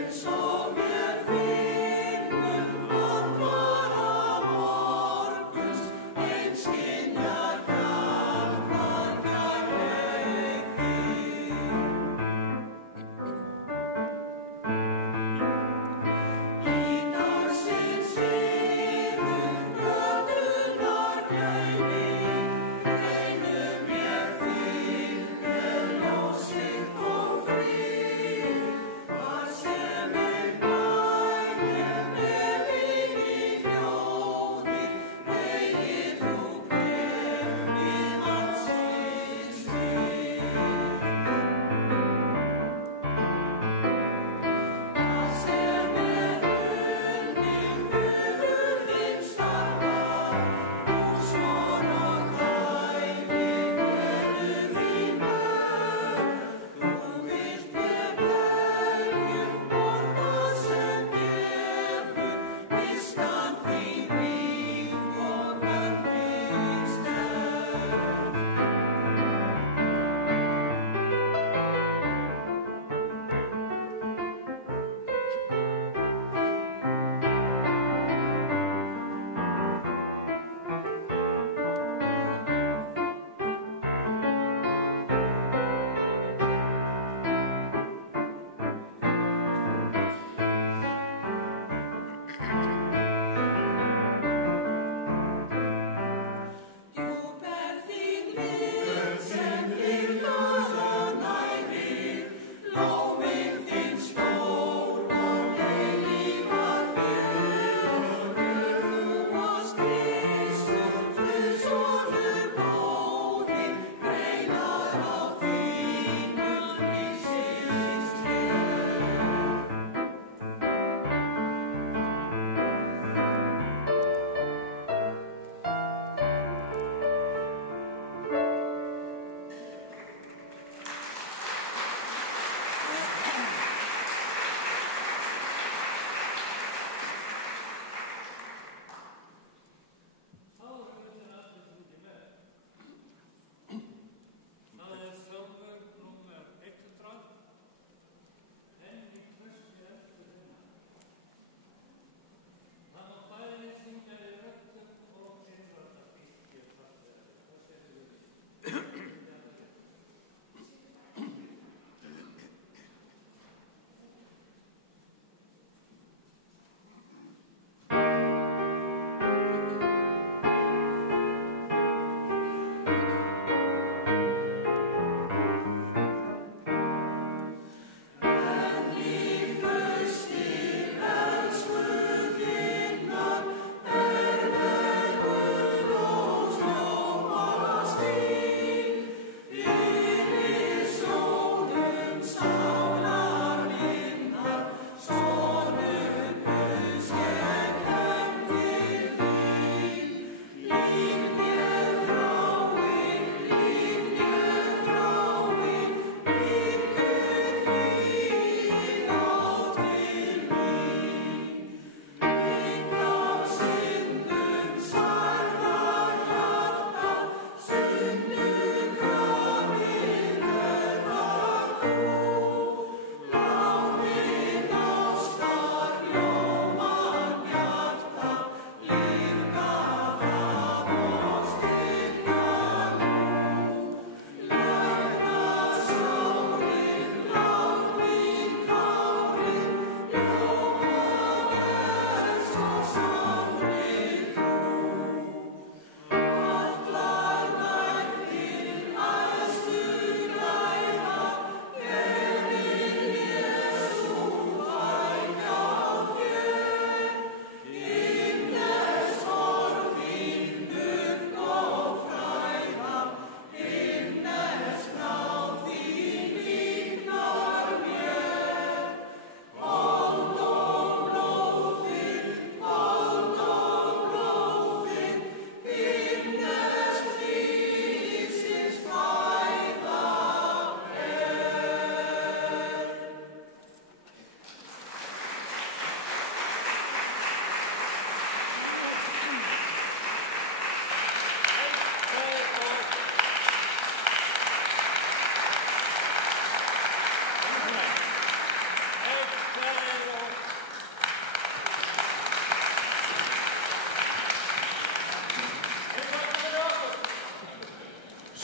Eins og mér finnur að vara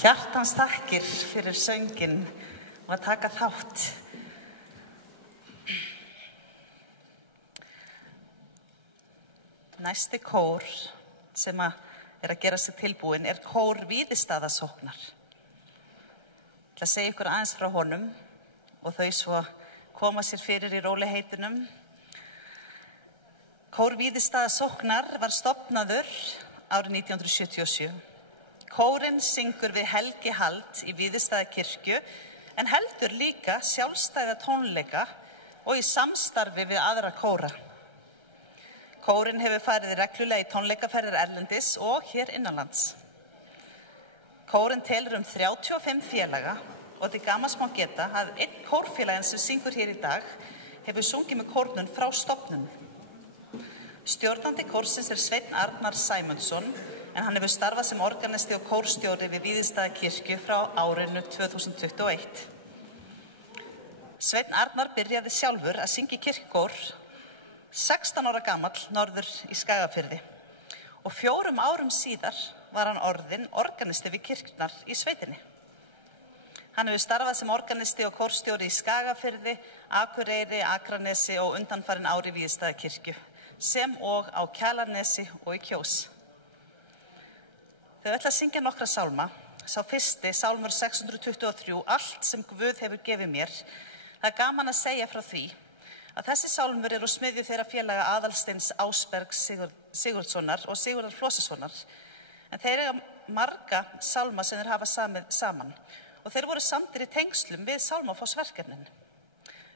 Hjartans þakkir fyrir sönginn og að taka þátt. Næsti kór sem er að gera sig tilbúin er kór Víðistaðasóknar. Ég ætla að segja ykkur aðeins frá honum og þau svo koma sér fyrir í róliheitunum. Kór Víðistaðasóknar var stofnaður árið 1977. Kórinn syngur við helgihald í Víðistaðakirkju en heldur líka sjálfstæða tónleika og í samstarfi við aðra kóra. Kórinn hefur farið reglulega í tónleikaferðir erlendis og hér innanlands. Kórinn telur 35 félaga og til gamans má geta að einn kórfélaginn sem syngur hér í dag hefur sungið með kórnum frá stofnun. Stjórnandi kórsins er Sveinn Arnar Sæmundsson en hann hefur starfað sem organisti og kórstjóri við Víðistaðakirkju frá árinu 2021. Sveinn Arnar byrjaði sjálfur að syngja í kirkjukór 16 ára gamall norður í Skagafirði og 4 árum síðar var hann orðinn organisti við kirkjurnar í sveitinni. Hann hefur starfað sem organisti og kórstjóri í Skagafirði, Akureyri, Akranesi og undanfarin ári í Víðistaðakirkju, sem og á Kjalarnesi og í Kjós. Þau ætla að syngja nokkra sálma. Sá fyrsti, sálmur 623, Allt sem Guð hefur gefið mér. Það er gaman að segja frá því að þessi sálmur eru úr smiðju þeirra félaga Aðalsteins Ásbergs Sigurðssonar og Sigurðar Flósessonar. En þeir eiga marga sálma sem þeir hafa samið saman og þeir voru samdir í tengslum við Sálmafossverkefnin.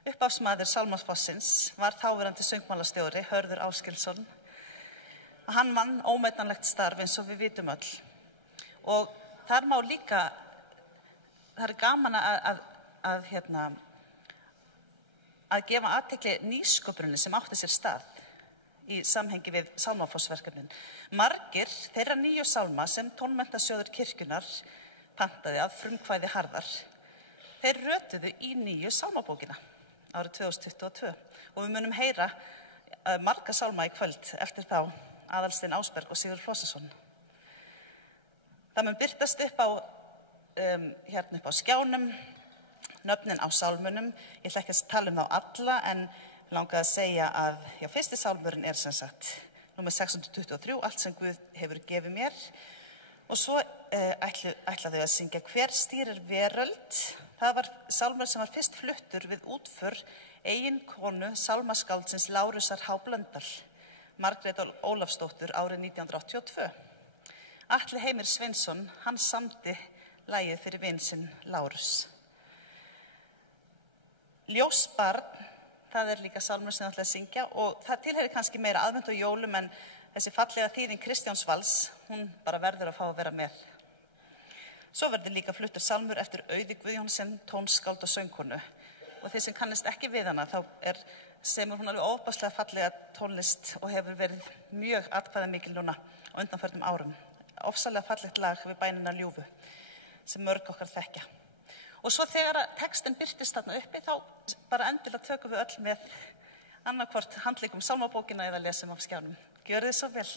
Upphafsmaður Sálmafossins var þáverandi söngmálastjóri Hörður Áskilsson og hann vann ómetanlegt starf eins og við vitum öll. Og þar má líka, það er gaman að gefa athygli nýsköpuninni sem átti sér stað í samhengi við Sálmafossverkefnin. Margir þeirra nýju sálma sem Tónmenntasjóður kirkjunnar pantaði að frumkvæði Harðar, þeir rötuðu í nýju sálmabókina árið 2022 og við munum heyra marga sálma í kvöld eftir þá Aðalstein Ásberg og Sigurður Flósesson. Það mun birtast upp á skjánum nöfnin á sálmunum. Ég ætla ekki að tala þá alla en langaði að segja að fyrsti sálmurinn er sem sagt númer 623, Allt sem Guð hefur gefið mér. Og svo ætla þau að syngja Hver stýrir veröld. Það var sálmur sem var fyrst fluttur við útför eiginkonu sálmaskáldsins Lárusar H. Blöndal, Margrét Ólafsdóttur árið 1982. Atli Heimir Sveinsson, hann samdi lagið fyrir vin sinn Lárus. Ljósbarn, það er líka sálmur sem það ætla að syngja og það tilheyrir kannski meira aðvent og jólum en þessi fallega þýðing Kristjáns Vals, hún bara verður að fá að vera með. Svo verður líka fluttur sálmur eftir Auði Guðjónsson, tónskáld og söngkonu. Og þeir sem kannist ekki við hana, þá semur hún alveg ofboðslega fallega tónlist og hefur verið mjög atkvæðamikil núna á undanförnum árum. Ofsalega fallegt lag við bænina Ljúfu, sem mörg okkar þekkja. Og svo þegar textin birtist þarna uppi, þá bara endurlega tökum við öll með annarkvort handleikum sálmabókina eða lesum af skjánum. Gjörið þið svo vel.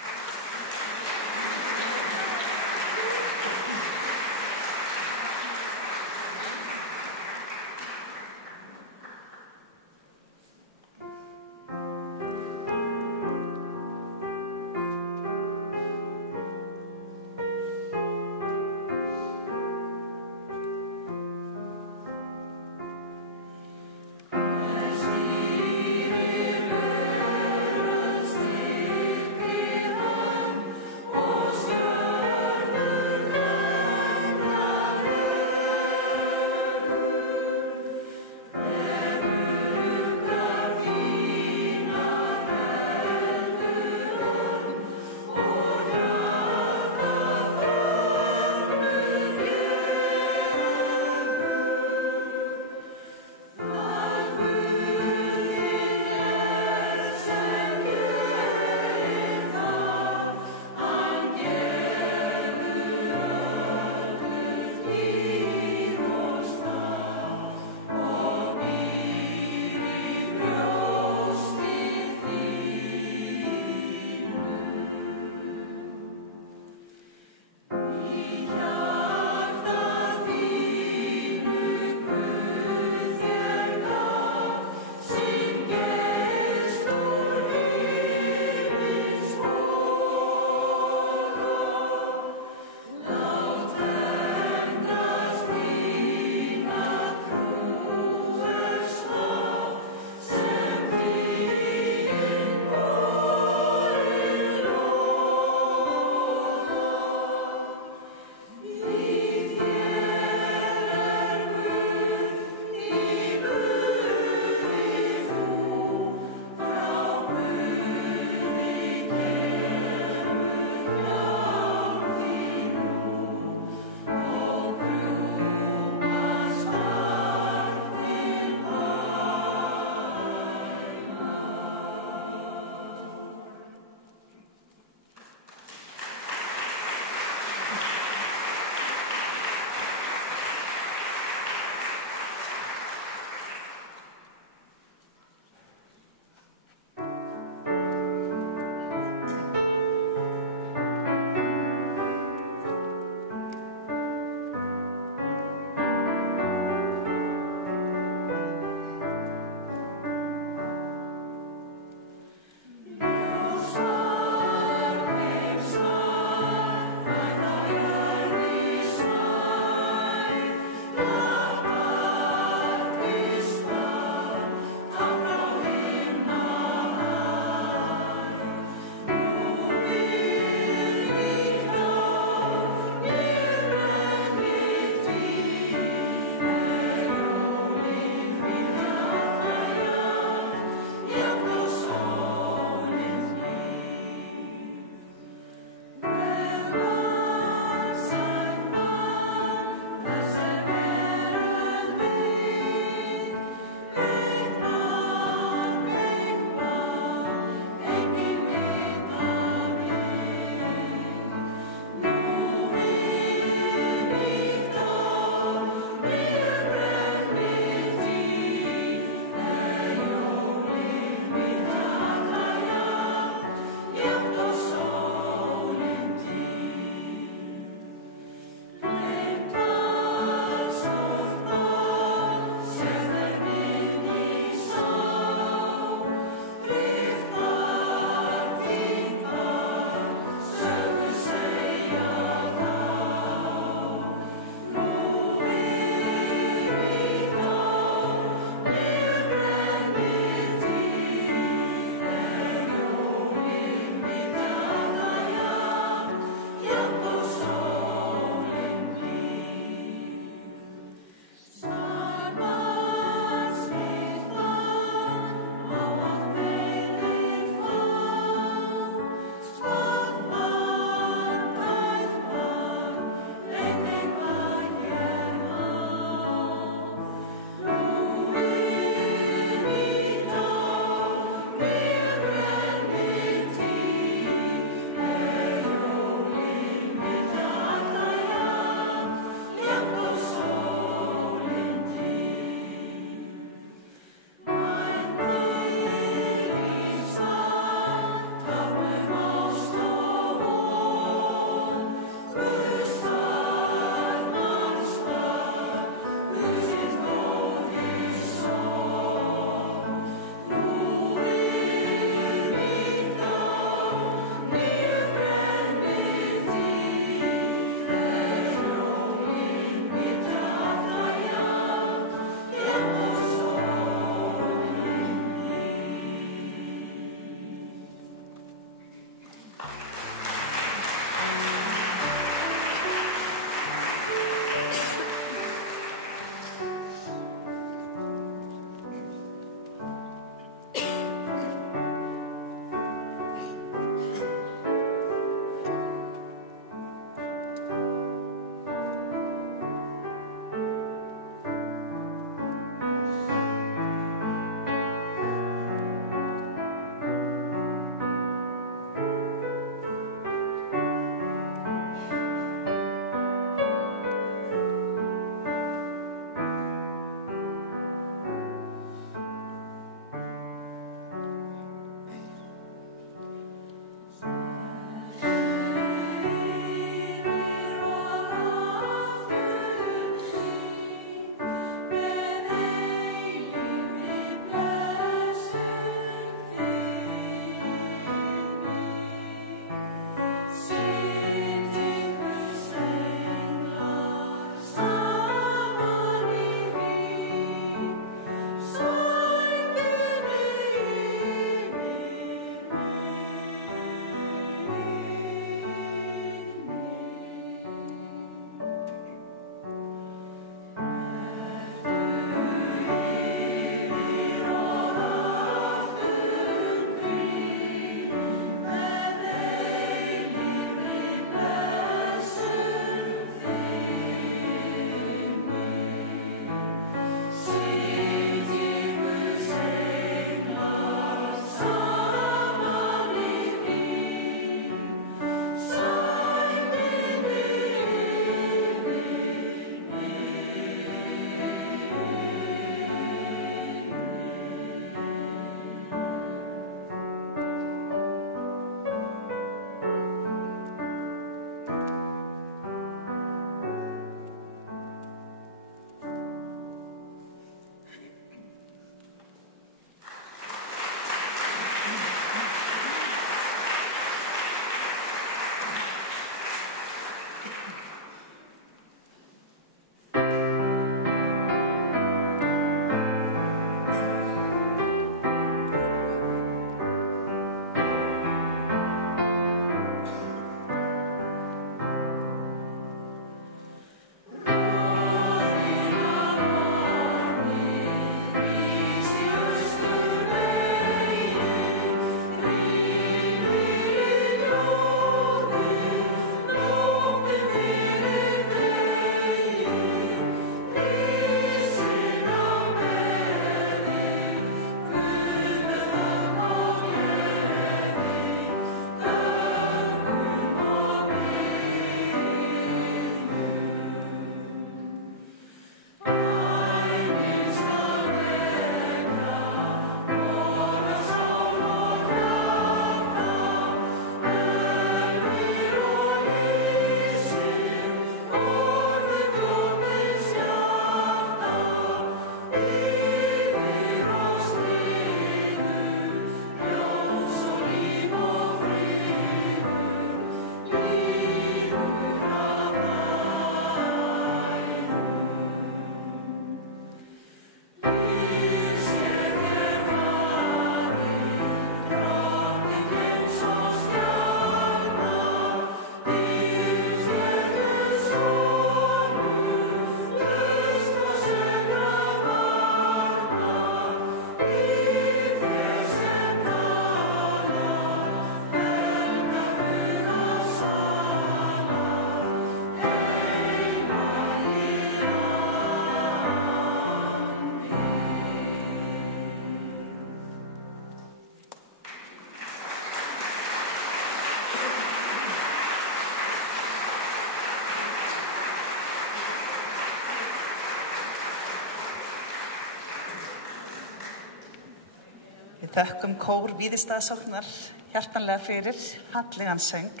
Við þökkum kór Víðistaðasóknar hjartanlega fyrir fallegan söng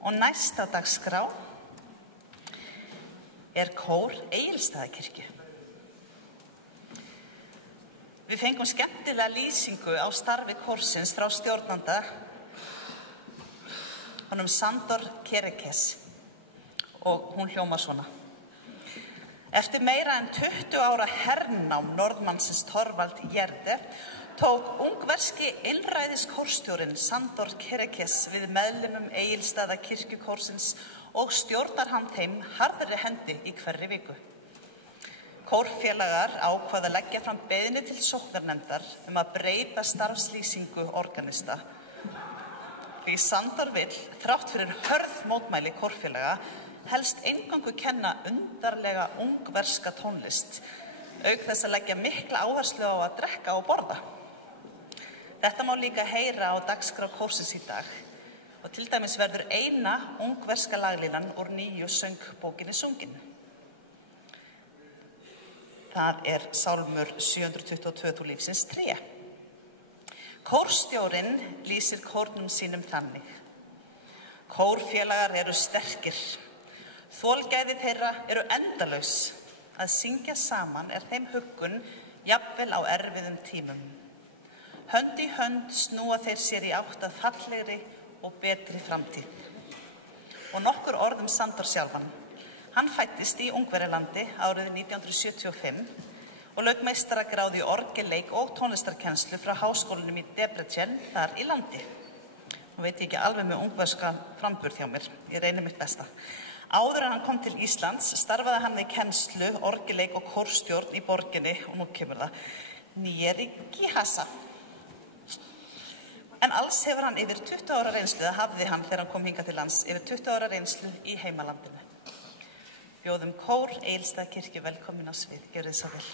og næst á dagskrá er kór Egilsstaðakirkju. Við fengum skemmtilega lýsingu á starfi kórsins frá stjórnanda, honum Sandor Kerekes, og hún hljómar svona. Eftir meira en 20 ára hernám norðmannsins Thorvald Gjerde tók ungverski einræðiskórstjórinn Sandor Kerekes við meðlimum Egilsstaða kirkjukórsins og stjórnar hann þeim harðri hendi í hverri viku. Kórfélagar ákvað að leggja fram beiðni til sóknarnefndar að breyta starfslýsingu organista. Því Sandor vill, þrátt fyrir hörð mótmæli kórfélaga, helst eingangu kenna undarlega ungverska tónlist, auk þess að leggja mikla áherslu á að drekka og borða. Þetta má líka heyra á dagskrá kórsins í dag og til dæmis verður eina ungverska laglínan úr nýju söngbókinni sungin. Það er sálmur 722 Þú lífsins tré. Kórstjórinn lýsir kórnum sínum þannig. Kórfélagar eru sterkir. Þolgæði þeirra eru endalaus. Að syngja saman er þeim huggun jafnvel á erfiðum tímum. Hönd í hönd snúa þeir sér í átt að fallegri og betri framtíð. Og nokkur orð Sandor sjálfan. Hann fæddist í Ungverjalandi árið 1975 og lauk meistaragráðu í orgelleik og tónlistarkennslu frá háskólanum í Debrecen þar í landi. Nú veit ég ekki alveg með ungverska framburð hjá mér, ég reyni mitt besta. Áður en hann kom til Íslands starfaði hann í kennslu, orgelleik og kórstjórn í borginni, og nú kemur það, Nyíregyháza. En alls hefur hann yfir 20 ára reynslu, það hafði hann þegar hann kom hingað til lands, yfir 20 ára reynslu í heimalandinu. Bjóðum kór Egilsstaðakirkju velkomin á svið, gjörið svo vel.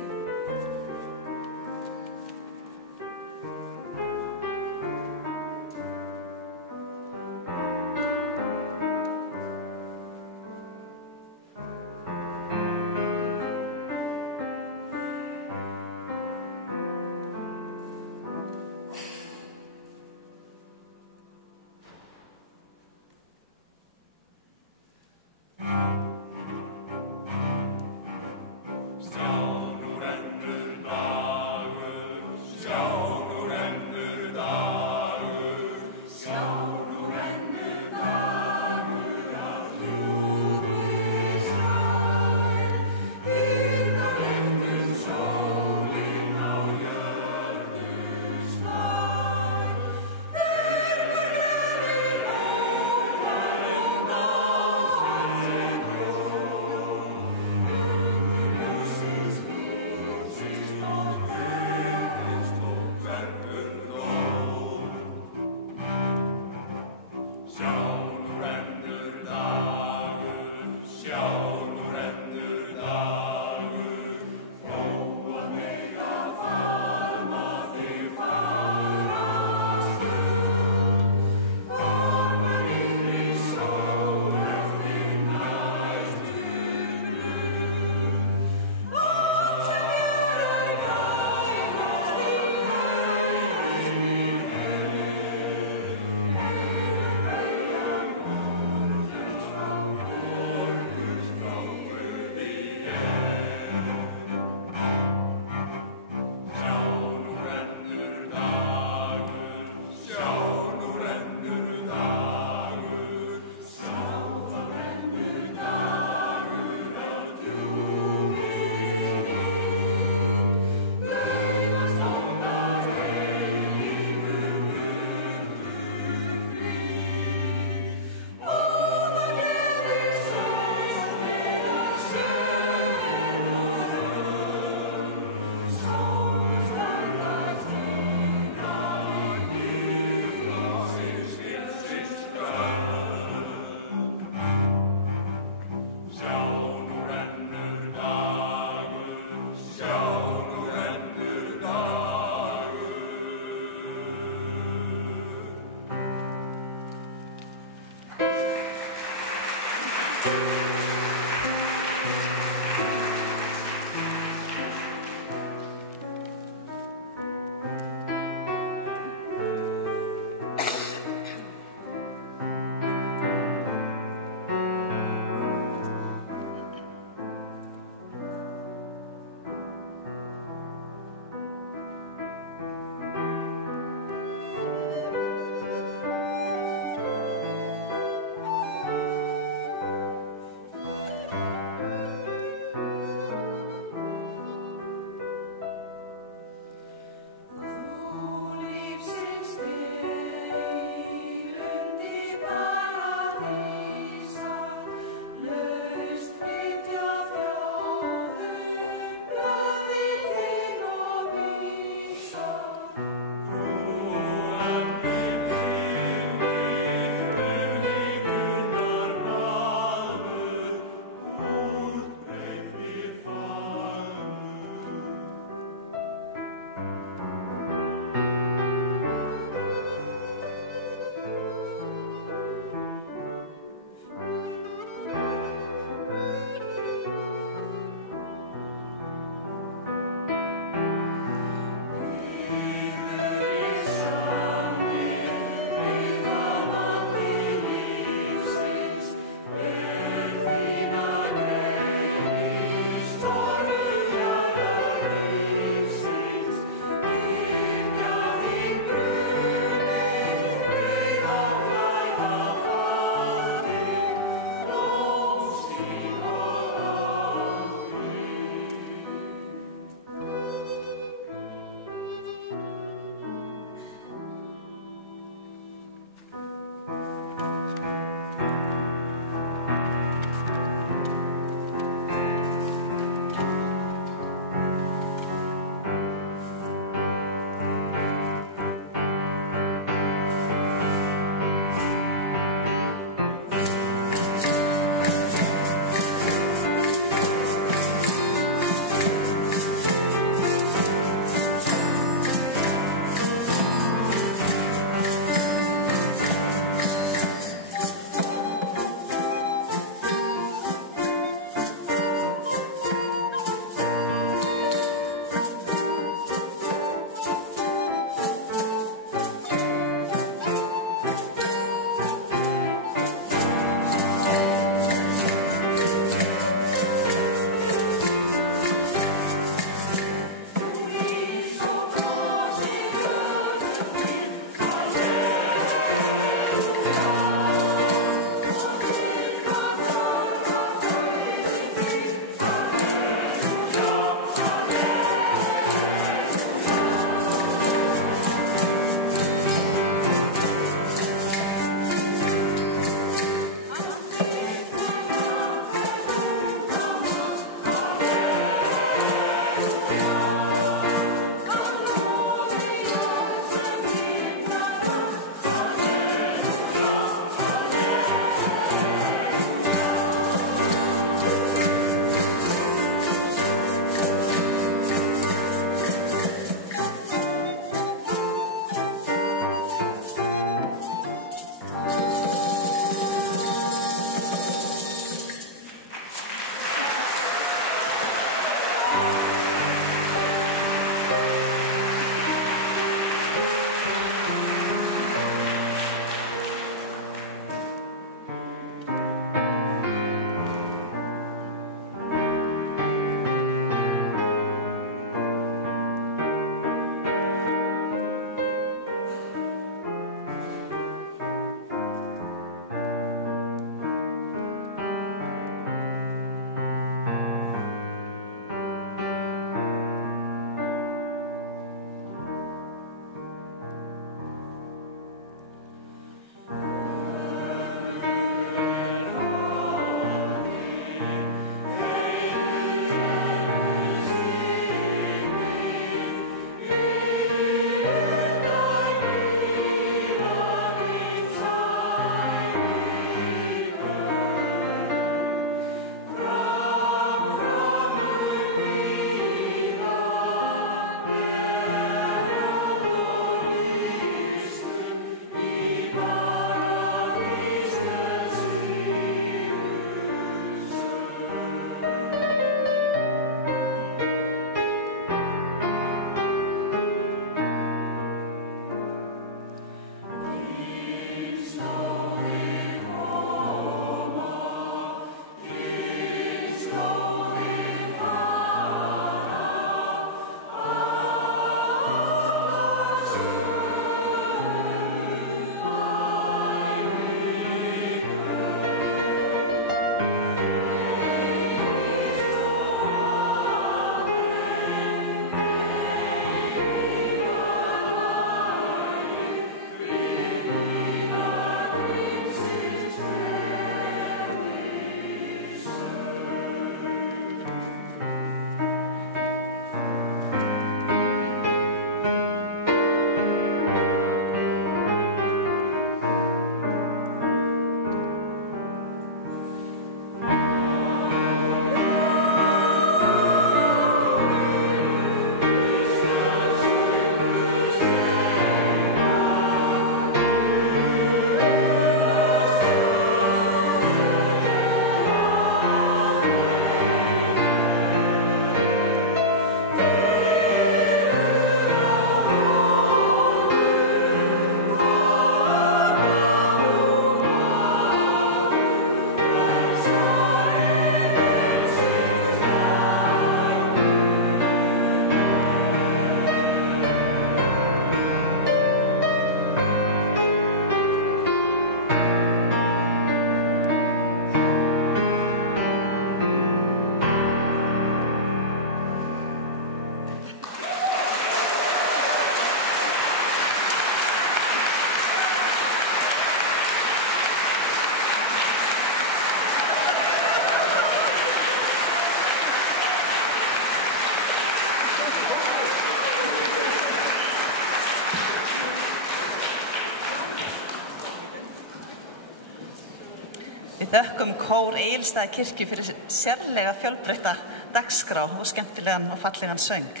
Við þökkum kór Egilsstaðakirkju fyrir sérlega fjölbreytta dagskrá og skemmtilegan og fallegan söng.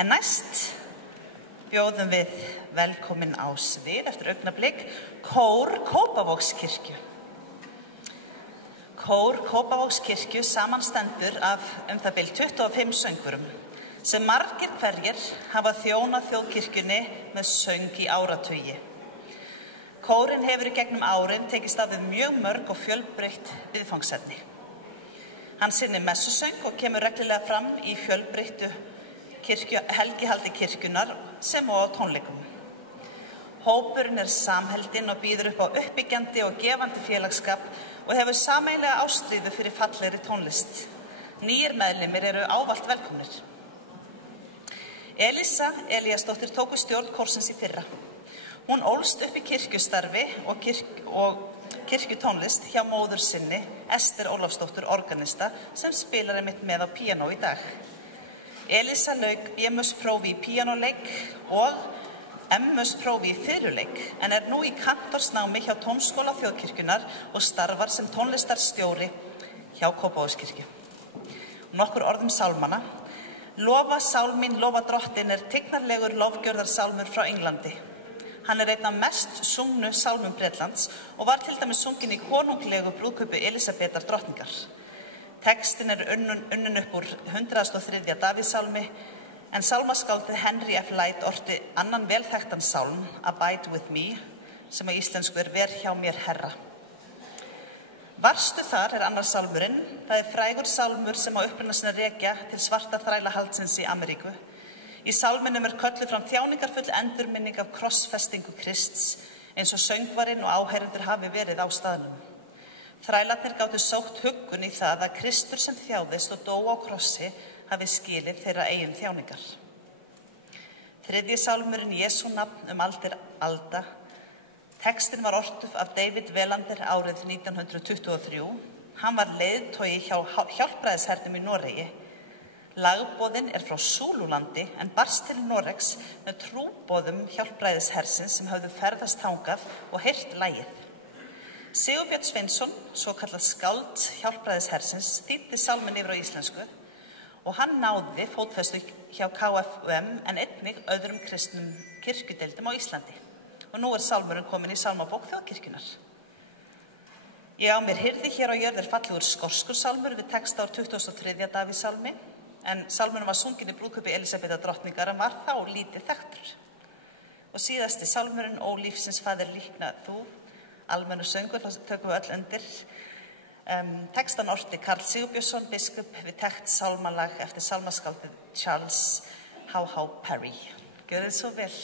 En næst bjóðum við velkomin á svið eftir augnablik kór Kópavogskirkju. Kór Kópavogskirkju samanstendur af það bil 25 söngurum sem margir hverjir hafa þjónað þjóðkirkjunni með söng í áratugi. Kórinn hefur í gegnum árin tekist af við mjög mörg og fjölbreytt viðfangsefni. Hann sinnir messusöng og kemur reglulega fram í fjölbreyttu helgihaldi kirkjunnar sem og á tónleikum. Hópurinn samheldinn og býður upp á uppbyggjandi og gefandi félagsskap og hefur sameiginlega ástríðu fyrir fallegri tónlist. Nýir meðlimir eru ávallt velkomnir. Elísa Elíasdóttir tók við stjórn kórsins í fyrra. Hún ólst upp í kirkjustarfi og kirkjutónlist hjá móður sinni, Ester Ólafsdóttur organista, sem spilar einmitt með á píanó í dag. Elísa lauk BMS-prófi í píanóleik og MS-prófi í fiðluleik, en er nú í kantorsnámi hjá Tónskóla Þjóðkirkjunnar og starfar sem tónlistarstjóri hjá Kópavogskirkju. Nokkur orðum sálmana. Lofa sálmín, lofa drottin er tignarlegur lofgjörðarsálmur frá Englandi. Hann er einn af mest sungnu sálmum Bretlands og var til dæmis sunginn í konunglegu brúðkaupi Elísabetar drottningar. Textin er unnin upp úr 103. Davíðsálmi, en sálmaskáldið Henry F. Light orti annan velþekktan sálm, Abide with me, sem á íslensku er Ver hjá mér Herra. Varstu þar er annar sálmurinn. Það er frægur sálmur sem á uppruna sinna rekja til svarta þrælahaldsins í Ameríku. Í sálminum er kölluð fram þjáningarfull endurminning af krossfestingu Krists, eins og söngvarinn og áheyrendur hafi verið á staðnum. Þrælarnir gátu sótt huggun í það að Kristur sem þjáðist og dó á krossi hafi skilið þeirra eigin þjáningar. Þriðji sálmurinn Jesú nafn aldir alda. Textin var ortið af David Welander árið 1923. Hann var leiðtogi hjá hjálpræðishernum í Noregi. Lagboðin er frá Súlulandi en barst til Noregs með trúboðum hjálpræðishersins sem höfðu ferðast þangað og heyrt lagið. Sigurbjörn Sveinsson, svo kallað skáld hjálpræðishersins, þýddi sálminn yfir á íslensku og hann náði fótfestu hjá KFUM en einnig öðrum kristnum kirkjudeildum á Íslandi. Og nú er sálmurinn komin í sálmabók Þjóðkirkjunnar. Ég á mér hirði hér á jörð er fallegur skorskur sálmur við texta ár 23. Davíðsálmi. En sálmurinn var sunginn í brúðkaupi Elísabetar drottningar en var þá lítið þekktur. Og síðasti sálmurinn, Ó lífsins faðir líkna þú, almennu söngur, það tökum við öll undir. Textan orti Karl Sigurbjörnsson, biskup við tekt sálmalag eftir sálmaskáldið Charles How Perry. Gjörið svo vel.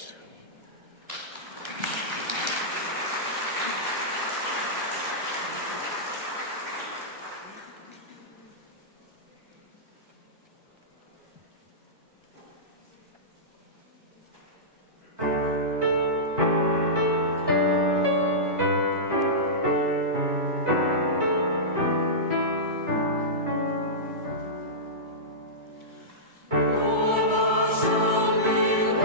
Lofa sálmín,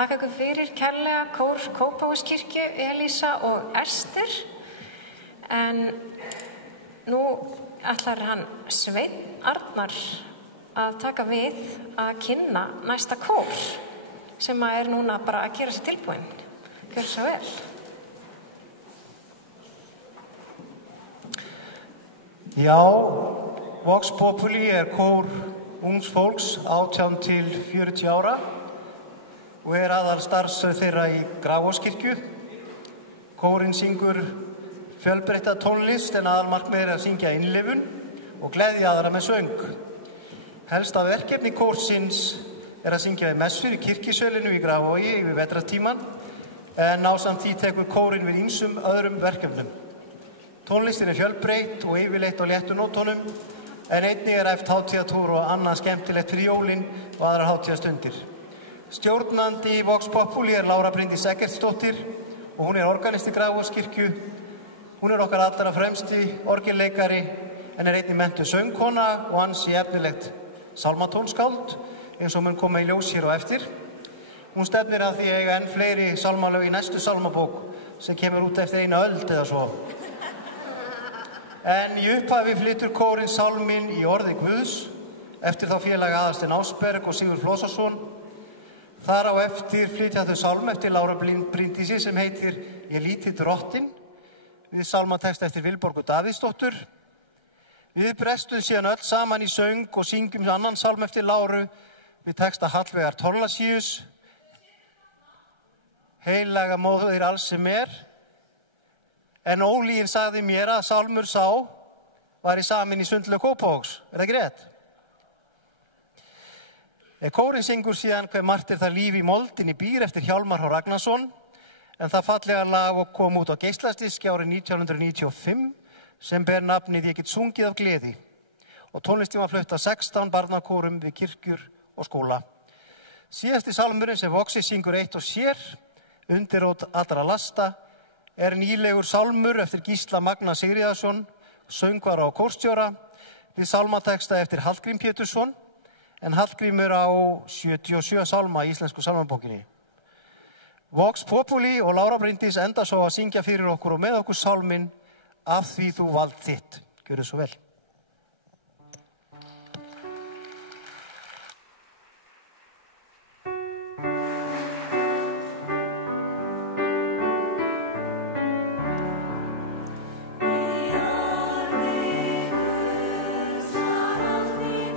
Þakka ykkur fyrir kærlega kór Kópavogskirkju, Elísa og Ester. En nú ætlar hann Sveinn Arnar að taka við að kynna næsta kór sem er núna bara að gera sér tilbúin. Gjörðu svo vel. Já, Vox Populi kór ungs fólks 18 til 40 ára og aðal starfstöð þeirra í Grafarvogskirkju. Kórinn syngur fjölbreytta tónlist en aðalmarkmið að syngja innlifun og gleðja aðra með söng. Helsta verkefni kórsins að syngja í messur í kirkjusölinu í Grafarvogi yfir vetrartíman en ásamt því tekur kórinn við ýmsum öðrum verkefnum. Tónlistin fjölbreytt og yfirleitt á léttu nótunum en einnig æft hátíðatúr og annað skemmtilegt fyrir jólin og aðrar hátíðastundir. Stjórnandi Vox Populi Lára Bryndís Eggertsdóttir og hún organist í Grafarvogskirkju. Hún okkar allra fremsti orgelleikari en einnig menntuð söngkona og ansi efnilegt sálmatónskáld eins og mun koma í ljós hér á eftir. Hún stefnir að því að eiga enn fleiri sálmalög í næstu sálmabók sem kemur út eftir eina öld eða svo. En í upphafi flytur kórinn sálminn í orði Guðs eftir þá félaga Aðalstein Ásberg og Sigurð Flósason. Þar á eftir flytja þau sálm eftir Láru Bryndísi sem heitir Ég lítið drottin við sálmatext eftir Vilborgu Davíðsdóttur. Við brestum síðan öll saman í söng og syngjum annan sálm eftir Láru við texta Hallveigar Thorlacius Heilaga móðir alls sem en ólíginn sagði mér að sálmur sá var í samin í Sundlaug Kópavogs. Það ekki rétt? Kórinn syngur síðan Hve margt það líf í moldinni býr eftir Hjálmar H. Ragnarsson en það fallega lag kom út á geislastiski árið 1995 sem ber nafnið Ég get sungið af gleði og tónlistin var flutt af 16 barnakórum við kirkjur og skóla. Síðasti sálmurinn sem Voxi syngur eitt og sér, undirrót allra lasta, nýlegur sálmur eftir Gísla Magna Sigríðarsson, söngvara og kórstjóra, við sálmateksta eftir Hallgrím Pétursson, en Hallgrímur á 77 sálma í íslensku sálmabókinni. Vox Populi og Lára Bryndís enda svo að syngja fyrir okkur og með okkur sálminn Af því þú vald þitt. Gjörðu svo vel. Í orði Guðs var af því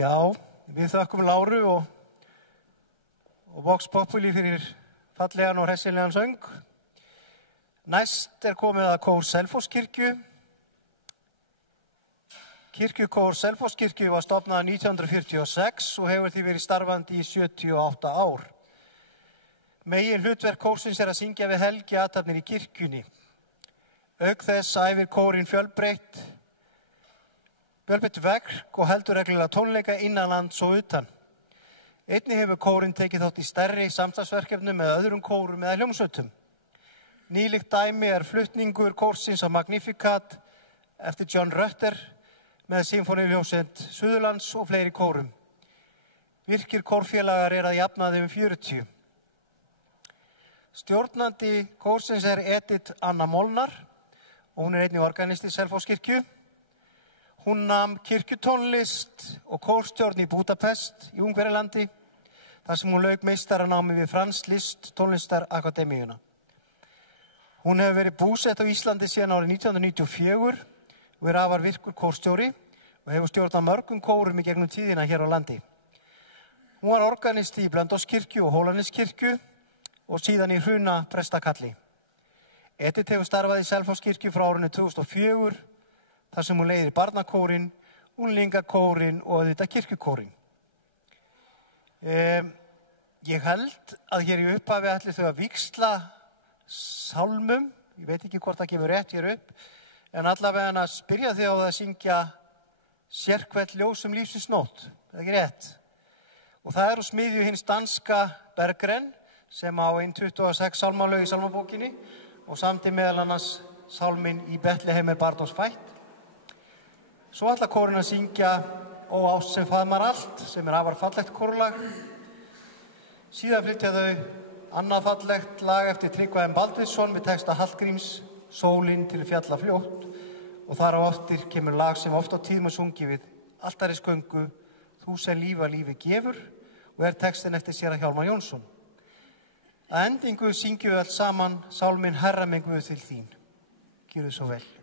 Já, við þökkum Láru og Vox Populi fyrir fallegan og hressilegan söng. Næst komið að kór Selfosskirkju. Kirkjukór Selfosskirkju var stofnað 1946 og hefur því verið starfandi í 78 ár. Megin hlutverk kórsins að syngja við helgiathafnir í kirkjunni. Auk þess æfir kórinn fjölbreytt verk og heldur reglulega tónleika innanlands og utan. Einnig hefur kórinn tekið þátt í stærri samstarfsverkefnum með öðrum kórum eða hljómsveitum. Nýlíkt dæmi flutningur kórsins á Magnificat eftir John Rutter með Sinfóníuhljómsveit Suðurlands og fleiri kórum. Virkir kórfélagar að jafnaði 40. Stjórnandi kórsins Edith Anna Molnar og hún einnig organist í Selfosskirkju. Hún nam kirkjutónlist og kórstjórn í Budapest í Ungverjalandi þar sem hún lauk meistaranámi við Frans Liszt tónlistarakademíuna. Hún hefur verið búsett á Íslandi síðan árið 1994 og afar virkur kórstjóri og hefur stjórnað mörgum kórum í gegnum tíðina hér á landi. Hún var organist í Blönduóskirkju og Hólaneskirkju og síðan í Hruna prestakalli. Edith hefur starfað í Selfosskirkju frá árinu 2004 þar sem hún leiðir barnakórinn, unglingakórinn og auðvitað kirkjukórinn. Ég held að hér í upphafi ætli þau að víxla sálmum, ég veit ekki hvort það kemur rétt hér upp, en allavega að spyrja þau á það að syngja Sérkvætt ljós lífsins nótt, það er ekki rétt. Og það úr smiðju hins danska Berggren sem á 26 sálmalög í sálmabókinni og samdi meðal annars sálminn Í Betlehem barnans fætt. Svo ætla kórinn að syngja Ó ást sem faðmar allt, sem afar fallegt kórlag. Síðan flytja þau annað fallegt lag eftir Tryggva M. Baldvinsson með texta Hallgríms, Sólin til fjalla fljótt, og þar á eftir kemur lag sem oft á tíðum sungið við Altarisgöngu, Þú sem lífi gefur, og textin eftir séra Hjálmar Jónsson. Að endingu syngjum við allt saman sálminn Herra minn Guð til þín. Gjörðu svo vel. Hugskönnu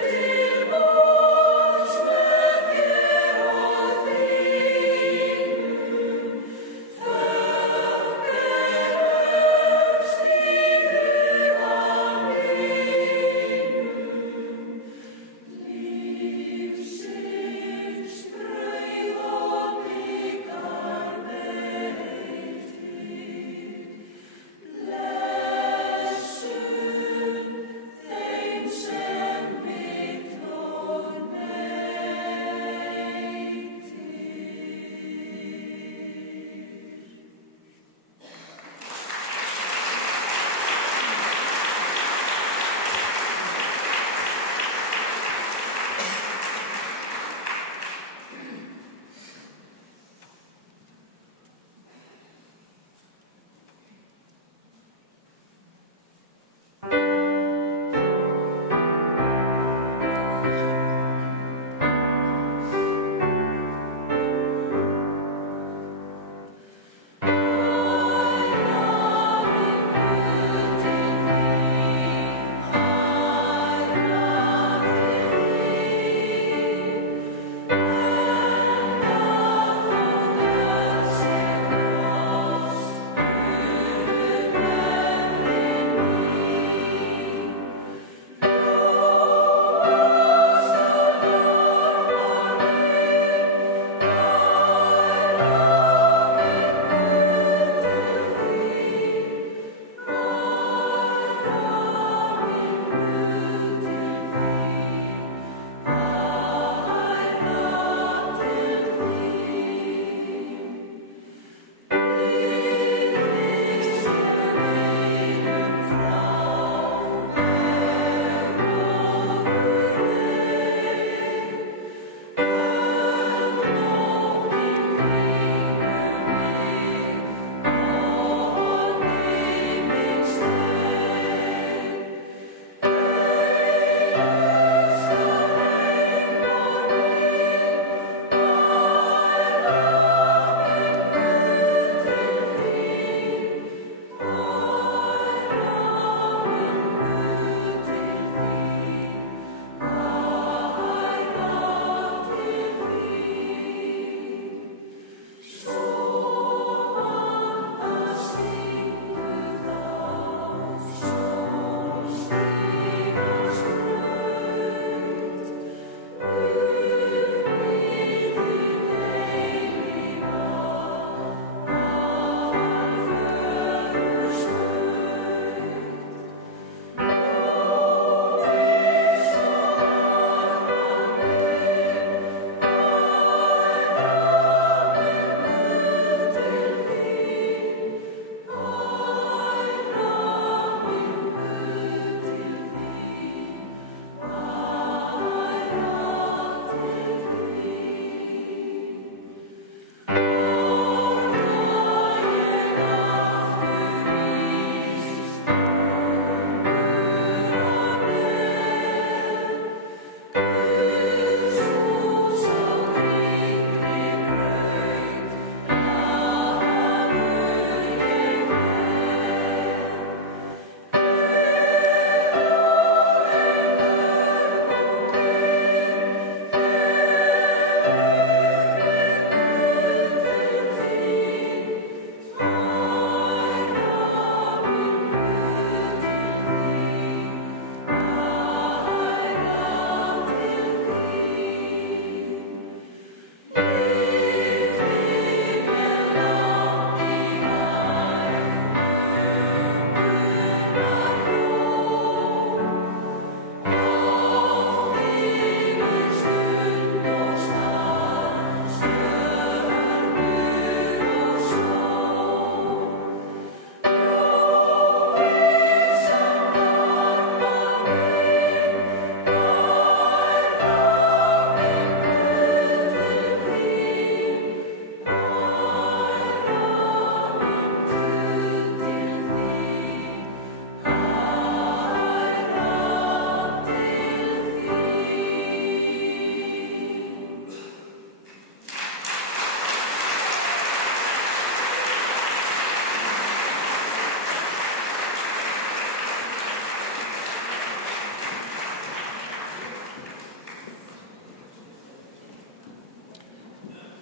Til borðs með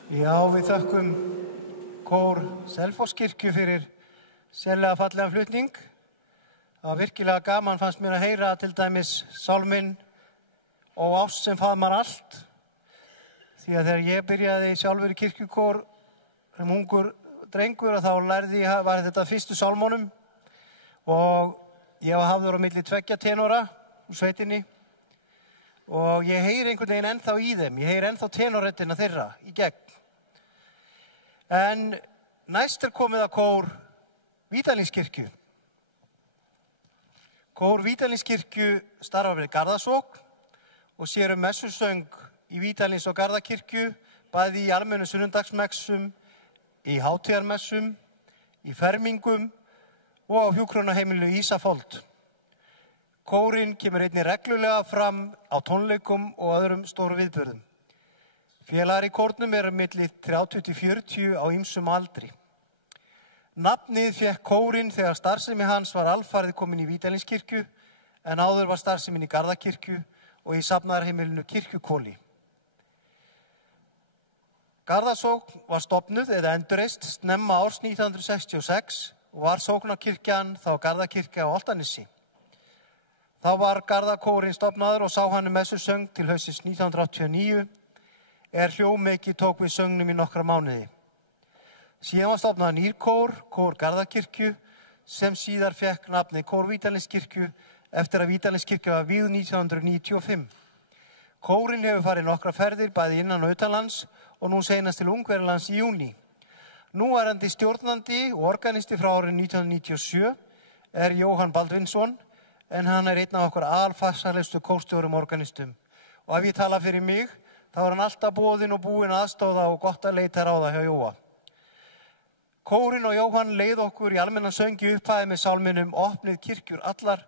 Já, við þökkum kór Selfosskirkju fyrir sérlega fallegan flutning. Það var virkilega gaman fannst mér að heyra til dæmis sálminn og ást sem faðmar allt. Því að þegar ég byrjaði sjálfur í kirkjukór sem ungur drengur þá var þetta fyrstu sálmónum og ég var hafður á milli 2 tenóra úr sveitinni og ég heyri einhvern veginn ennþá í þeim. Ég heyri ennþá tenorrettina þeirra í gegn. En næst komið að kór Vídalínskirkju. Kór Vídalínskirkju starfar við Garðasókn og sér messusöng í Vídalíns og Garðakirkju, bæði í almennu sunnundagsmessum, í hátíðarmessum, í fermingum og á hjúkrunarheimilinu Ísafold. Kórinn kemur einnig reglulega fram á tónleikum og öðrum stóru viðburðum. Félagar í kórnum eru milli 30-40 á ýmsum aldri. Nafnið fékk kórinn þegar starfsemi hans var alfarið komin í Vídalínskirkju en áður var starfsemin í Garðakirkju og í safnaðarheimilinu Kirkjukóli. Garðasókn var stofnuð eða endurreist snemma árs 1966 og var sóknarkirkjan þá Garðakirkja á Álftanessi. Þá var Garðakórinn stofnaður og sá hann messusöng til haustsins 1989 hljómmeiki tók við söngnum í nokkra mánuði. Síðan var stofnaður nýr kór, kór Garðakirkju, sem síðar fékk nafnið kór Vídalínskirkju eftir að Vídalínskirkja var vígð 1995. Kórinn hefur farið nokkra ferðir bæði innan og utanlands og nú seinast til Ungverjalands í júní. Núverandi stjórnandi og organisti frá árinu 1997 Jóhann Baldvinsson, en hann einn af okkur alfarsarlegustu kórstjórum organistum. Og ef ég tala fyrir mig, þá hann alltaf boðinn og búinn aðstóða og gott að leita ráða hjá Jóa. Kórinn og Jóhann leið okkur í almennan söng í upphæði með sálminum Opnið kirkjur allar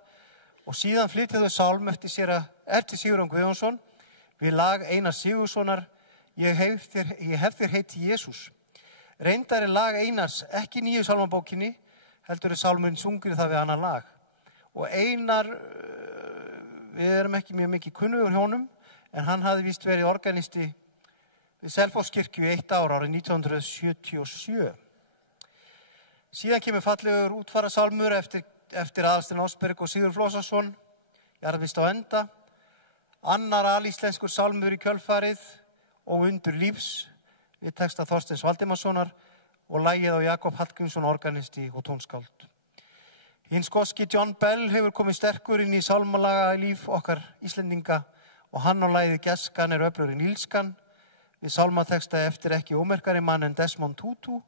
og síðan flytja þau sálm eftir Sigurjón Guðjónsson við lag Einars Sigurðssonar Ég hef þér heiti Jesús. Reyndar lag Einars ekki nýju sálmabókinni, heldur sálmurinn sungur það við annan lag. Og Einar, við erum ekki mjög mikið kunnugur honum, en hann hafði víst verið organisti við Selfosskirkju 1 ár árið 1977. Síðan kemur fallegur útfarasálmur eftir Aðalstein Ásberg og Sigurð Flósason, Jarðvist á enda, annar alíslenskur sálmur í kjölfarið og Undur lífs við texta Þorsteins Valdimarssonar og lagið á Jakob Hallgrímsson organisti og tónskáld. Hinn skoski John Bell hefur komið sterkur inn í sálmalaga líf okkar Íslendinga og hann á lagið Geskan öflugri en illskan við sálmateksta eftir ekki ómerkari mann en Desmond Tutu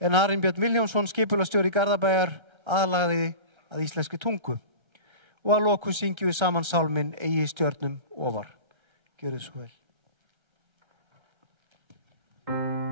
en Arin Björn Vilhjálmsson skipulastjóri Garðabæjar aðlagaði að íslenskri tungu og að lokum syngjum við saman sálminn Eigi stjörnum ofar. Gjörið svo vel. Amen.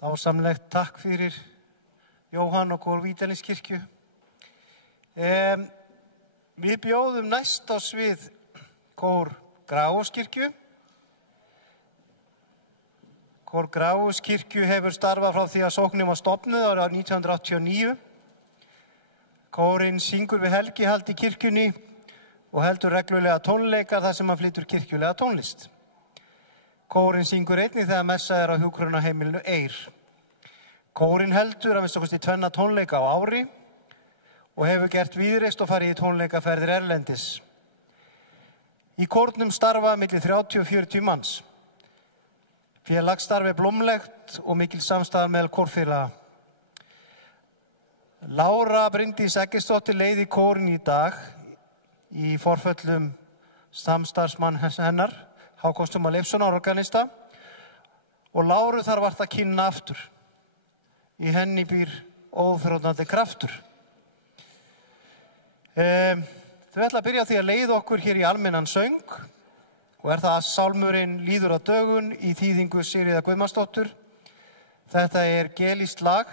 Dásamlegt, takk fyrir Jóhann og kór Vídalínskirkju. Við bjóðum næst á svið kór Grafarvogskirkju. Kór Grafarvogskirkju hefur starfað frá því að sóknin var stofnuð árið 1989. Kórinn syngur við helgihald í kirkjunni og heldur reglulega tónleikar þar sem hann flytur kirkjulega tónlist. Kórinn syngur einnig þegar messa á hjúkrunarheimilinu Eyr. Kórinn heldur að minnsta kosti 2 tónleika á ári og hefur gert víðreist og farið í tónleikaferðir erlendis. Í kórnum starfa milli 30 og 40 manns. Félagsstarf blómlegt og mikil samstaða meðal kórfélaga. Lára Bryndís Eggertsdóttir leiði kórinn í dag í forföllum samstarfsmann hennar, Hákon Stuma Leifssonar, organista, og Láru þar vart að kynna aftur. Í henni býr óþrjótandi kraftur. Þau ætla að byrja á því að leiða okkur hér í almennan söng og það að sálmurinn Líður á dögun í þýðingu Sigríðar Guðmundsdóttur. Þetta gelískt lag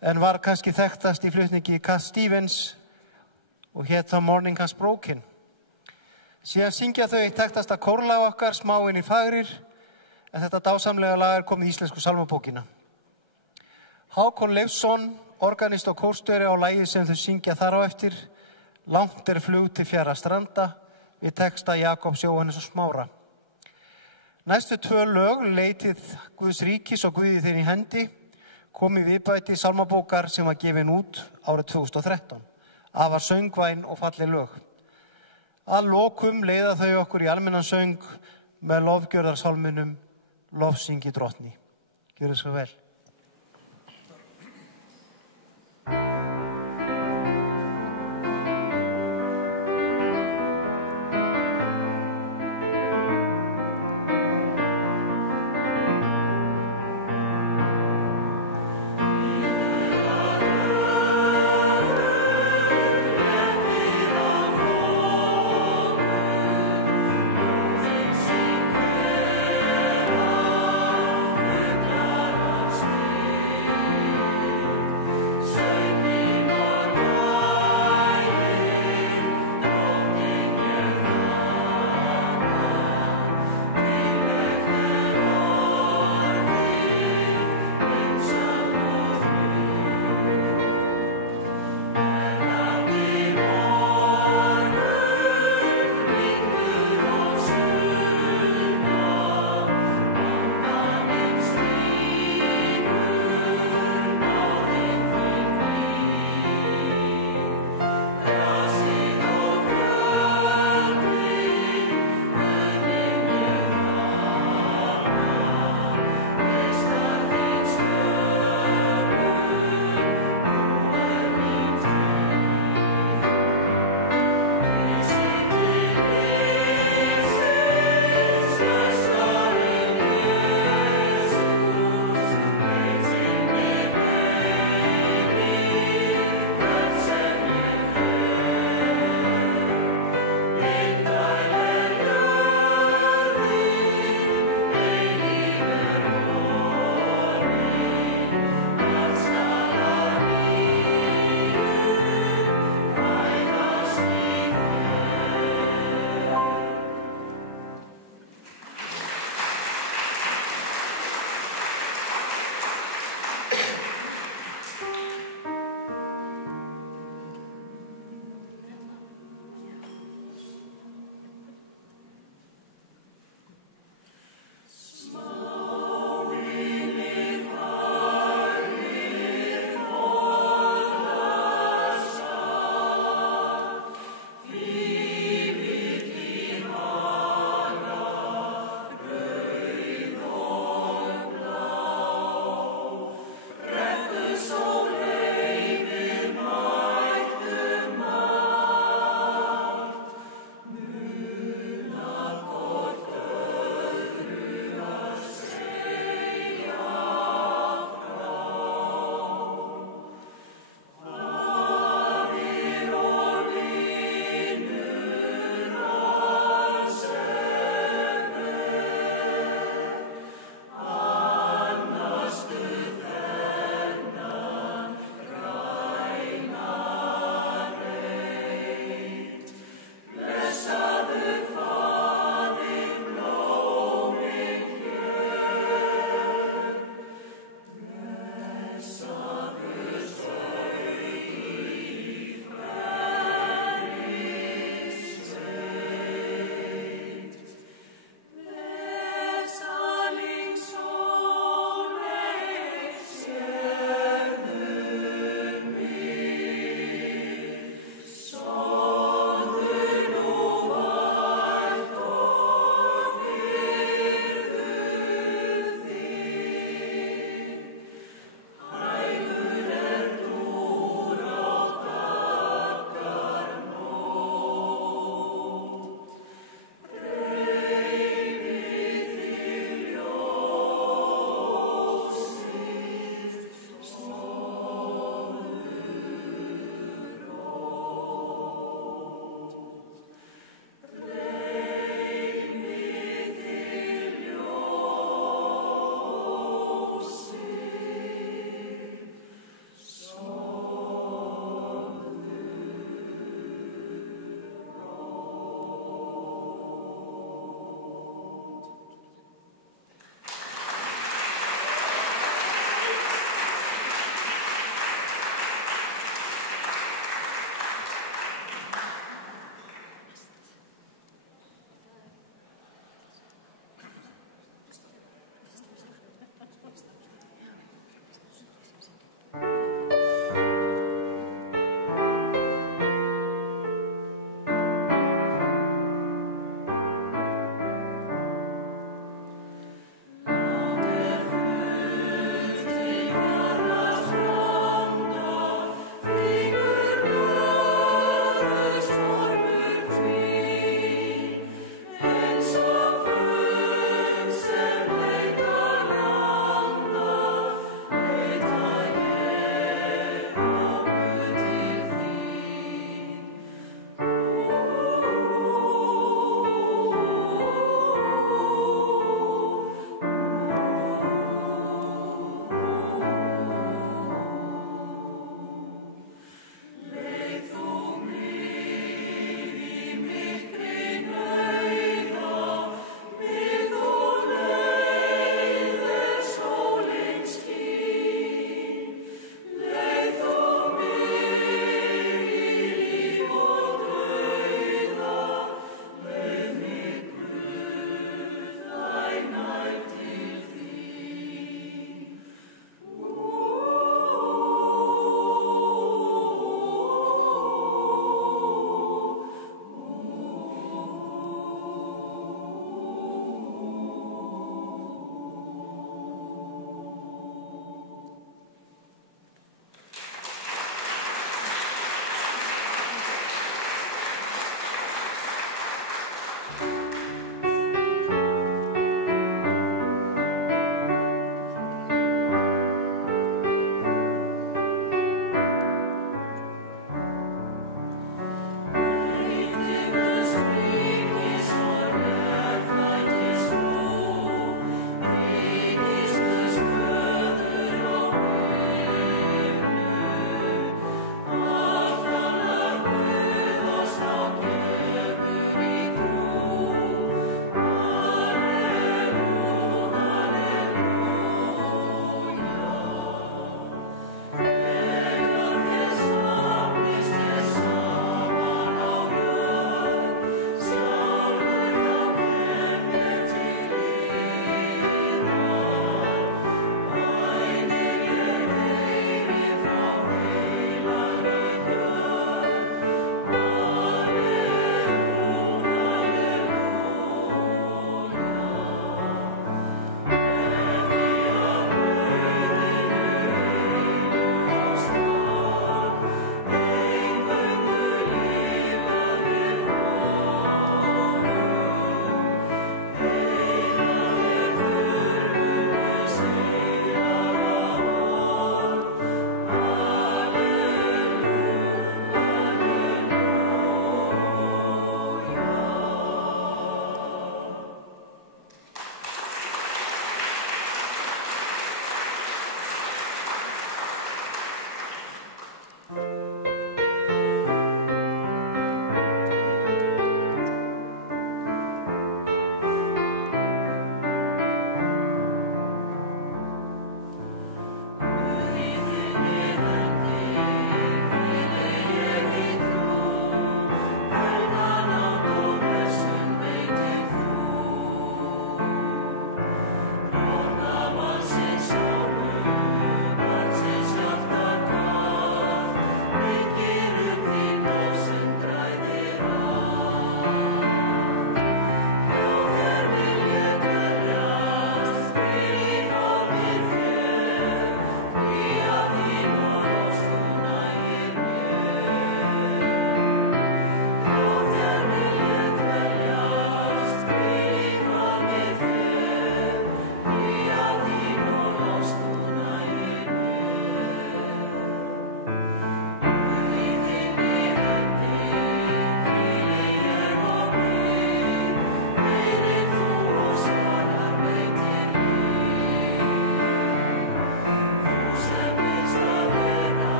en var kannski þekktast í flutningi Cat Stevens og hét það Morning Has Broken. Síðan syngja þau eitt þekktasta kórlag okkar, Smáinir fagrir, en þetta dásamlega lag komið í íslensku sálmabókina. Hákon Leifsson, organist og kórstjóri á lagið sem þau syngja þar á eftir, Langt flug til fjara stranda, við texta Jakobs Jóhannes og Smára. Næstu 2 lög, Leitið Guðs ríkis og Guði þinn í hendi, kom í viðbæti sálmabókar sem var gefin út árið 2013. Afar söngvæn og falleg lög. Að lokum leiða þau okkur í almennan söng með lofgjörðarsálminum Lofsyngi drottni. Gjörðu svo vel. Sing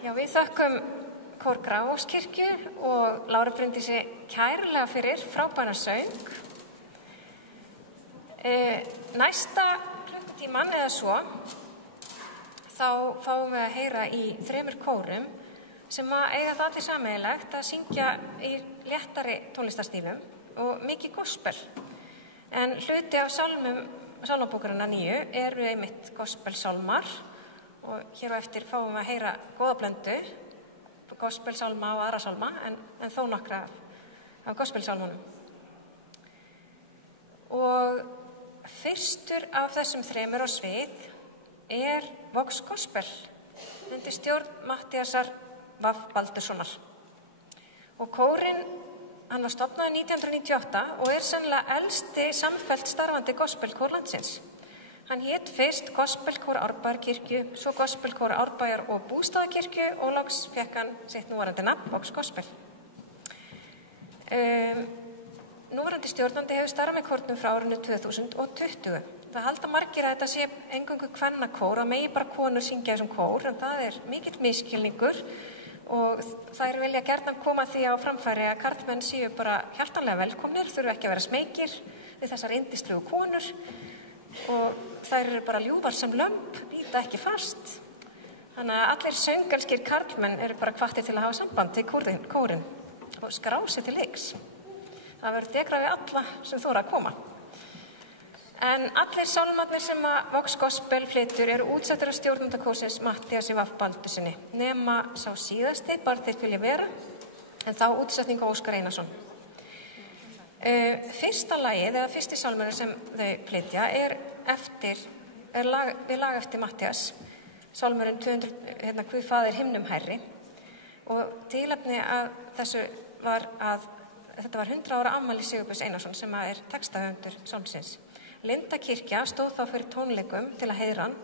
Já, við þökkum Kór Grafarvogskirkju og Láru Bryndísi kærlega fyrir frábæran söng. Næsta klukkutíman eða svo, þá fáum við að heyra í 3 kórum sem eiga það allir sameiginlegt að syngja í léttari tónlistarstílum og mikið gospel. En hluti af sálmabókarinnar 9 eru einmitt gospelsálmar og hér á eftir fáum við að heyra góða blöndu, gospelsálma og aðra sálma, en þó nokkra af gospelsálmunum. Og fyrstur af þessum 3 á svið er Vox Gospel undir stjórn Matthíasar Vaff Baldurssonar. Og kórinn, hann var stofnaður 1998 og er sennilega elsti samfellt starfandi gospelkór landsins. Hann hét fyrst Gospelkór Árbæjarkirkju, svo Gospelkór Árbæjar og Bústaðakirkju og loks fékk hann sitt núverandi nafn, Vox Gospel. Núverandi stjórnandi hefur starfað með kórnum frá árinu 2020. Það halda margir að þetta sé eingöngu kvennakór og megi bara konur syngja þessum kór, en það er mikill misskilningur og þær vilja gjarnan koma því á framfæri að karlmenn séu bara hjartanlega velkomnir, þurfa ekki að vera smeykir við þessar yndislegu konur og þær eru bara ljúfar sem lömb, líta ekki fast. Þannig að allir söngelskir karlmenn eru bara hvattir til að hafa samband til kórinn og skrá sig til leiks. Það verður dekrað við alla sem þora að koma. En allir sálmarnir sem að Vox Gospel flytur eru útsettir af stjórnandakórsins Matthíasi Vaff Baldurssyni, nema sá síðasti, bara þeir vilja vera, en þá útsetning Óskar Einarsson. Fyrsta lagið, eða fyrsti sálmurinn sem þau flytja, er við lag eftir Matthías, sálmurinn 200, Guð faðir himnum hærri, og tilefni að þessu var að þetta var 100 ára afmæli Sigurbjörns Einarsson sem er textahöfundur sálmsins. Lindakirkja stóð þá fyrir tónleikum til að heiðra hann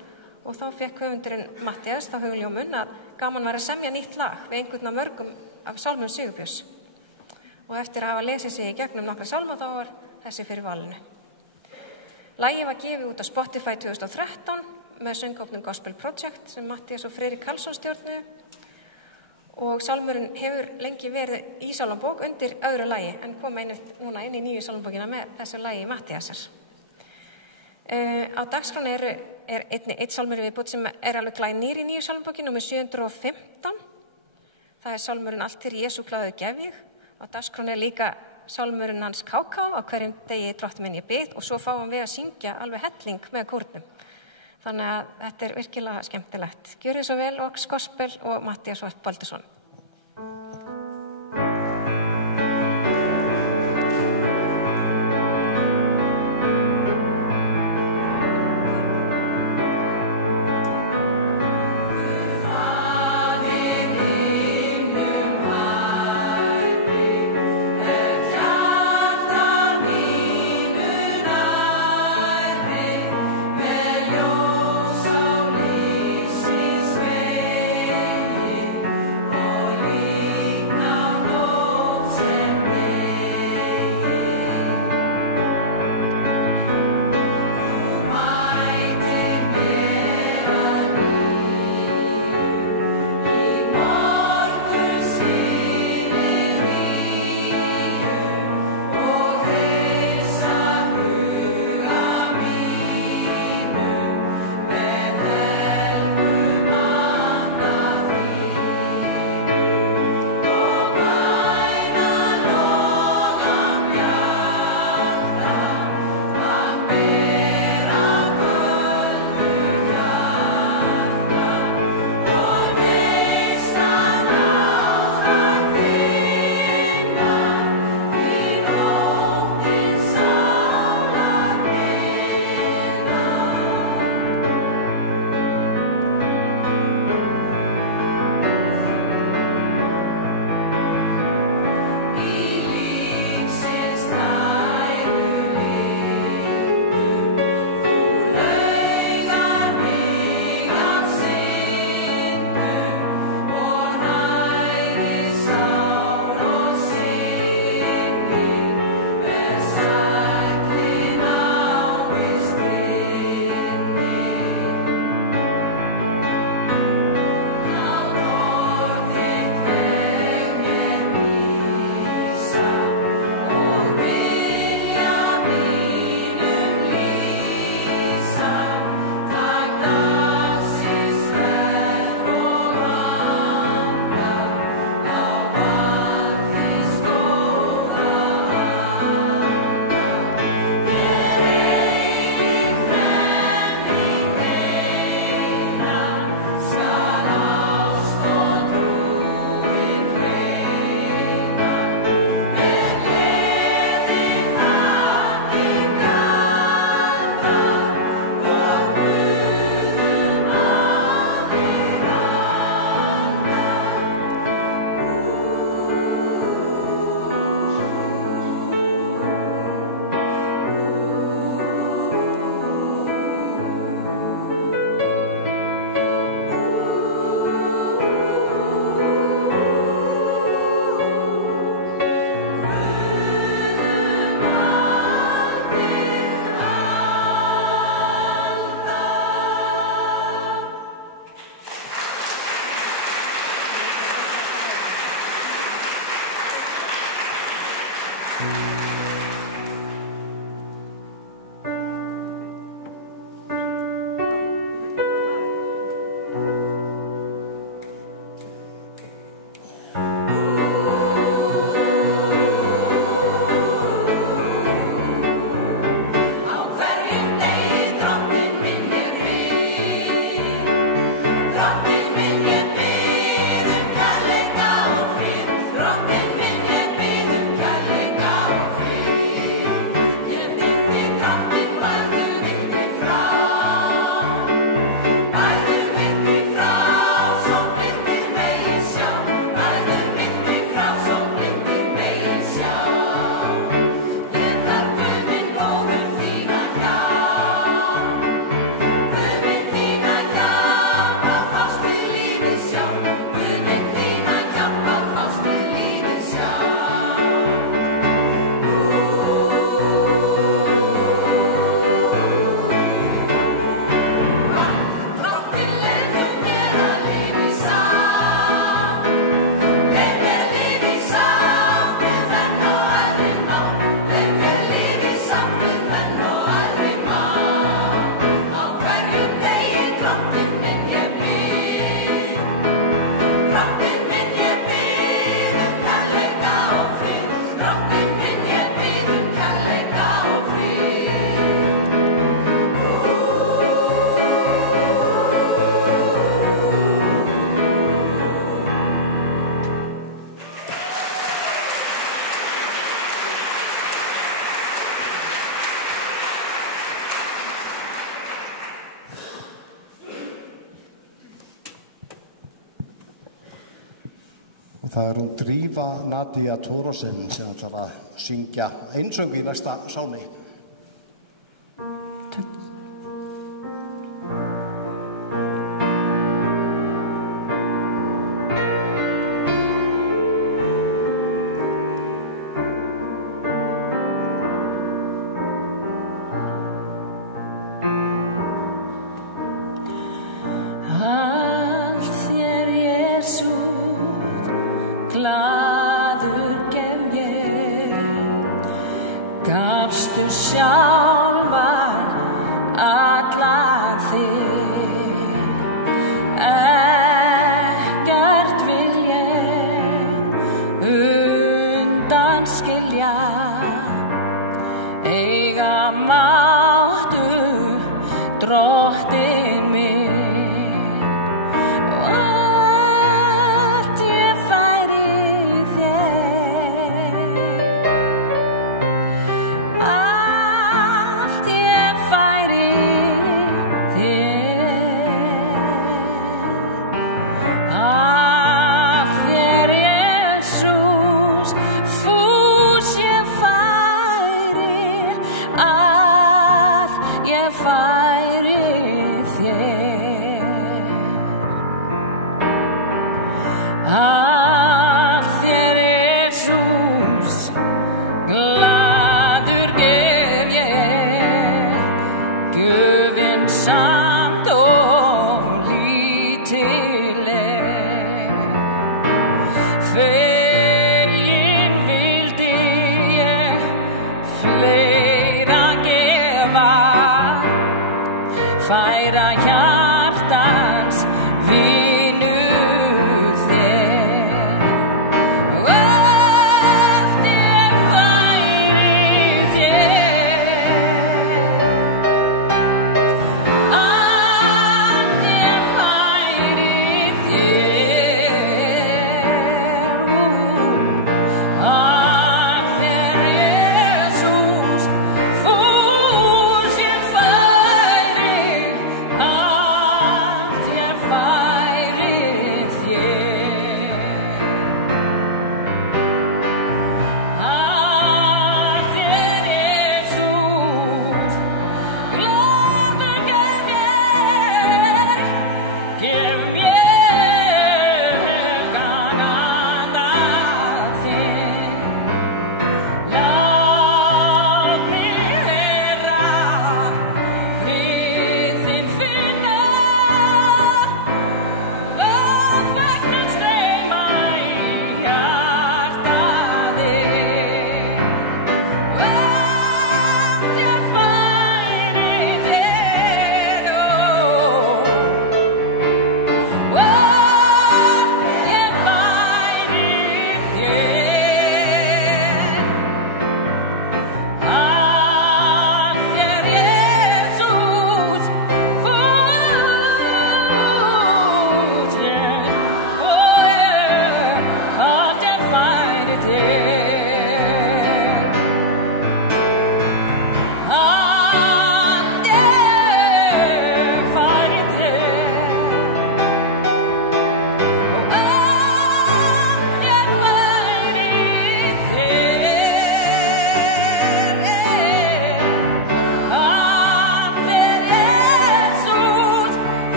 og þá fékk höfundurinn Matthías þá hugljómun að gaman var að semja nýtt lag við einhvern af mörgum af sálmum Sigurbjörns. Og eftir að hafa lesið sig í gegnum nokkra sálma þá var þessi fyrir valinu. Lagið var gefið út á Spotify 2013 með söngopnum Gospel Project sem Matthías og Friðrik Karlsson stjórnuðu og sálmurinn hefur lengi verið í sálmabók undir öðru lagi en kom núna inn í nýju sálmabókina með þessu lagi Matthíasar. Á dagskráni er einn sálmurinn viðbútt sem er alveg glænýr í nýju sálmabókinu númer 715. Það er sálmurinn Allt til Jesú glaður gef ég. Á dagskráni er líka sálmurinn hans Káká á hverjum degi drottinn minn ég bið og svo fáum við að syngja alveg helling með kórnum. Þannig að þetta er virkilega skemmtilegt. Gjörið svo vel Vox Gospel og Matthías Vaff Baldursson. Oh Það hún Drífa Nadia Thorosen sem ætlar að syngja einsöng í næsta sálmi. Ah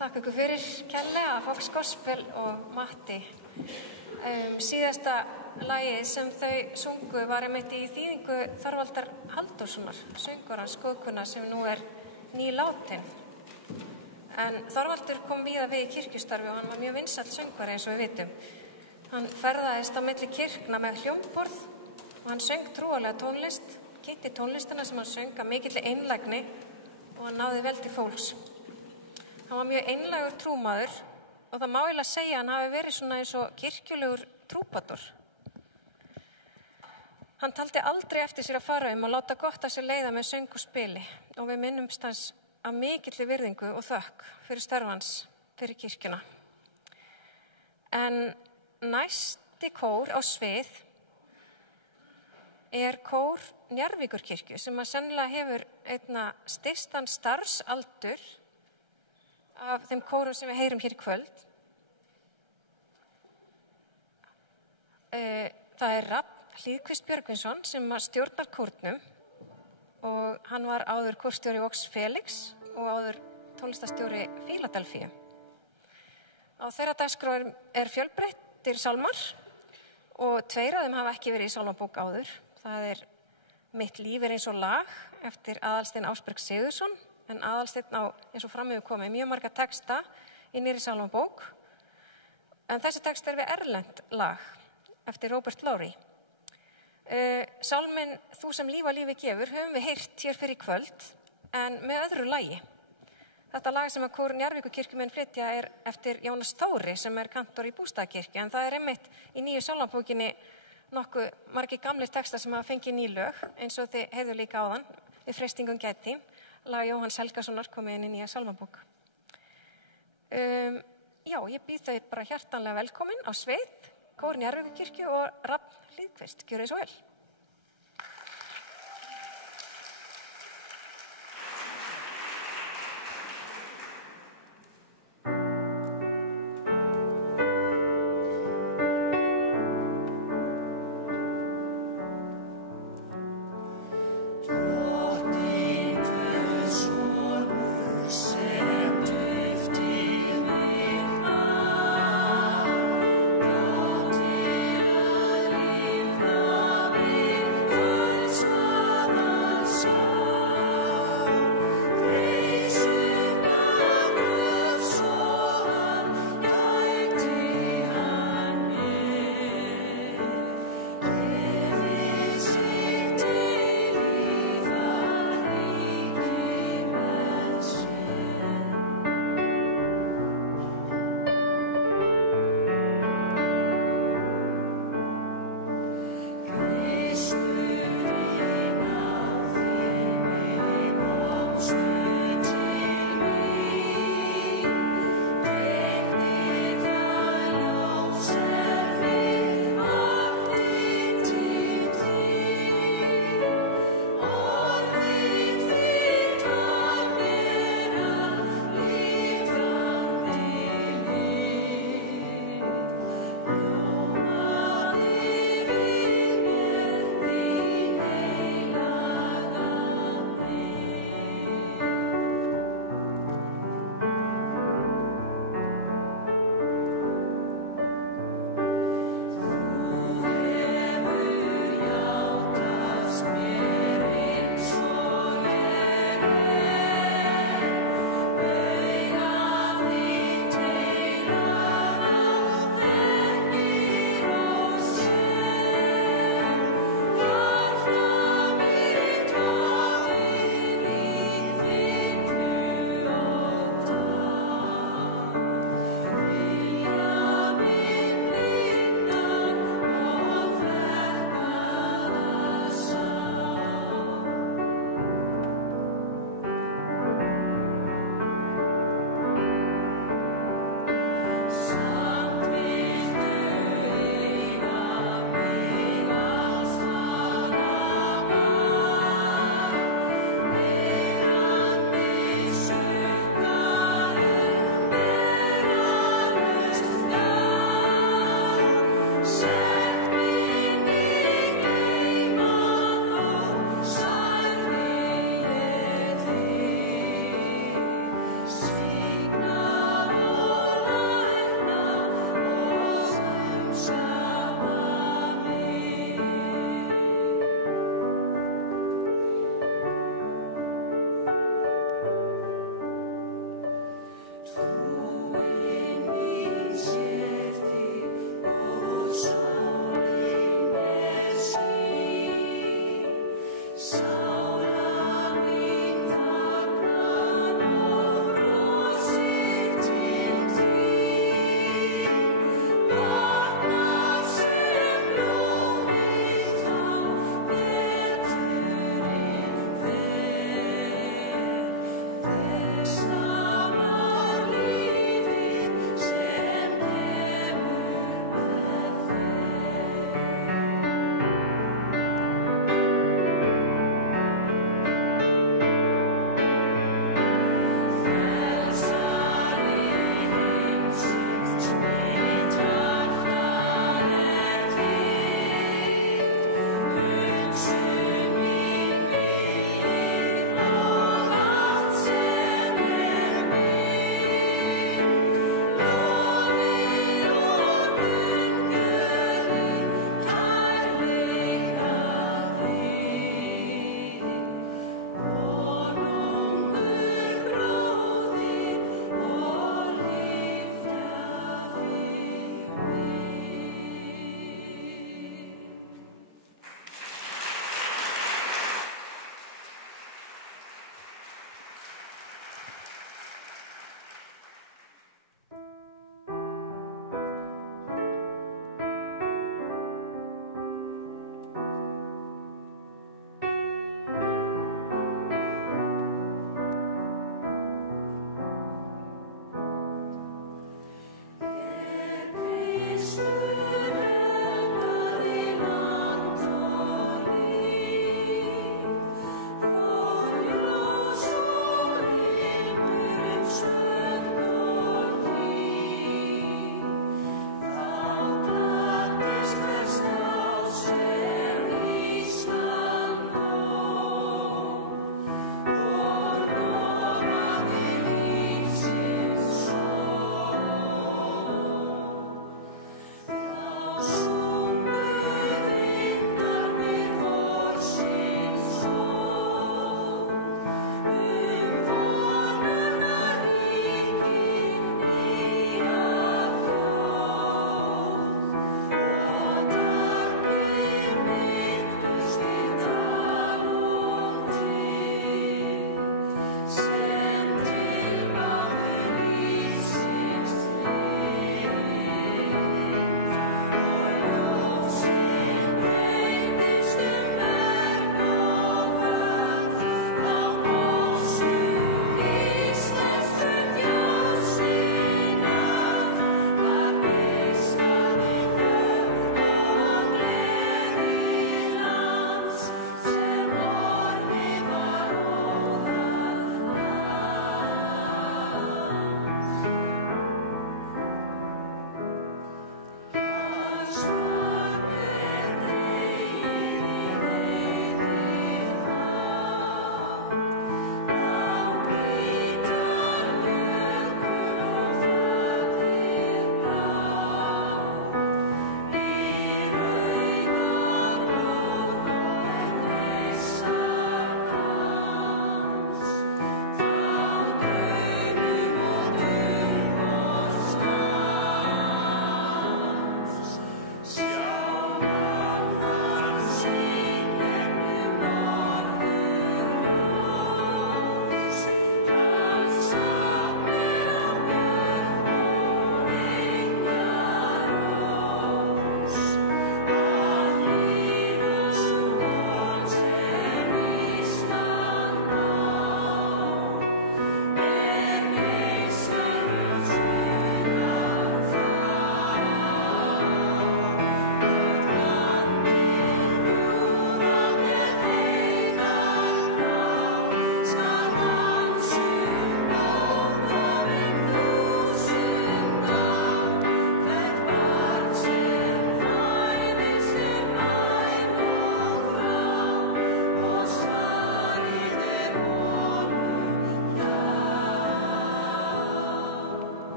Þakka ykkur fyrir kærlega, Fox Gospel og Matti. Síðasta lagið sem þau sungu var einmitt í þýðingu Þorvaldar Halldórssonar, söngvarans góðkunna sem nú er nýlátin. En Þorvaldur kom víða við í kirkjustarfi og hann var mjög vinsæll söngvari eins og við vitum. Hann ferðaðist á milli kirkna með hljómborð og hann söng trúarlega tónlist, kynnti tónlistina sem hann söng af mikilli einlægni og hann náði vel til fólks. Hann var mjög einlægur trúmaður og það má eiginlega segja að hann hafi verið svona eins og kirkjulegur trúpator. Hann taldi aldrei eftir sér að fara og láta gott að sér leiða með söng og spili og við minnumst hans af mikilli virðingu og þökk fyrir störf hans fyrir kirkjuna. En næsti kór á svið er kór Njarðvíkurkirkju sem að sennilega hefur einna stystan starfsaldur af þeim kórum sem við heyrum hér í kvöld. Það er Rafn Hlíðqvist Björgvinsson sem stjórnar kórnum og hann var áður kórstjóri Vox Felix og áður tónlistarstjóri Fíladelfíu. Á þeirra dagskrá er fjölbreyttir sálmar og 2 af þeim hafa ekki verið í sálmabók áður. Það er Mitt líf er eins og lag eftir Aðalstein Ásberg Sigurðsson, en Aðalsteinn á, eins og fram hefur komið, mjög marga texta í nýrri sálmabók. En þessi text er við erlent lag eftir Robert Lowry. Sálminn Þú sem líf að lífi gefur höfum við heyrt hér fyrir kvöld, en með öðru lagi. Þetta lag sem að kór Njarðvíkurkirkjumenn flytja er eftir Jónas Þóri sem er kantor í Bústaðakirkju, en það er einmitt í nýju sálmabókinni nokkuð margir gamlir textar sem hafa fengið ný lög, eins og þið heyrðu líka áðan við freistingum gæti. Lag Jóhanns Helgasonar komið inn í nýja sálmabók. Já, ég býð þau bara hjartanlega velkomin á svið, kór Njarðvíkurkirkju og Rafn Hlíðqvist. Gjörið svo vel. Be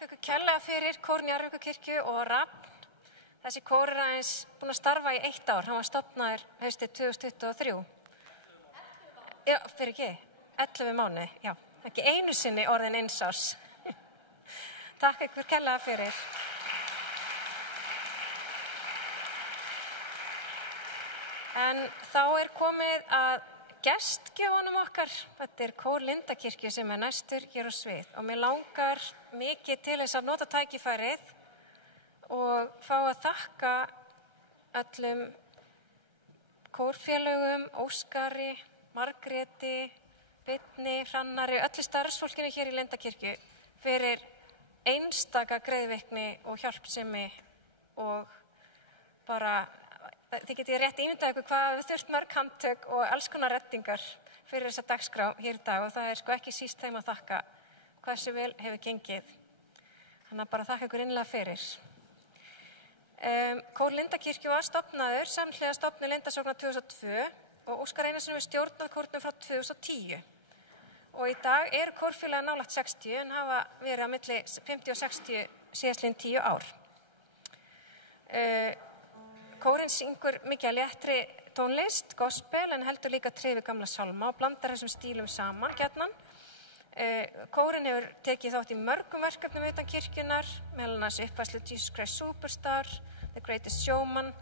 Takk ykkur kærlega fyrir kórinn í Arnarvíkurkirkju og Rafn. Þessi kór aðeins búinn að starfa í 1 ár. Hann var stofnaður haustið 2023. Já, fyrir ekki. 11 mánuði, já. Ekki einu sinni orðin 1 árs. Takk ykkur kærlega fyrir. En þá komið að gestgjöfunum okkar. Þetta kór Lindakirkju sem næstur hér á svið og mér langar mikið til þess að nota tækifærið og fá að þakka öllum kórfélögum, Óskari, Margréti, Birni, Hrannari, öllu starfsfólkinu hér í Lindakirkju fyrir einstaka greiðvikni og hjálpsemi og bara þið getið rétt ímyndað ykkur hvað við þurft mörg handtök og alls konar reddingar fyrir þessa dagskrá hér í dag og það ekki síst þeim að þakka hversu vel hefur gengið. Þannig að bara þakka ykkur innlega fyrir. Kór Lindakirkju var stofnaður samhliða stofnun Lindasóknar 2002 og Óskar Einarsson hefur stjórnað kórnum frá 2010. Og í dag kórfélagið nálægt 60 en hafa verið á milli 50 og 60 síðastliðin 10 ár. Kórinn syngur mikið léttri tónlist, gospel, en heldur líka við gamla sálma og blandar þessum stílum saman gjarnan. Kórinn hefur tekið þátt í mörgum verkefnum utan kirkjunnar, meðal annars uppfærslu Jesus Christ Superstar, The Greatest Showman,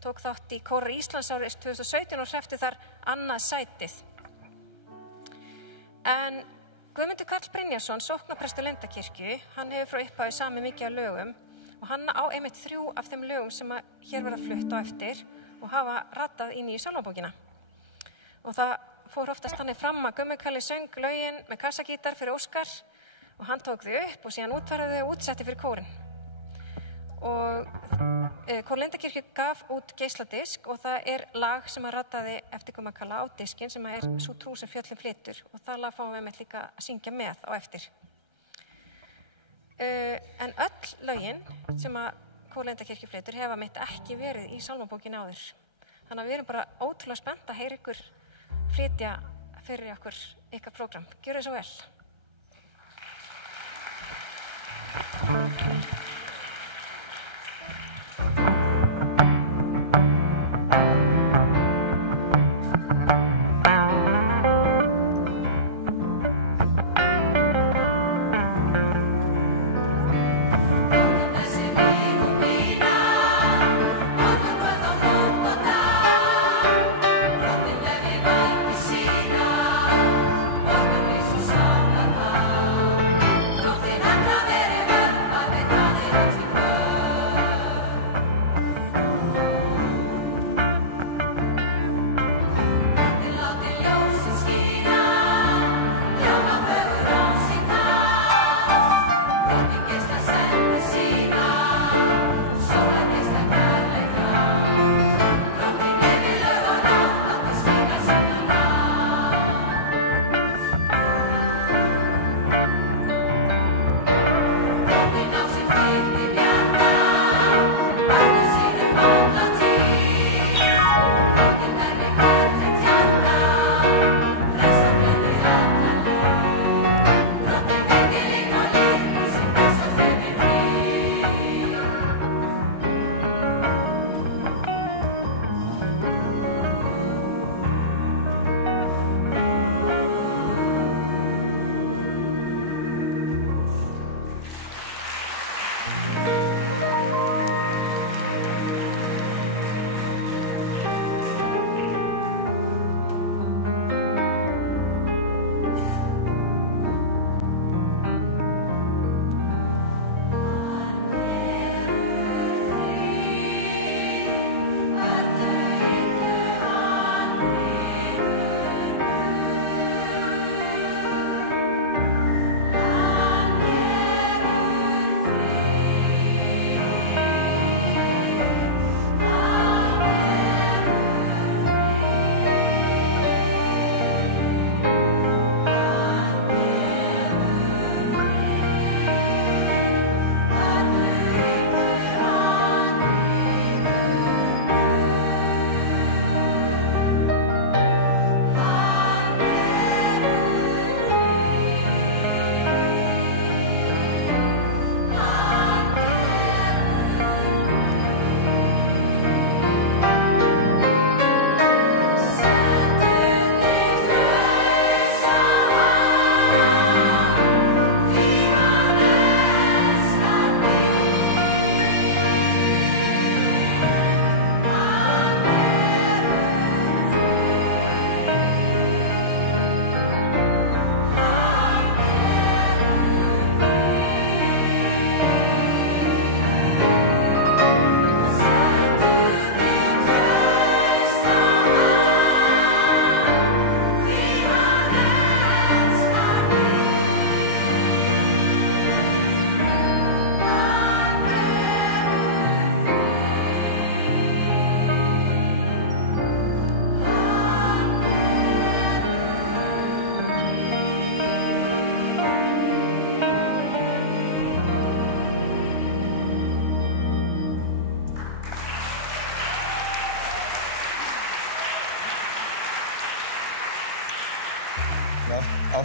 tók þátt í Kórar Íslands árið 2017 og hreppti þar annað sætið. En Guðmundur Karl Brynjarsson, sóknarprestur Lindakirkju, hann hefur frá upphafi samið mikið af lögum og hann á einmitt 3 af þeim lögum sem hér verða flutt á eftir og hafa ratað inn í sálmabókina. Og það fór oftast þannig fram að Guðmundur Kalli söng lögin með kassagítar fyrir Óskar og hann tók þau upp og síðan útfærði þau og útsetti fyrir kórinn. Og Kór Lindakirkju gaf út geisladisk og það lag sem hann rataði eftir Guðmund Kalla á diskinn sem sú trú sem fjöllin flytur og það lag fáum við einmitt líka að syngja með á eftir. En öll lögin sem Kór Lindakirkju flytur hefa mitt ekki verið í sálmabókinni áður. Þannig að við erum bara ótrúlega spennt að heyra ykkur flytja fyrir ykkar prógram. Gjörið svo vel. Nóttin alla verið vörn að við það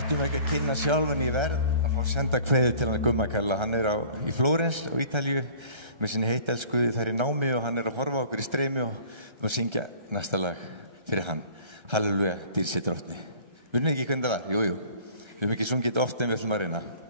áttum ekki að kynna sjálfan í verð að fá senda kveðju til hann Gumma Kalla. Hann er í Flórens á Ítalíu með sinni heitelskuði þar í námi og hann er að horfa okkur í streymi og við syngja næsta lag fyrir hann. Halleluja, dýrsi drottni. Munið ekki hvernig það var? Jú. Við höfum ekki sungið oft en við ætlum að reyna. Vår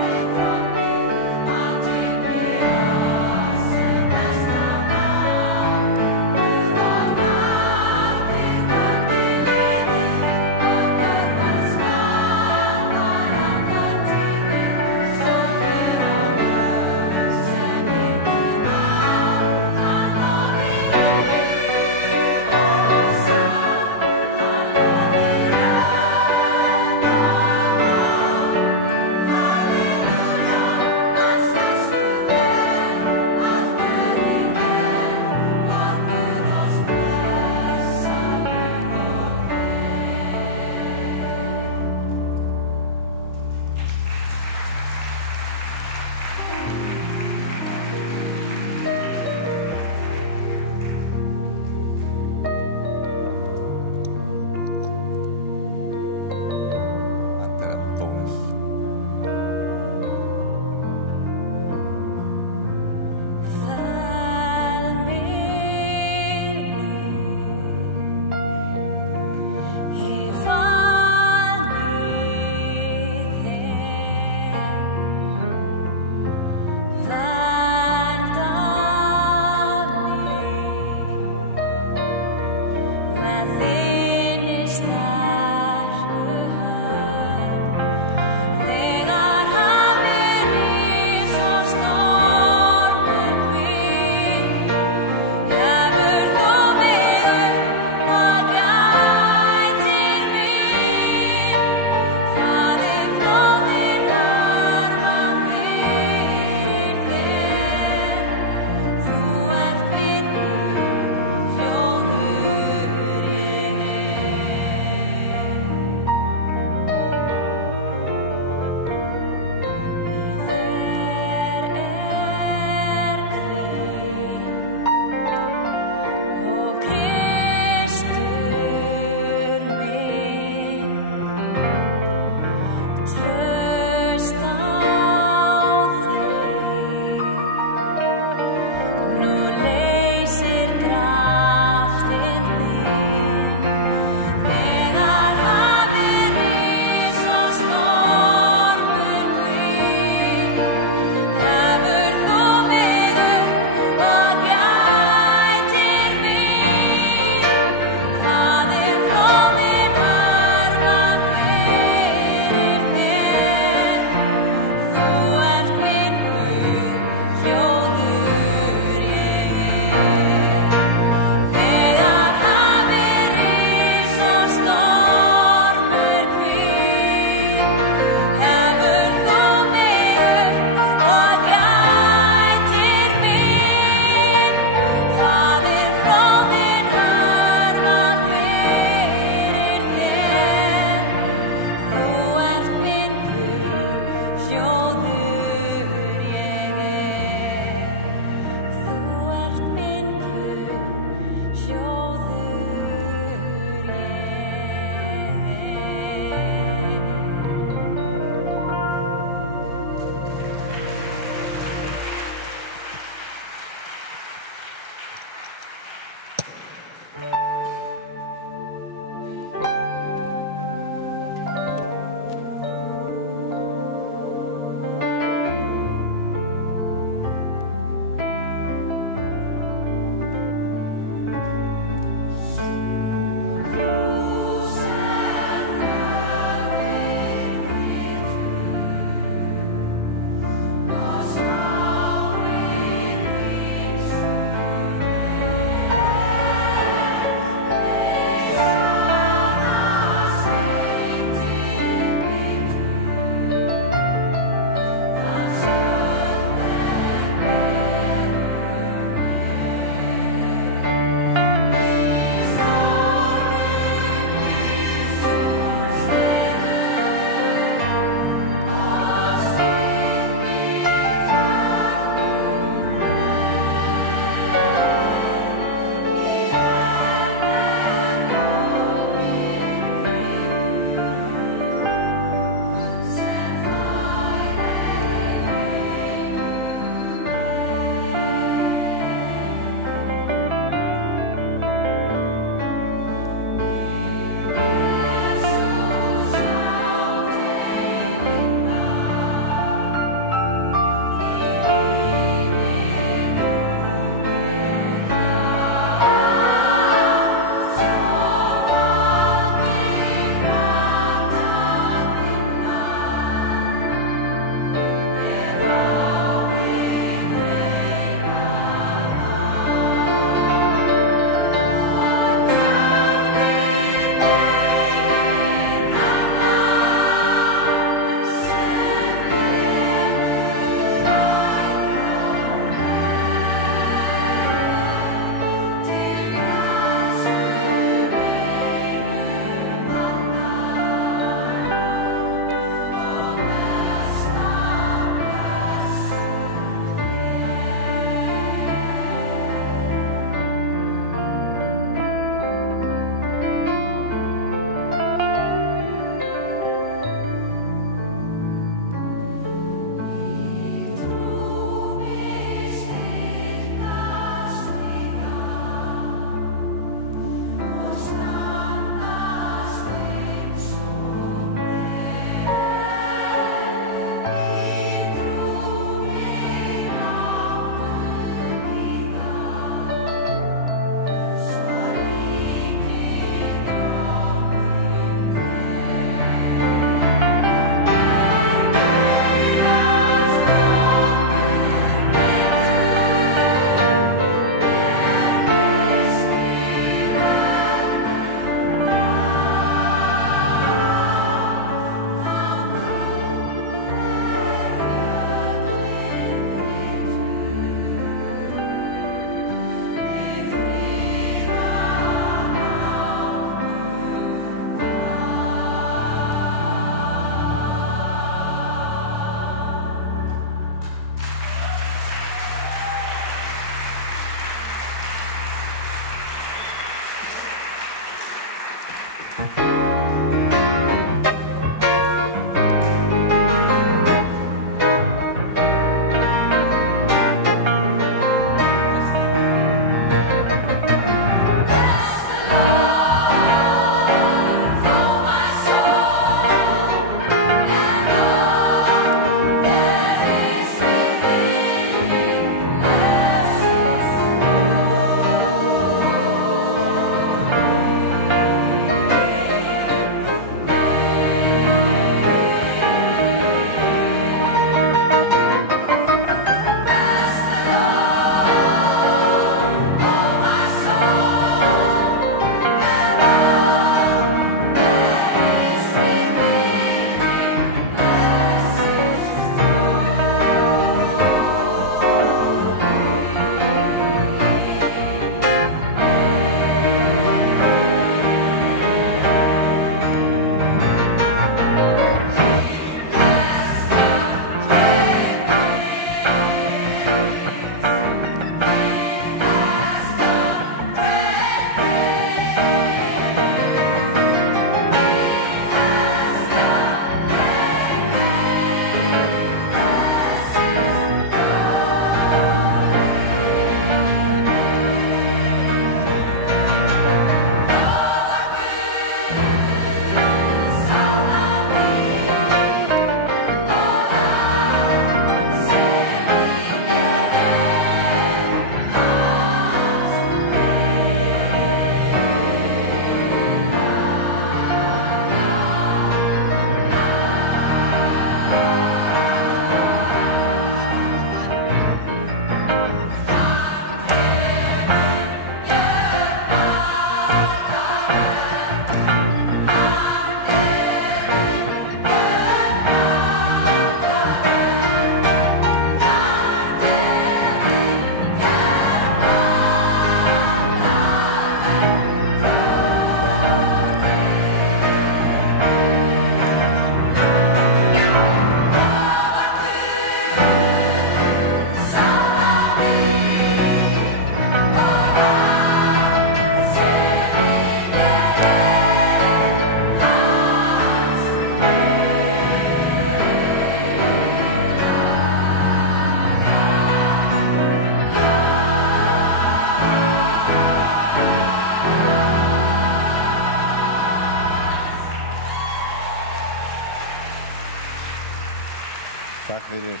Takk fyrir.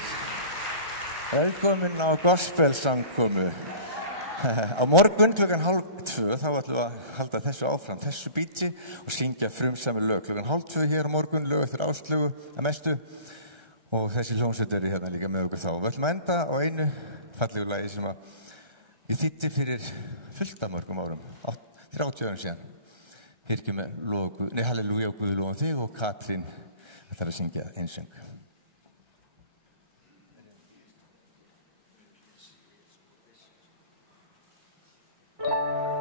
Velkomin á gospelsamkomu. Á morgun klukkan 1:30 þá ætlum við að halda þessu áfram, þessu bíti og syngja frumsami lög. Klukkan 1:30 hér á morgun, lög eftir Áslaugu að mestu og þessi hljómsveit eru hérna líka með okkur þá. Við ætlum að enda á einu fallegu lagi sem að ég þýddi fyrir fullt af mörgum árum, 30 árum síðan. Hirkjum með Halleluja og Guð lofum þig og Katrín ætlar að syngja einsöng. Hallelujah.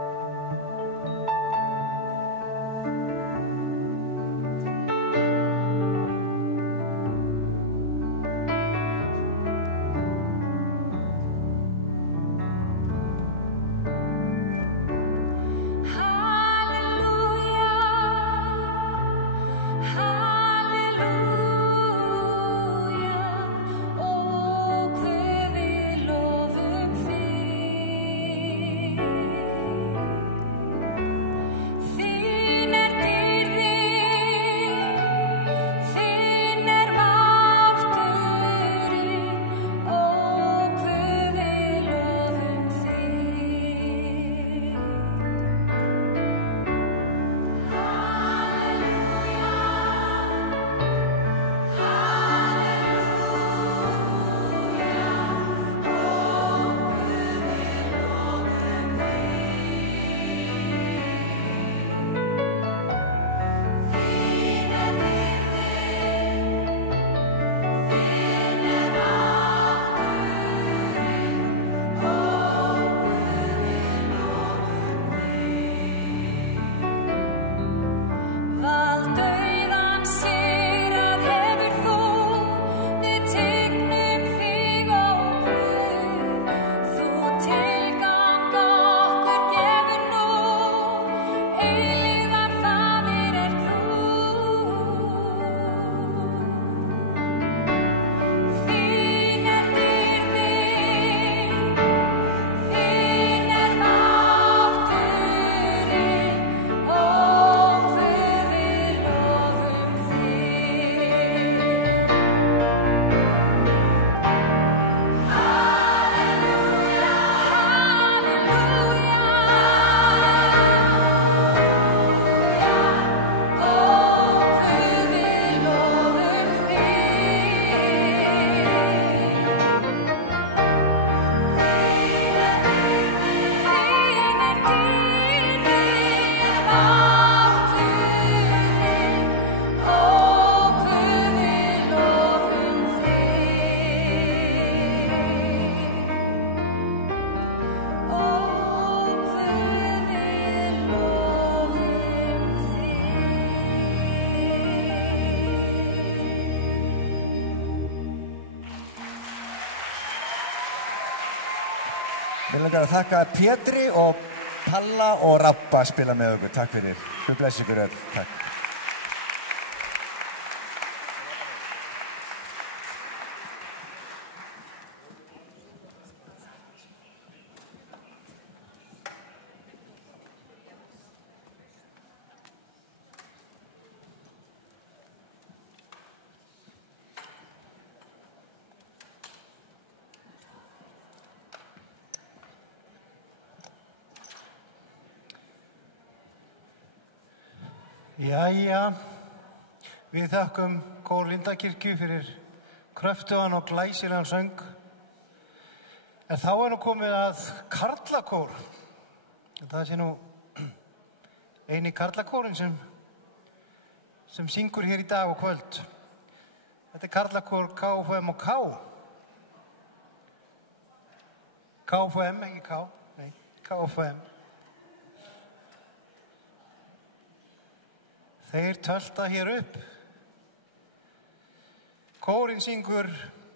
Við langar að þakka Pétri og Palla og Rabba spila með okkur. Takk fyrir. Guð blessi ykkur öll. Takk. Jæja, við þakkum Kór Lindakirkju fyrir kröftugan og glæsilegan söng. En þá nú komið að karlakór. Það sé nú eini karlakórin sem syngur hér í dag og kvöld. Þetta karlakór KFM og K. KFM, ekki K, nei, KFM. Þeir tölta hér upp. Kórinn syngur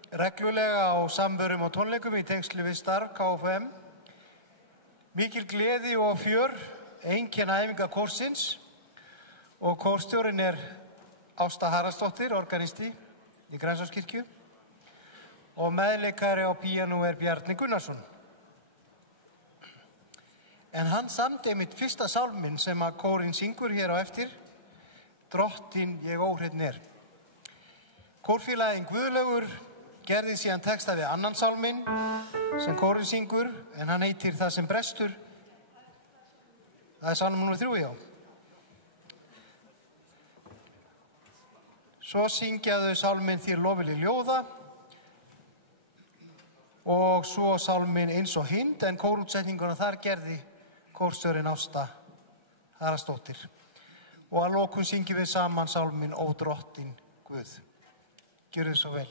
reglulega á samverum og tónleikum í tengslu við starf KFM. Mikil gleði og fjör einkenna æfinga kórsins og kórstjórinn Ásta Haraldsdóttir, organisti í Grensáskirkju og meðleikari á píanó Bjarni Gunnarsson. En hann samdi einmitt fyrsta sálminn sem að kórinn syngur hér á eftir, Drottin ég óhreinn Kórfélaginn Guðlaugur gerði síðan texta við annan sálminn sem kórinn syngur, en hann heitir Það sem brestur. Það sálmur númer 3, já. Svo syngja þau sálminn Þér lofileg ljóða og svo sálminn Eins og hind, en kórútsetninguna þar gerði kórstjórinn Ásta Haraldsdóttir. Og að lokum syngjum við saman sálminn Ó drottin Guð. Gjörðu svo vel.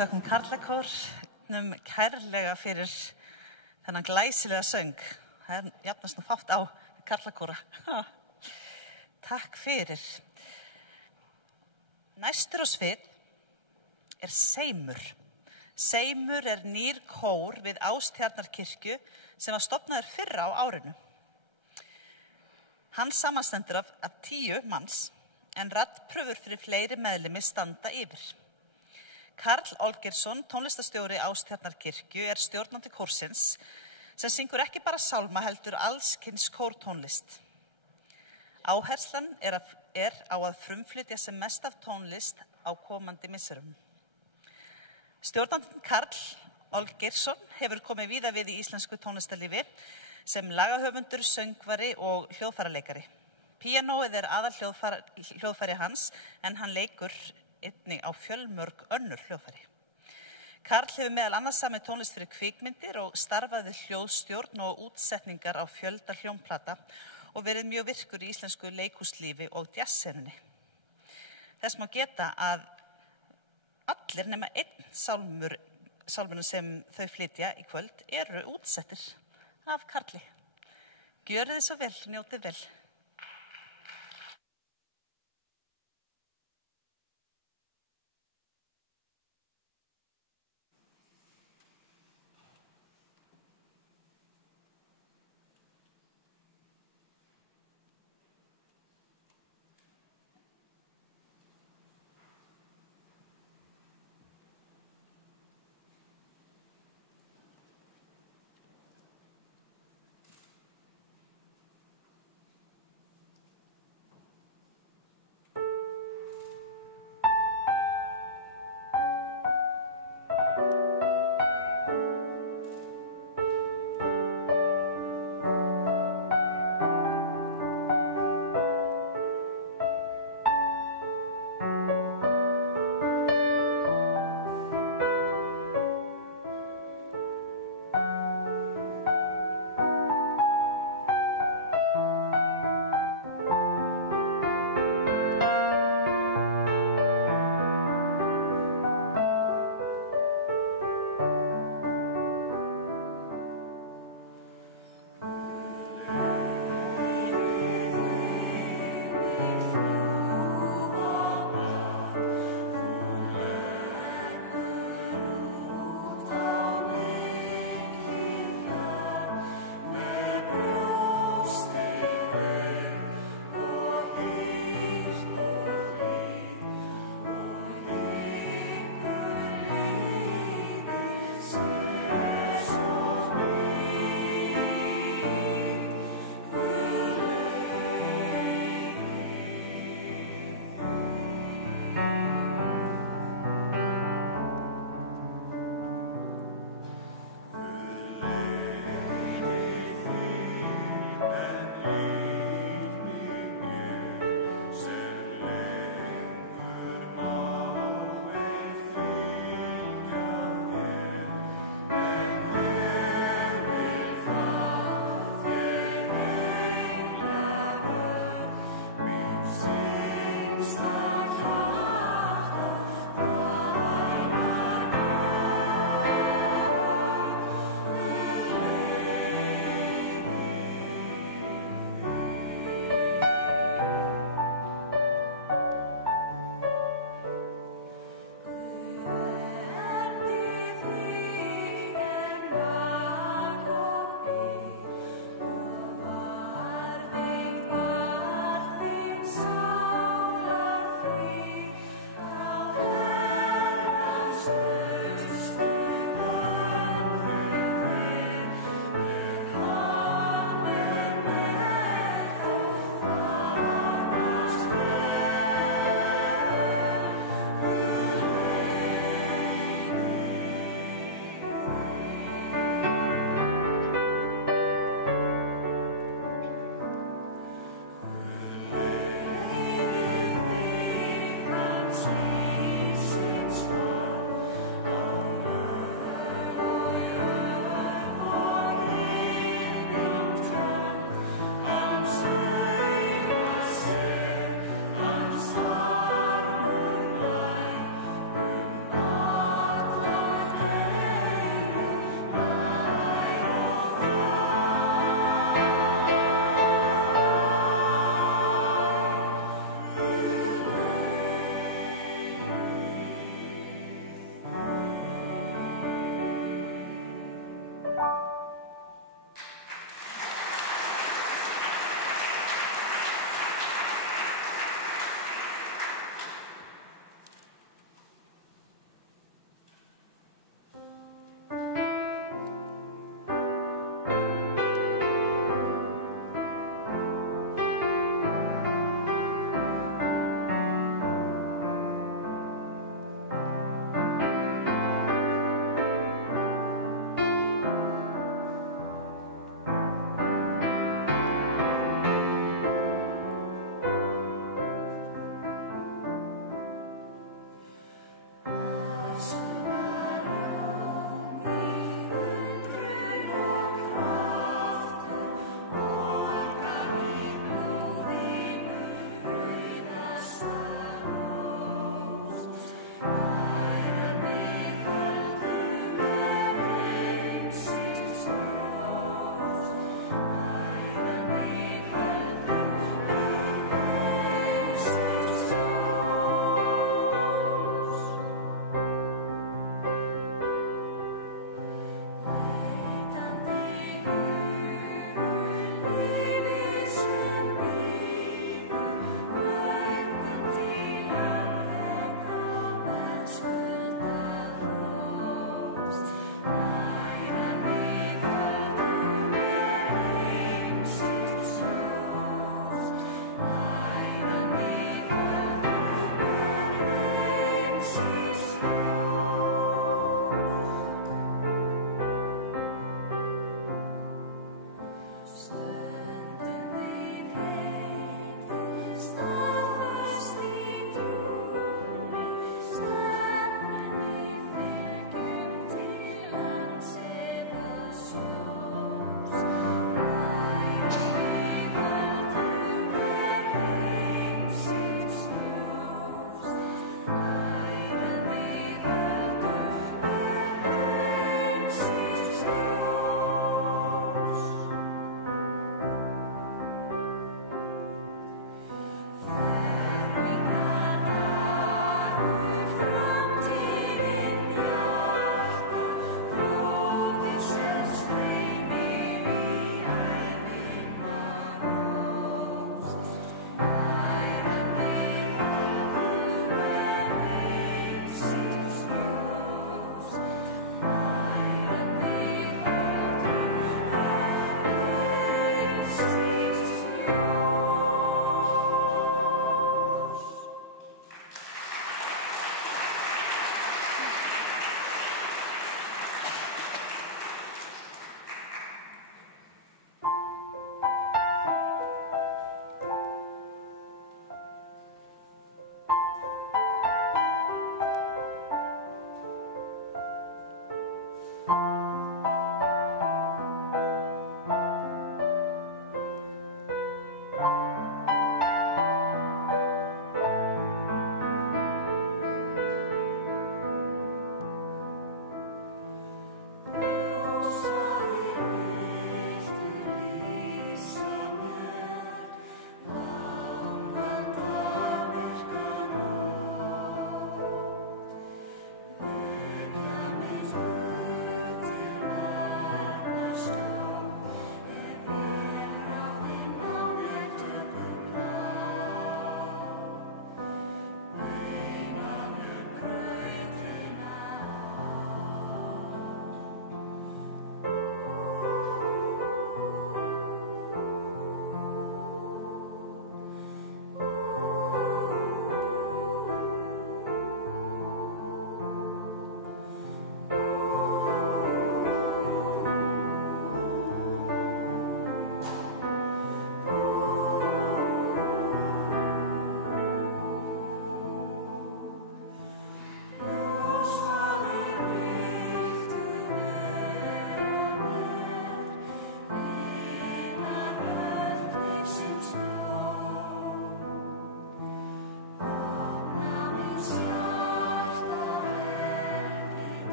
þökkum karlakórnum kærlega fyrir þennan glæsilega söng. Það jafnast nú fátt á karlakóra. Takk fyrir. Næstur á svið Seimur. Seimur nýr kór við Ástjarnarkirkju sem var stofnaður fyrr á árinu. Hann samanstendur af 10 manns en raddpröfur fyrir fleiri meðlimi standa yfir. Karl Olgeirsson, tónlistastjóri Ástjarnarkirkju, stjórnandi kórsins sem syngur ekki bara sálma heldur allskyns kórtónlist. Áherslan á að frumflytja sem mest af tónlist á komandi misserum. Stjórnandinn Karl Olgeirsson hefur komið víða við í íslensku tónlistarlífi sem lagahöfundur, söngvari og hljóðfæraleikari. Píanóið aðalhljóðfæri hans en hann leikur einnig á fjölmörg önnur hljóðfæri. Karl hefur meðal annars samið tónlist fyrir kvikmyndir og starfaði hljóðstjórn og útsetningar á fjölda hljómplata og verið mjög virkur í íslensku leikhúslífi og jazzsenunni. Þess má geta að allir nema einn sálmunum sem þau flytja í kvöld útsettir af Karli. Gjörið þið svo vel, njótið vel.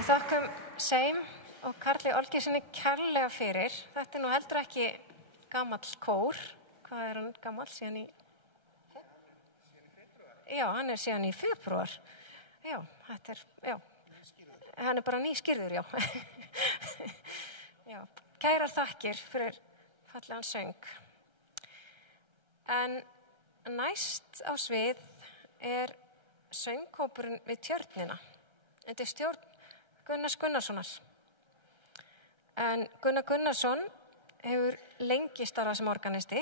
Við þakkum Seim og Karli Olgeirssyni kærlega fyrir. Þetta nú heldur ekki gamall kór. Hvað hann gamall síðan í? Já, hann síðan í febrúar. Já, þetta já. Hann bara nýskýrður, já. Já. Kærar þakkir fyrir fallegan söng. En næst á svið söngkópurinn við Tjörnina. Þetta stjórn Gunnars Gunnarssonar. En Gunnar Gunnarsson hefur lengi starfað sem organisti.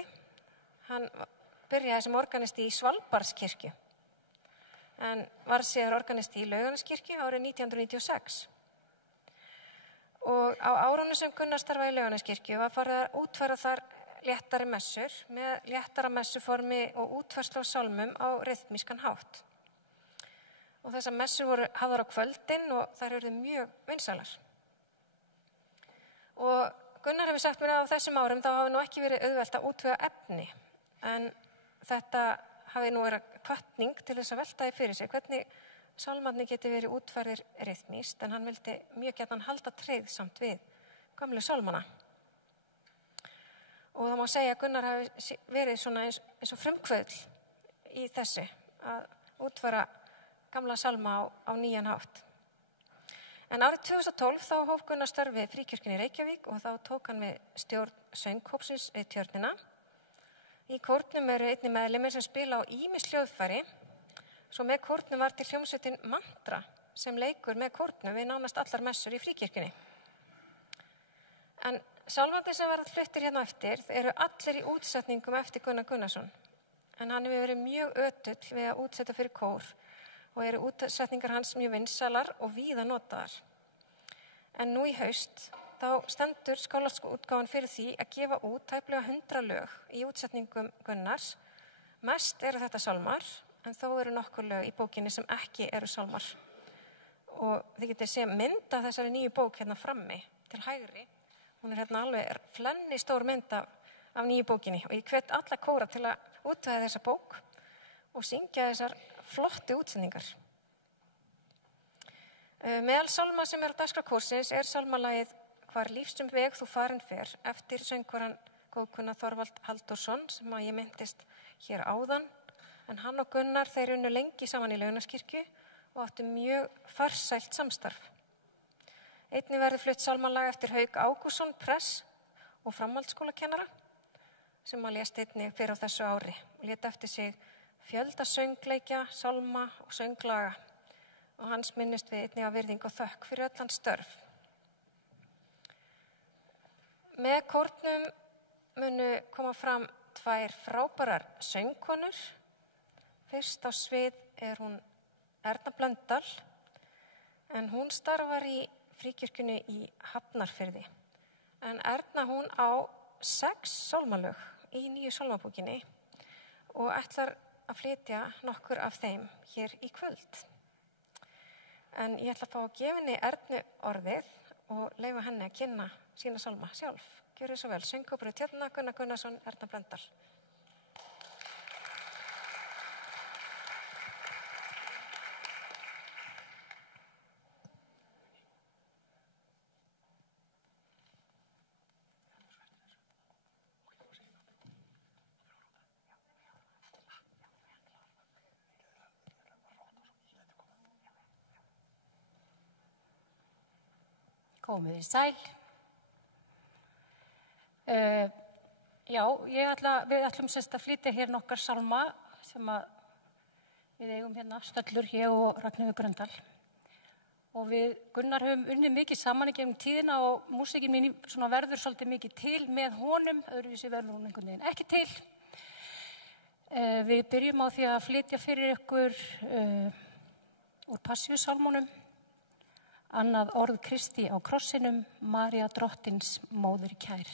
Hann byrjaði sem organisti í Svalbarðskirkju en var síðar organisti í Laugarneskirkju árið 1996. Og á árunum sem Gunnar starfaði í Laugarneskirkju var farið að útfæra þar léttari messur með léttara messuformi og útfærslu á sálmum á ryþmískan hátt. Og þessar messur voru hafðar á kvöldin og þær urðu mjög vinsælar. Og Gunnar hefur sagt mér að á þessum árum þá hafi nú ekki verið auðvelt að útvega efni, en þetta hafi nú verið hvatning til þess að velta því fyrir sig hvernig sálmarnir geti verið útfærðir ryþmískt, en hann vildi mjög gjarnan halda tryggð samt við gömlu sálmana. Og það má segja að Gunnar hafi verið svona eins og frumkvöðl í þessu að útfæra gamla sálma á nýjan hátt. En árið 2012 þá hóf Gunnar störf við Fríkirkjunni í Reykjavík og þá tók hann við stjórn söngkópsins við Tjörnina. Í kórnum eru einnig meðlimir sem spila á ýmis hljóðfæri, svo með kórnum var til hljómsveitin Mantra sem leikur með kórnum við nánast allar messur í Fríkirkjunni. En sálmarnir sem verða fluttir hérna eftir eru allir í útsetningum eftir Gunnar Gunnarsson, en hann hefur verið mjög ötull við að útsetta fyrir kór og eru útsetningar hans mjög vinsælar og víða notaðar. En nú í haust þá stendur Skáldskaparútgáfan fyrir því að gefa út tæplega 100 lög í útsetningum Gunnars. Mest eru þetta sálmar, en þó eru nokkur lög í bókinni sem ekki eru sálmar. Og þið getið sé mynd af þessari nýju bók hérna frammi til hægri. Hún hérna alveg flenni stór mynd af nýju bókinni og ég hvet alla kóra til að útvega þessa bók og syngja þessar flottu útsendingar. Meðal sálma sem á dagskrá kórsins sálmalagið Hvar lífsum veg þú farin fer eftir söngvaran góðkunna Þorvald Halldórsson sem að ég myndist hér áðan, en hann og Gunnar þeir unnu lengi saman í Laugarneskirkju og áttu mjög farsælt samstarf. Einnig verður flutt sálmalag eftir Hauk Ágústsson press og framhaldsskólakennara sem að lést einnig fyrir á þessu ári og lét eftir sig fjölda söngleikja, sálma og sönglaga og hans minnist við einnig að virðing og þökk fyrir öll hans störf. Með kórnum munu koma fram 2 frábærar söngkonur. Fyrst á svið hún Erna Blöndal, en hún starfar í Fríkirkjunni í Hafnarfirði. En Erna hún á 6 sálmalög í nýju sálmabókinni og ætlar að flytja nokkur af þeim hér í kvöld. En ég ætla að fá að gefa henni Ernu orðið og leyfa henni að kynna sína sálma sjálf. Gjörðu svo vel, söngkópurinn Tjörnina, Gunnar Gunnarsson, Erna Blöndal. Komið í sæl. Við ætlum semst að flytja hér nokkar sálma sem við eigum hérna Stöllur hér og Ragnheiður Gröndal. Og við Gunnar höfum unnið mikið saman í gegnum tíðina og músíkin mín verður svolítið mikið til með honum, öðruvísi verður hún einhvern veginn ekki til. Við byrjum á því að flytja fyrir ykkur úr Passíusálmunum, annað orð Kristi á krossinum, María drottins móðir kær.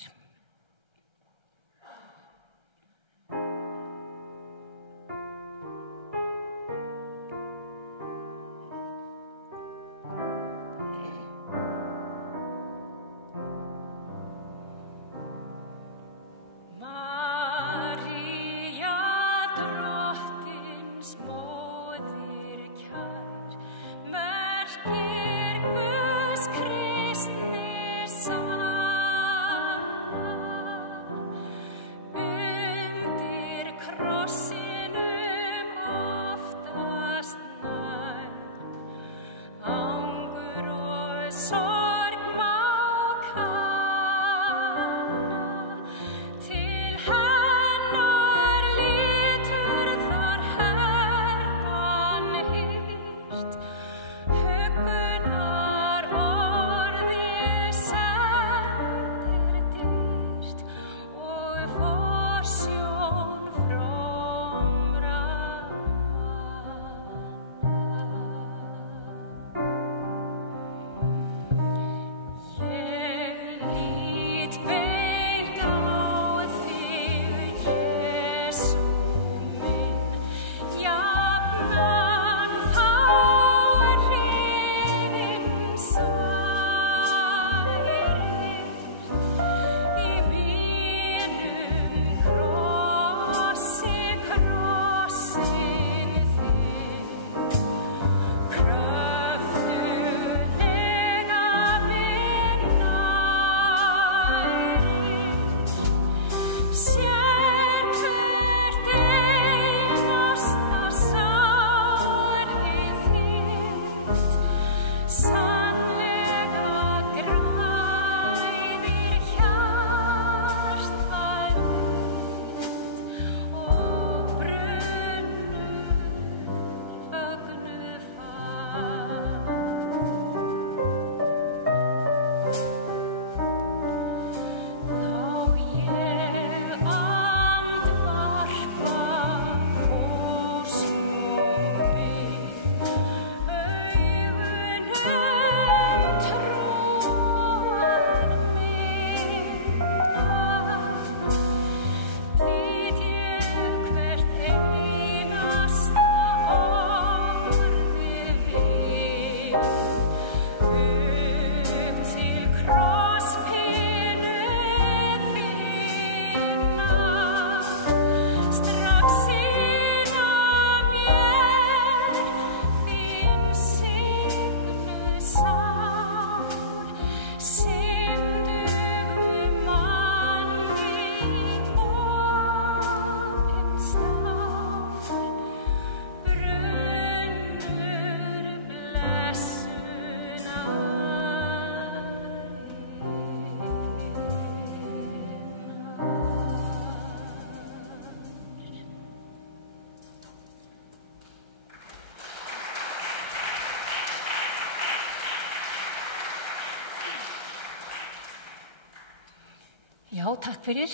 Já, takk fyrir.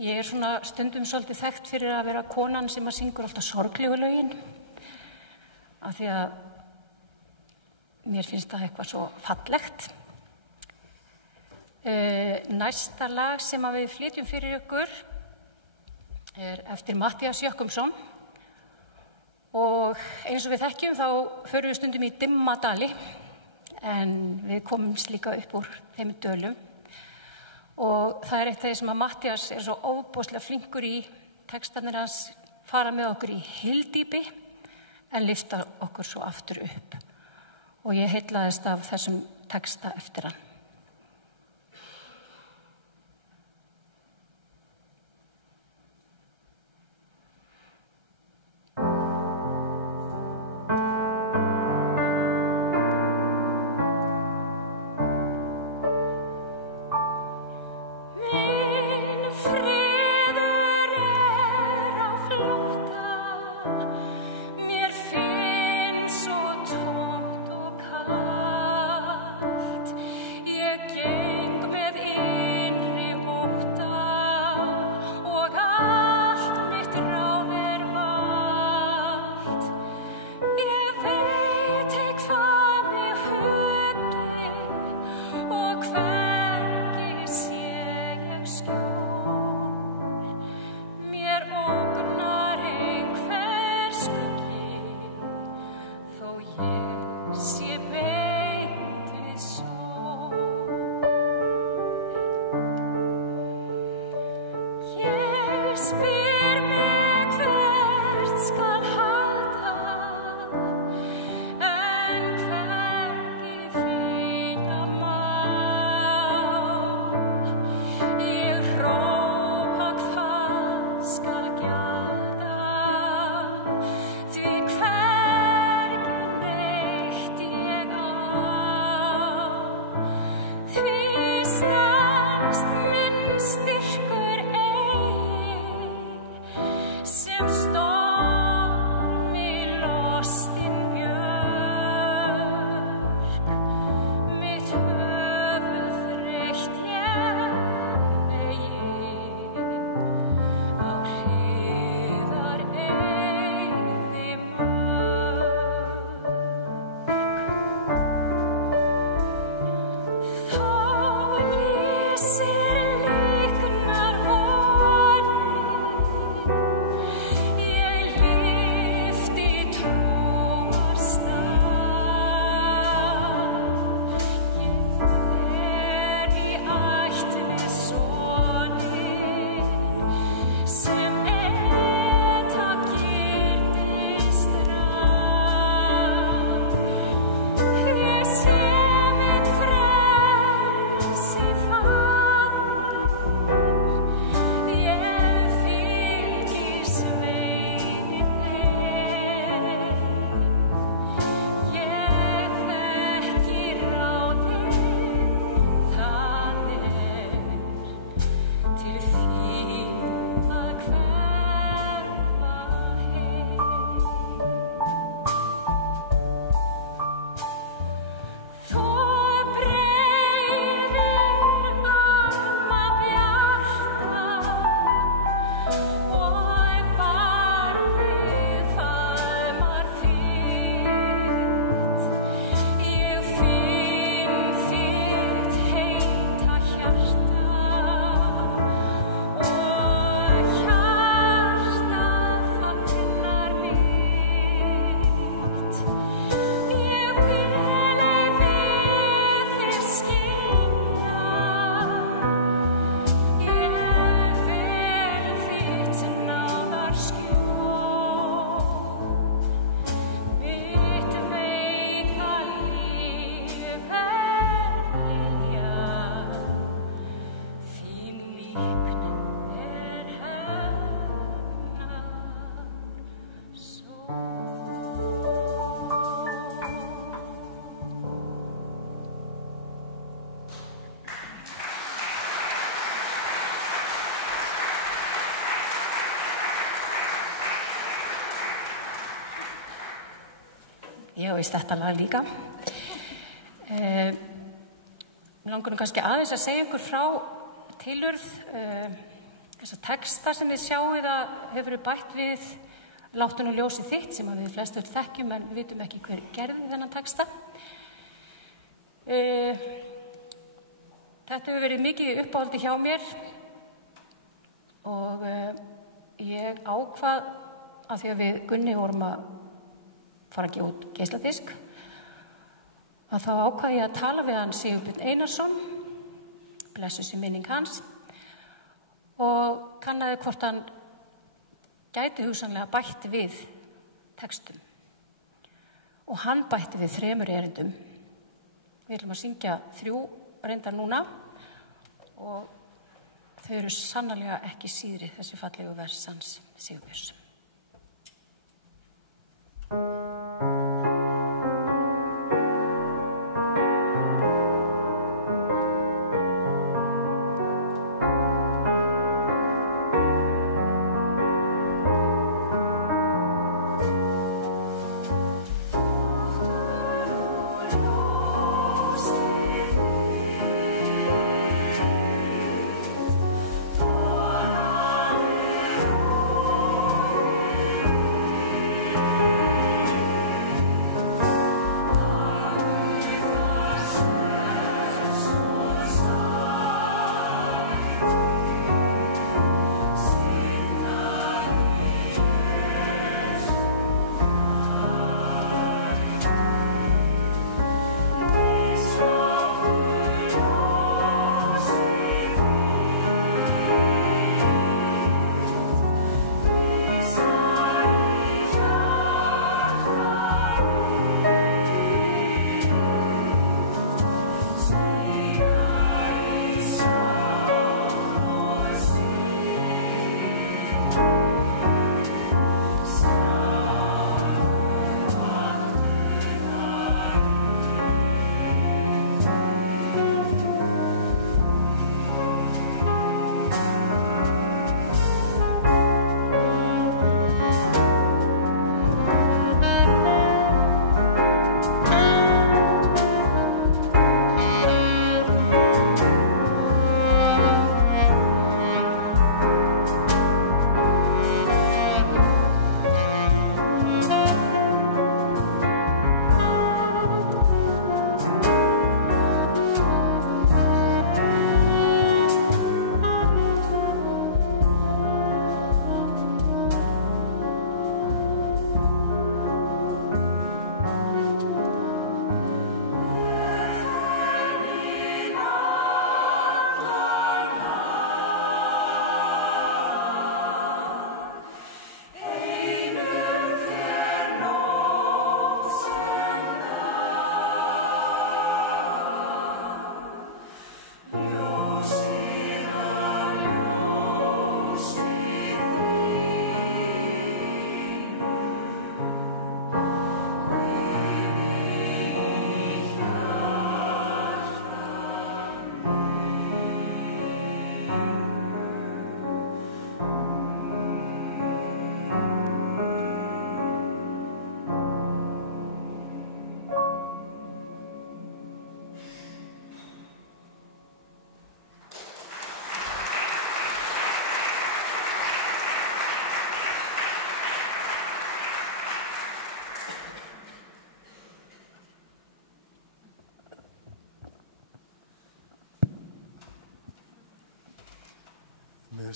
Ég svona stundum svolítið þekkt fyrir að vera konan sem að syngur alltaf sorglegu lögin. Af því að mér finnst það eitthvað svo fallegt. Næsta lag sem að við flytjum fyrir ykkur eftir Matthías Jökkumsson. Og eins og við þekkjum þá förum við stundum í dimma dali, en við komumst líka upp úr þeim dölum. Og það eitt af því sem að Matthías svo ofboðslega flinkur í. Textarnir hans fara með okkur í hyldýpi en lyfta okkur svo aftur upp. Og ég heillaðist af þessum texta eftir hann. Mér finnst svo tómt og kalt. ég veist þetta lag líka. Mér langar nú kannski aðeins að segja ykkur frá tilurð þessa texta sem við sjáum að hefur verið bætt við Láttu nú ljósið þitt sem við flest öll þekkjum en við vitum ekki hver gerði þennan texta. Þetta hefur verið mikið í uppáhaldi hjá mér og ég ákvað að því að við Gunni vorum að fara að gefa út geisladisk að þá ákvað ég að tala við hann Sigurbjörn Einarsson, blessuð sé minning hans, og kannaði hvort hann gæti hugsanlega bætt við textum. Og hann bætti við 3 erindum. Við ætlum að syngja 3 reyndar núna og þau eru sannarlega ekki síðri þessi fallegu vers hans Sigurbjörns.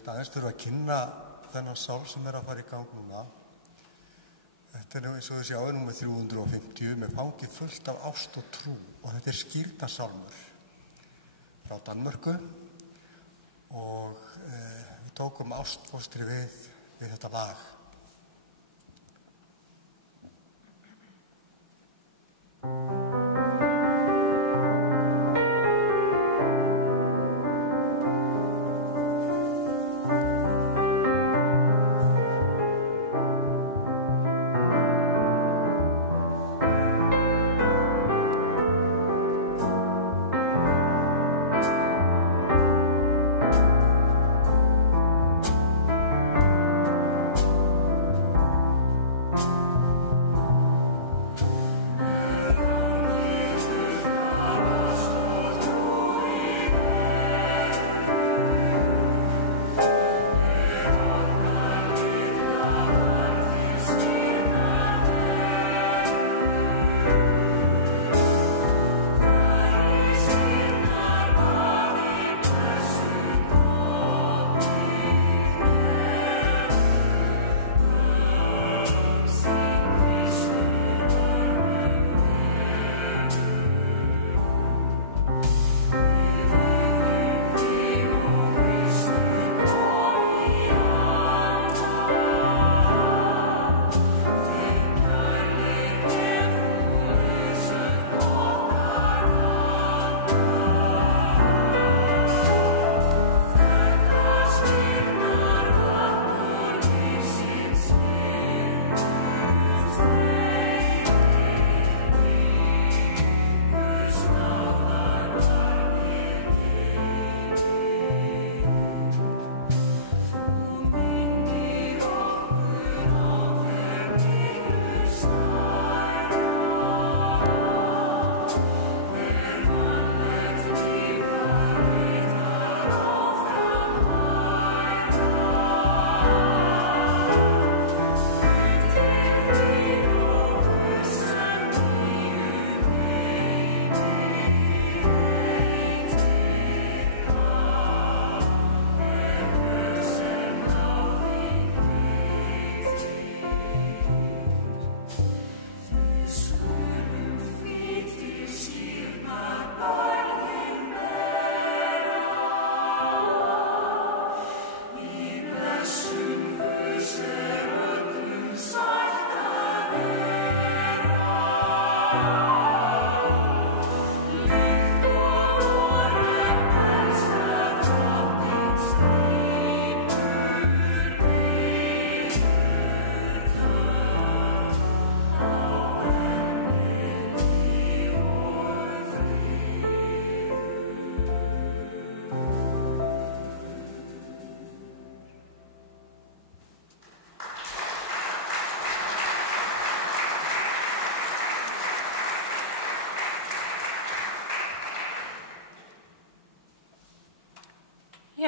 Aðeins þurfa að kynna þennan sál sem að fara í gang núna. Þetta eins og þið sjáum númer 350 með fangið fullt af ást og trú og þetta skírnasálmur frá Danmörku og við tókum ástfóstri við þetta lag.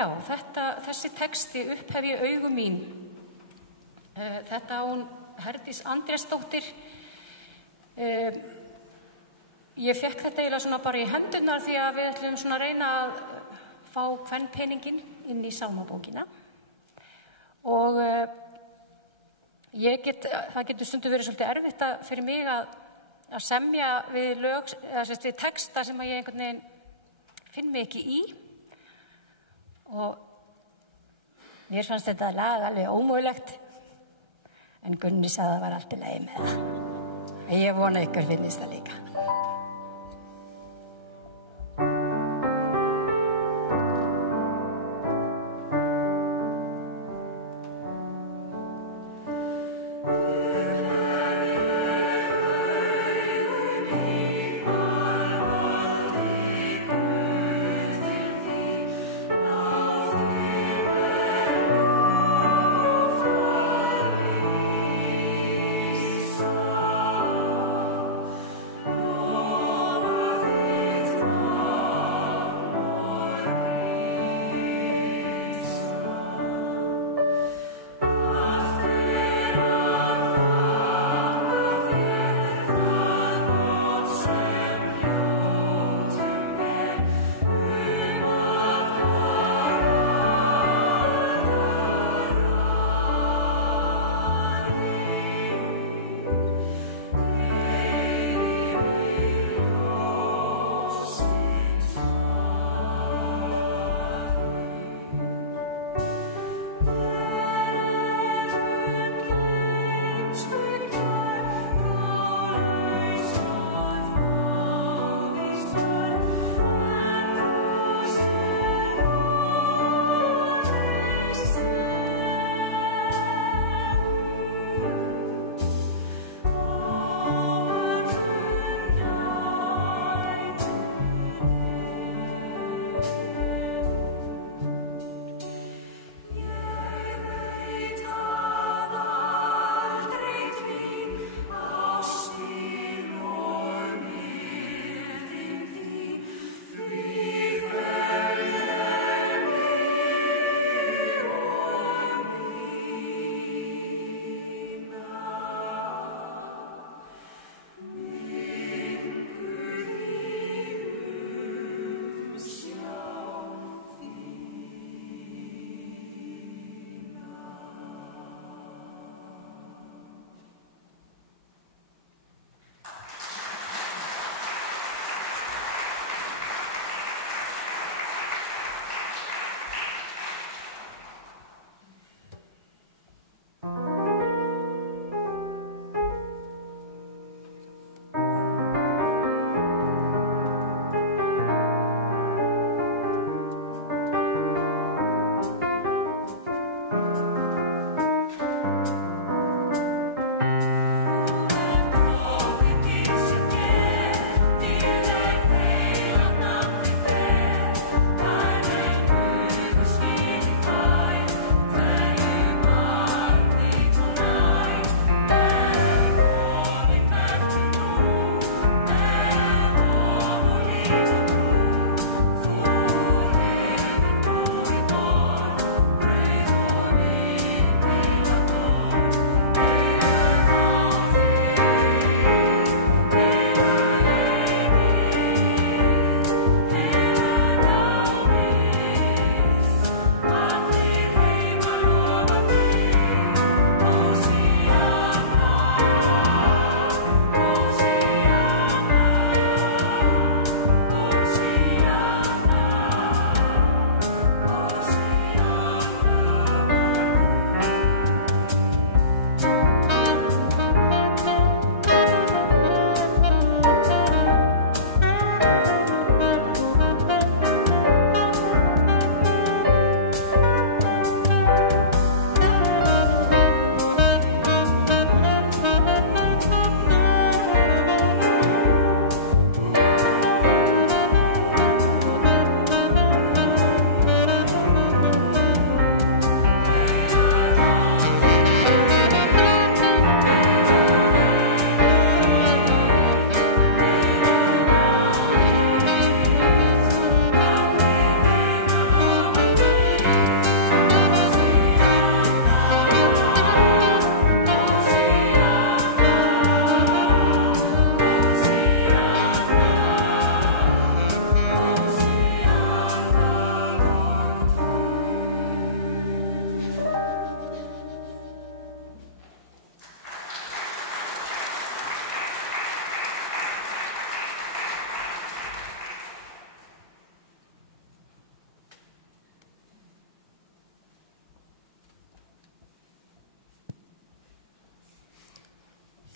Já, þessi texti upphefji augu mín. Þetta hún Herdís Andrésdóttir. Ég fekk þetta eiginlega svona bara í hendurnar því að við ætlum svona að reyna að fá kvenpeninginn inn í sálmabókina. Og það getur stundum verið svolítið erfitt fyrir mig að semja við lög, eða við texta sem að ég einhvern veginn finn mig ekki í. Og mér fannst þetta lag alveg ómögulegt, en Gunni sagði að það var allt í lagi með það. En ég vona ykkur finnist það líka. Oh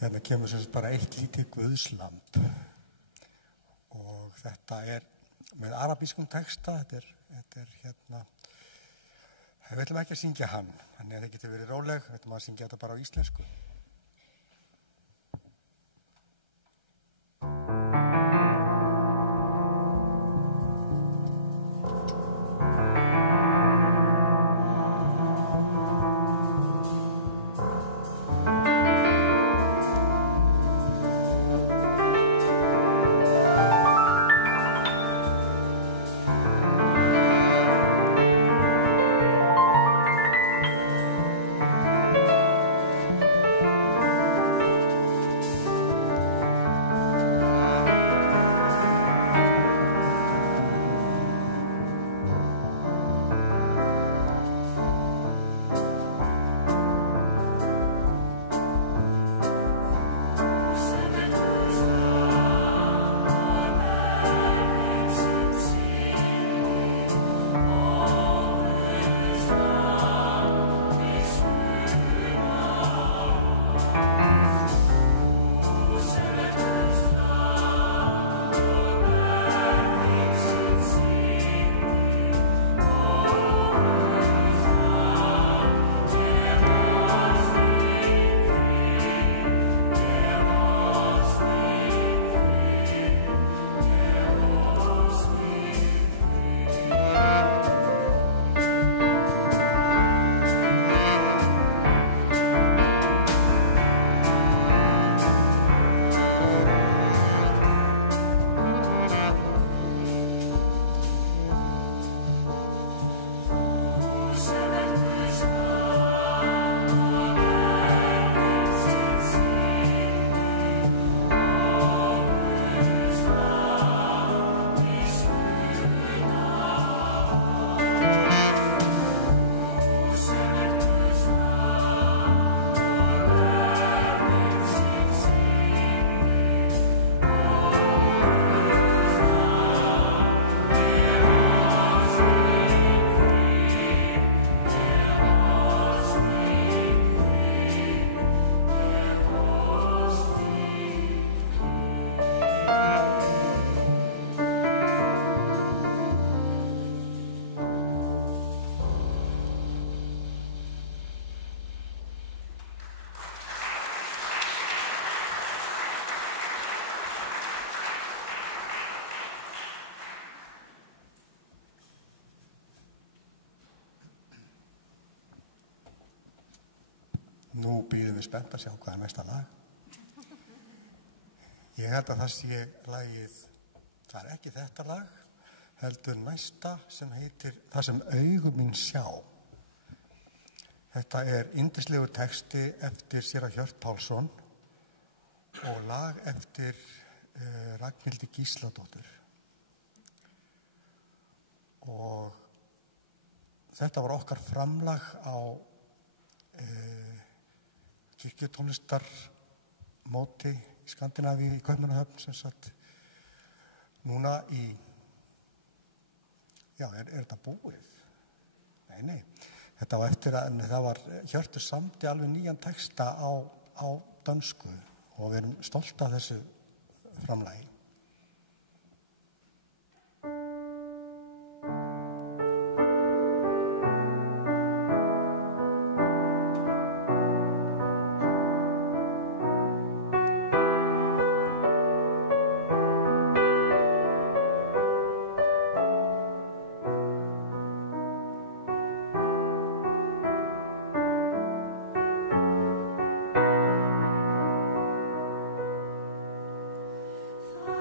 Hérna kemur sem sagt bara eitt lítið guðslamb og þetta með arabískum texta, þetta er hérna, við ætlum ekki að syngja hann, þannig að það getur verið róleg, við ætlum að syngja þetta bara á íslensku. Nú býðum við spennt að sjá hvað næsta lag. Ég held að það sé lagið, það ekki þetta lag, heldur næsta sem heitir Það sem augu mín sjá. Þetta yndislegur texti eftir séra Hjört Pálsson og lag eftir Ragnhildi Gísladóttur. Og þetta var okkar framlag á kirkjutónlistarmóti í Skandinavíu í Kaupmannahöfn sem sagt núna í, já, þetta búið? Nei, þetta var eftir að það var Hjörtur samdi alveg nýjan texta á dönsku og við erum stolt af þessu framlagi. Það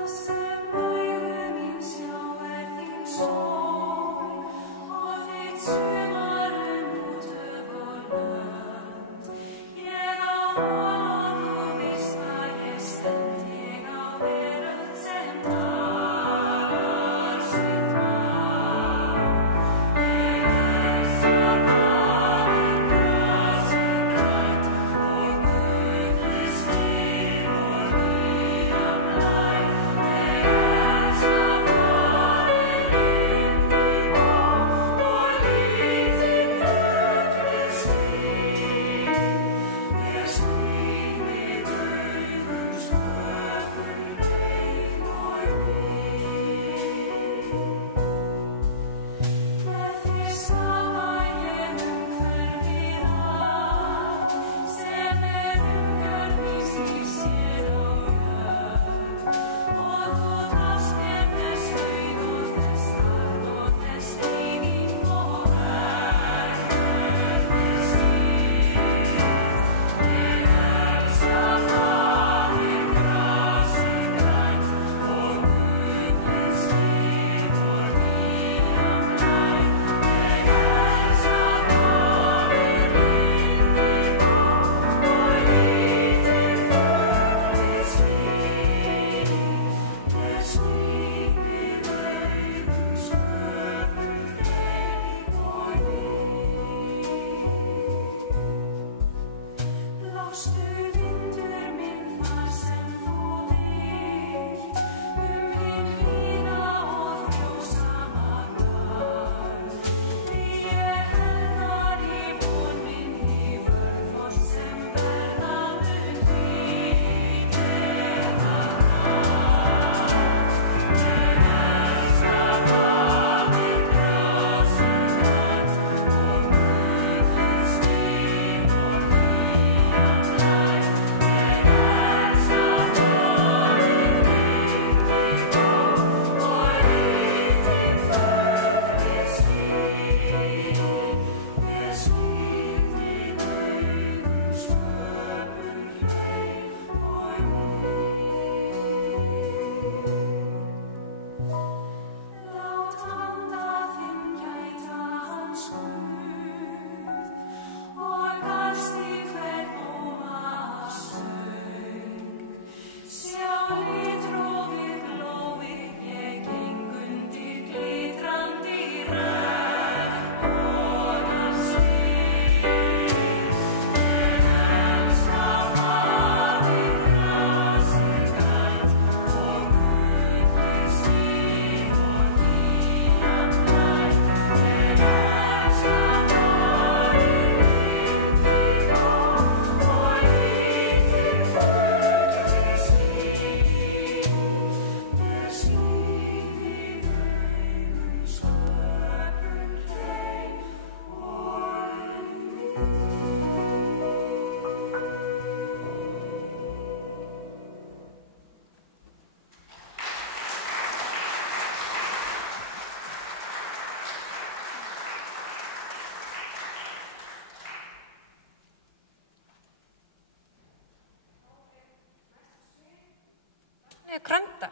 Gröndal,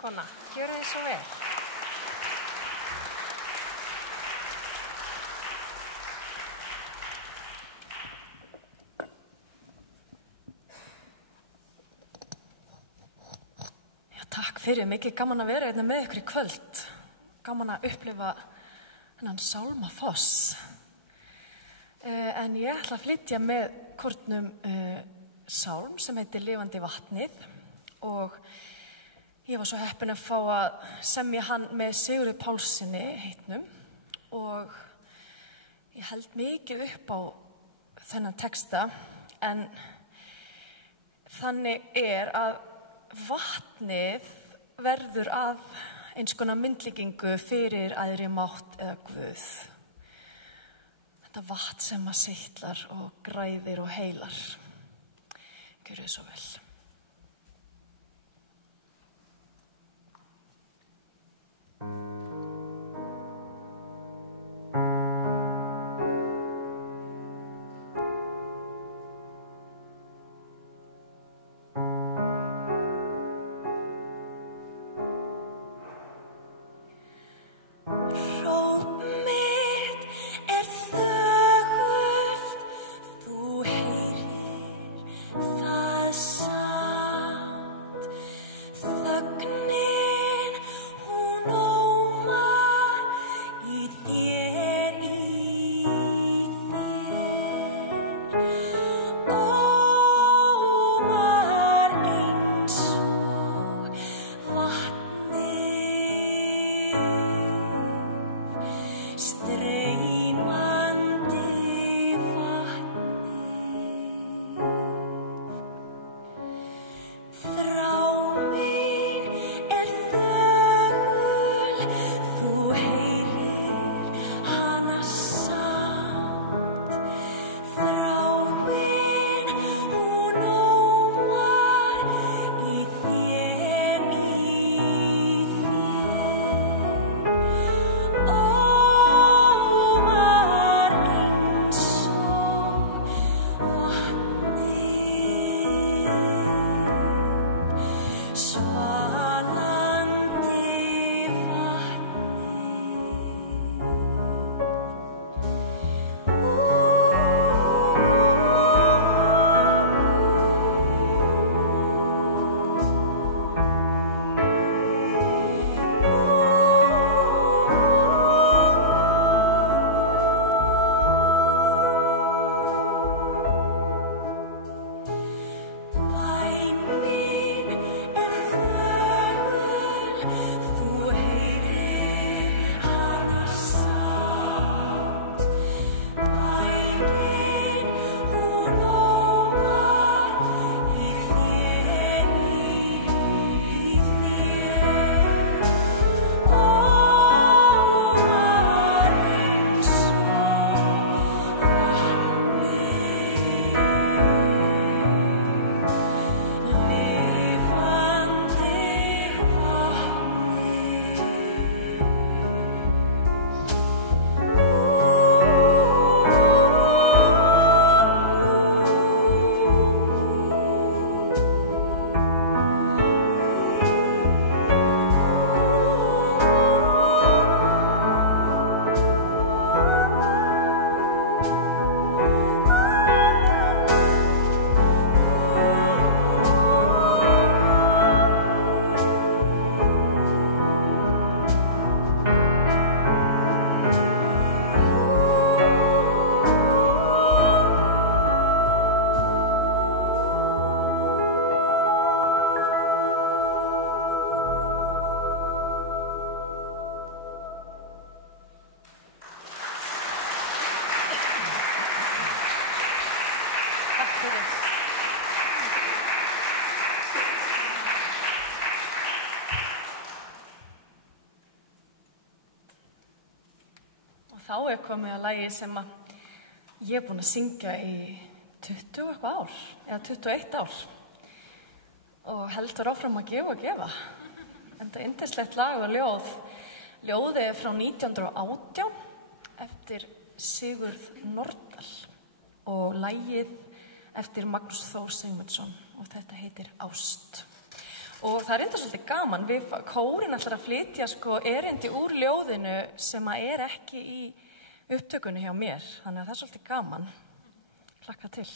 kona, gjörðu þið svo vel. Já, takk fyrir, mikið gaman að vera hérna með ykkur í kvöld. Gaman að upplifa hennan sálmafoss. En ég ætla að flytja með kórnum sálm sem heitir Lifandi vatnið. Og ég var svo heppin að fá að semja hann með Sigurði Pálssyni heitnum og ég held mikið upp á þennan texta en þannig að vatnið verður að eins konar myndlíkingu fyrir æðri mátt eða Guð. Þetta vatn sem að seytlar og græðir og heilar. Gjörðu svo vel. Þögnin, hún ómar fyrir. Og þá komið að lagi sem að ég búin að syngja í 20 eitthvað ár, eða 21 ár. Og heldur áfram að gefa. Þetta er yndislegt lag og ljóð. Ljóðið frá 1918 eftir Sigurð Nordal og lagið eftir Magnús Þór Sigmundsson og þetta heitir Ást. Og það er enda svolítið gaman, kórinn ætlar að flytja erindi úr ljóðinu sem að ekki í upptökunni hjá mér, þannig að það er svolítið gaman. Hlakka til.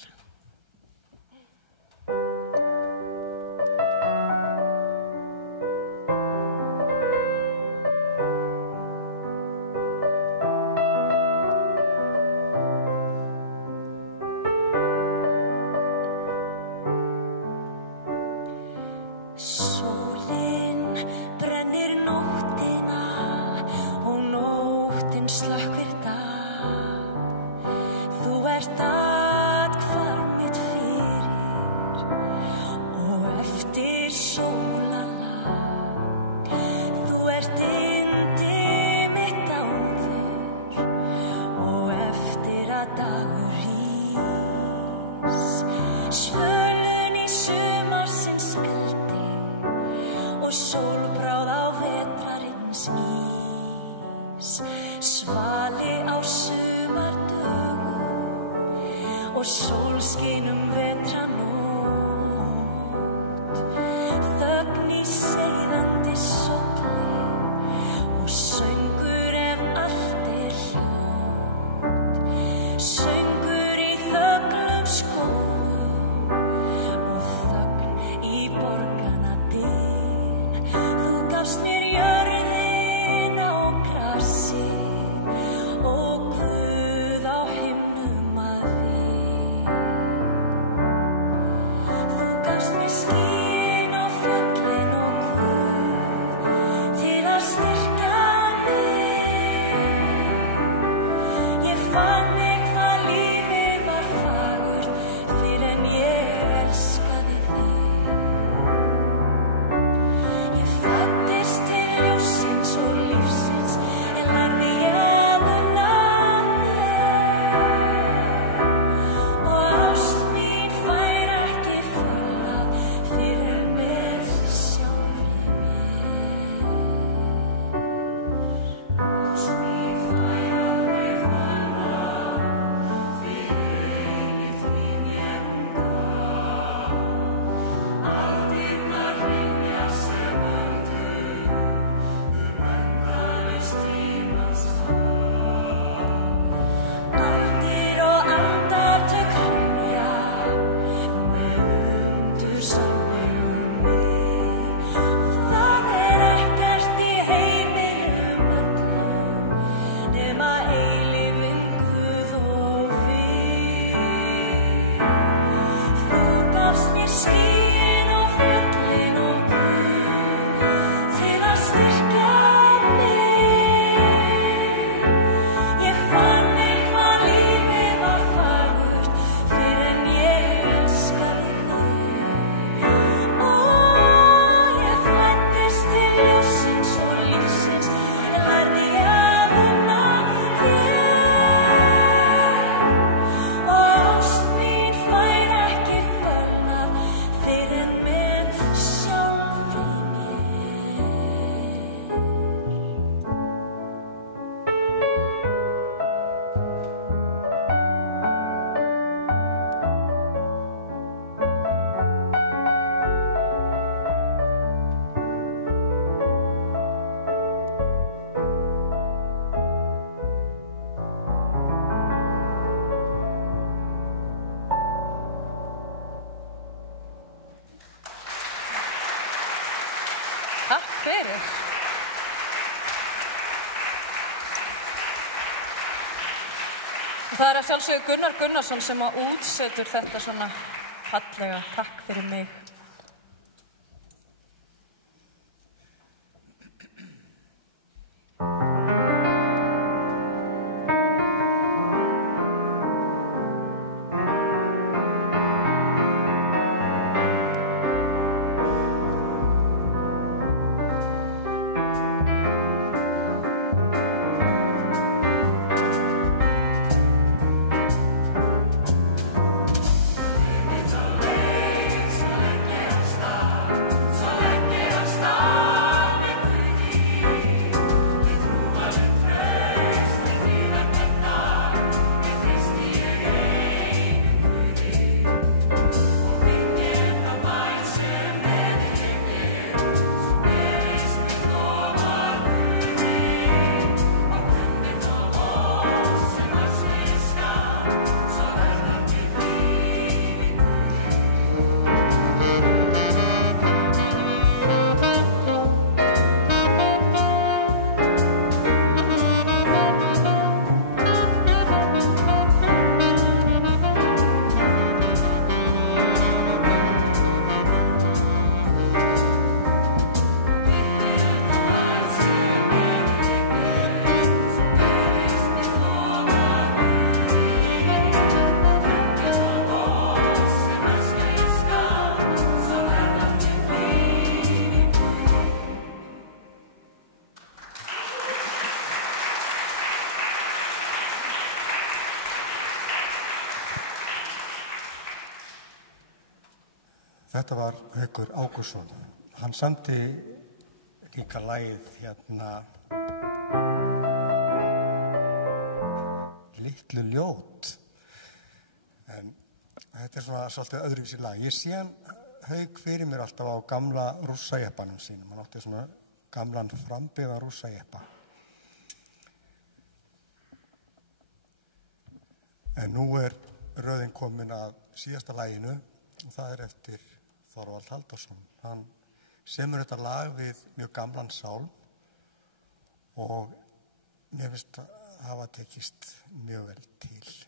fyrir. Það er að sjálfsögðu Gunnar Gunnarsson sem að útsetur þetta svona fallega. Takk fyrir mig. Þetta var Haukur Ágústsson. Hann samdi líka lagið Litlu ljót. En þetta svona svolítið öðruvísi lag. Ég sé hann Hauk fyrir mér alltaf á gamla rússajeppanum sínum. Hann átti svona gamlan frambyggðan rússajeppa. En nú röðin komin að síðasta laginu og það eftir Þorvald Halldórsson. Hann semur þetta lag við mjög gamlan sálm og mér finnst hafa tekist mjög vel til.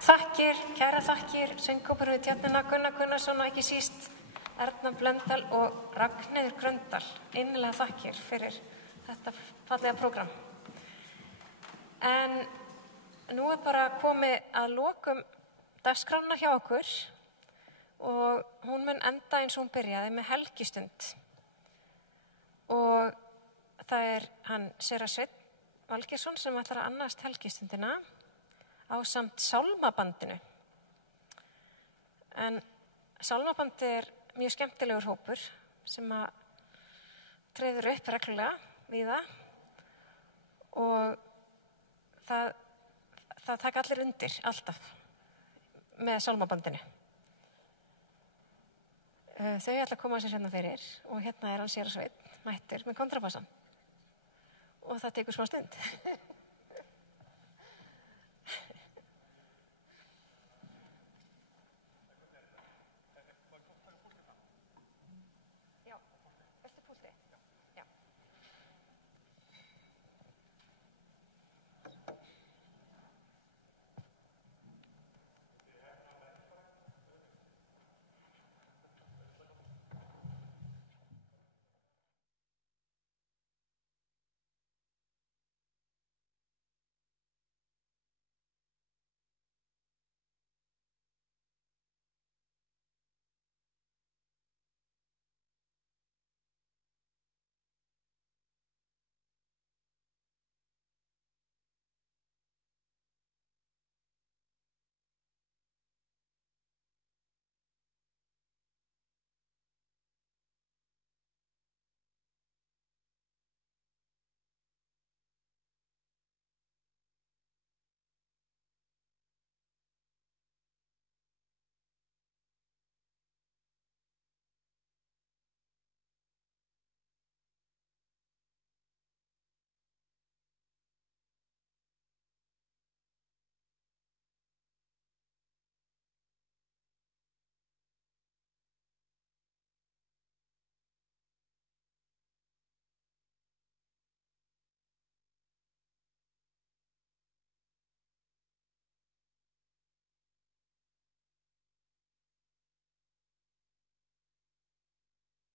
Þakkir, kæra þakkir, söngkópur við Tjarnina, Gunnar Gunnarsson og ekki síst Erna Blöndal og Ragnheiður Gröndal. Innilega þakkir fyrir þetta fallega prógram. En nú bara komið að lokum dagskrána hjá okkur og hún mun enda eins og hún byrjaði með helgistund. Og það hann Séra Sveinn Valgeirsson sem ætlar að annast helgistundina ásamt sálmabandinu. En sálmabandi mjög skemmtilegur hópur sem að treður upp reglulega víða og það taka allir undir alltaf með sálmabandinu. Þau ætla að koma sér hérna fyrir og hérna hann Séra Sveinn mættur með kontrabassan og það tekur smá stund.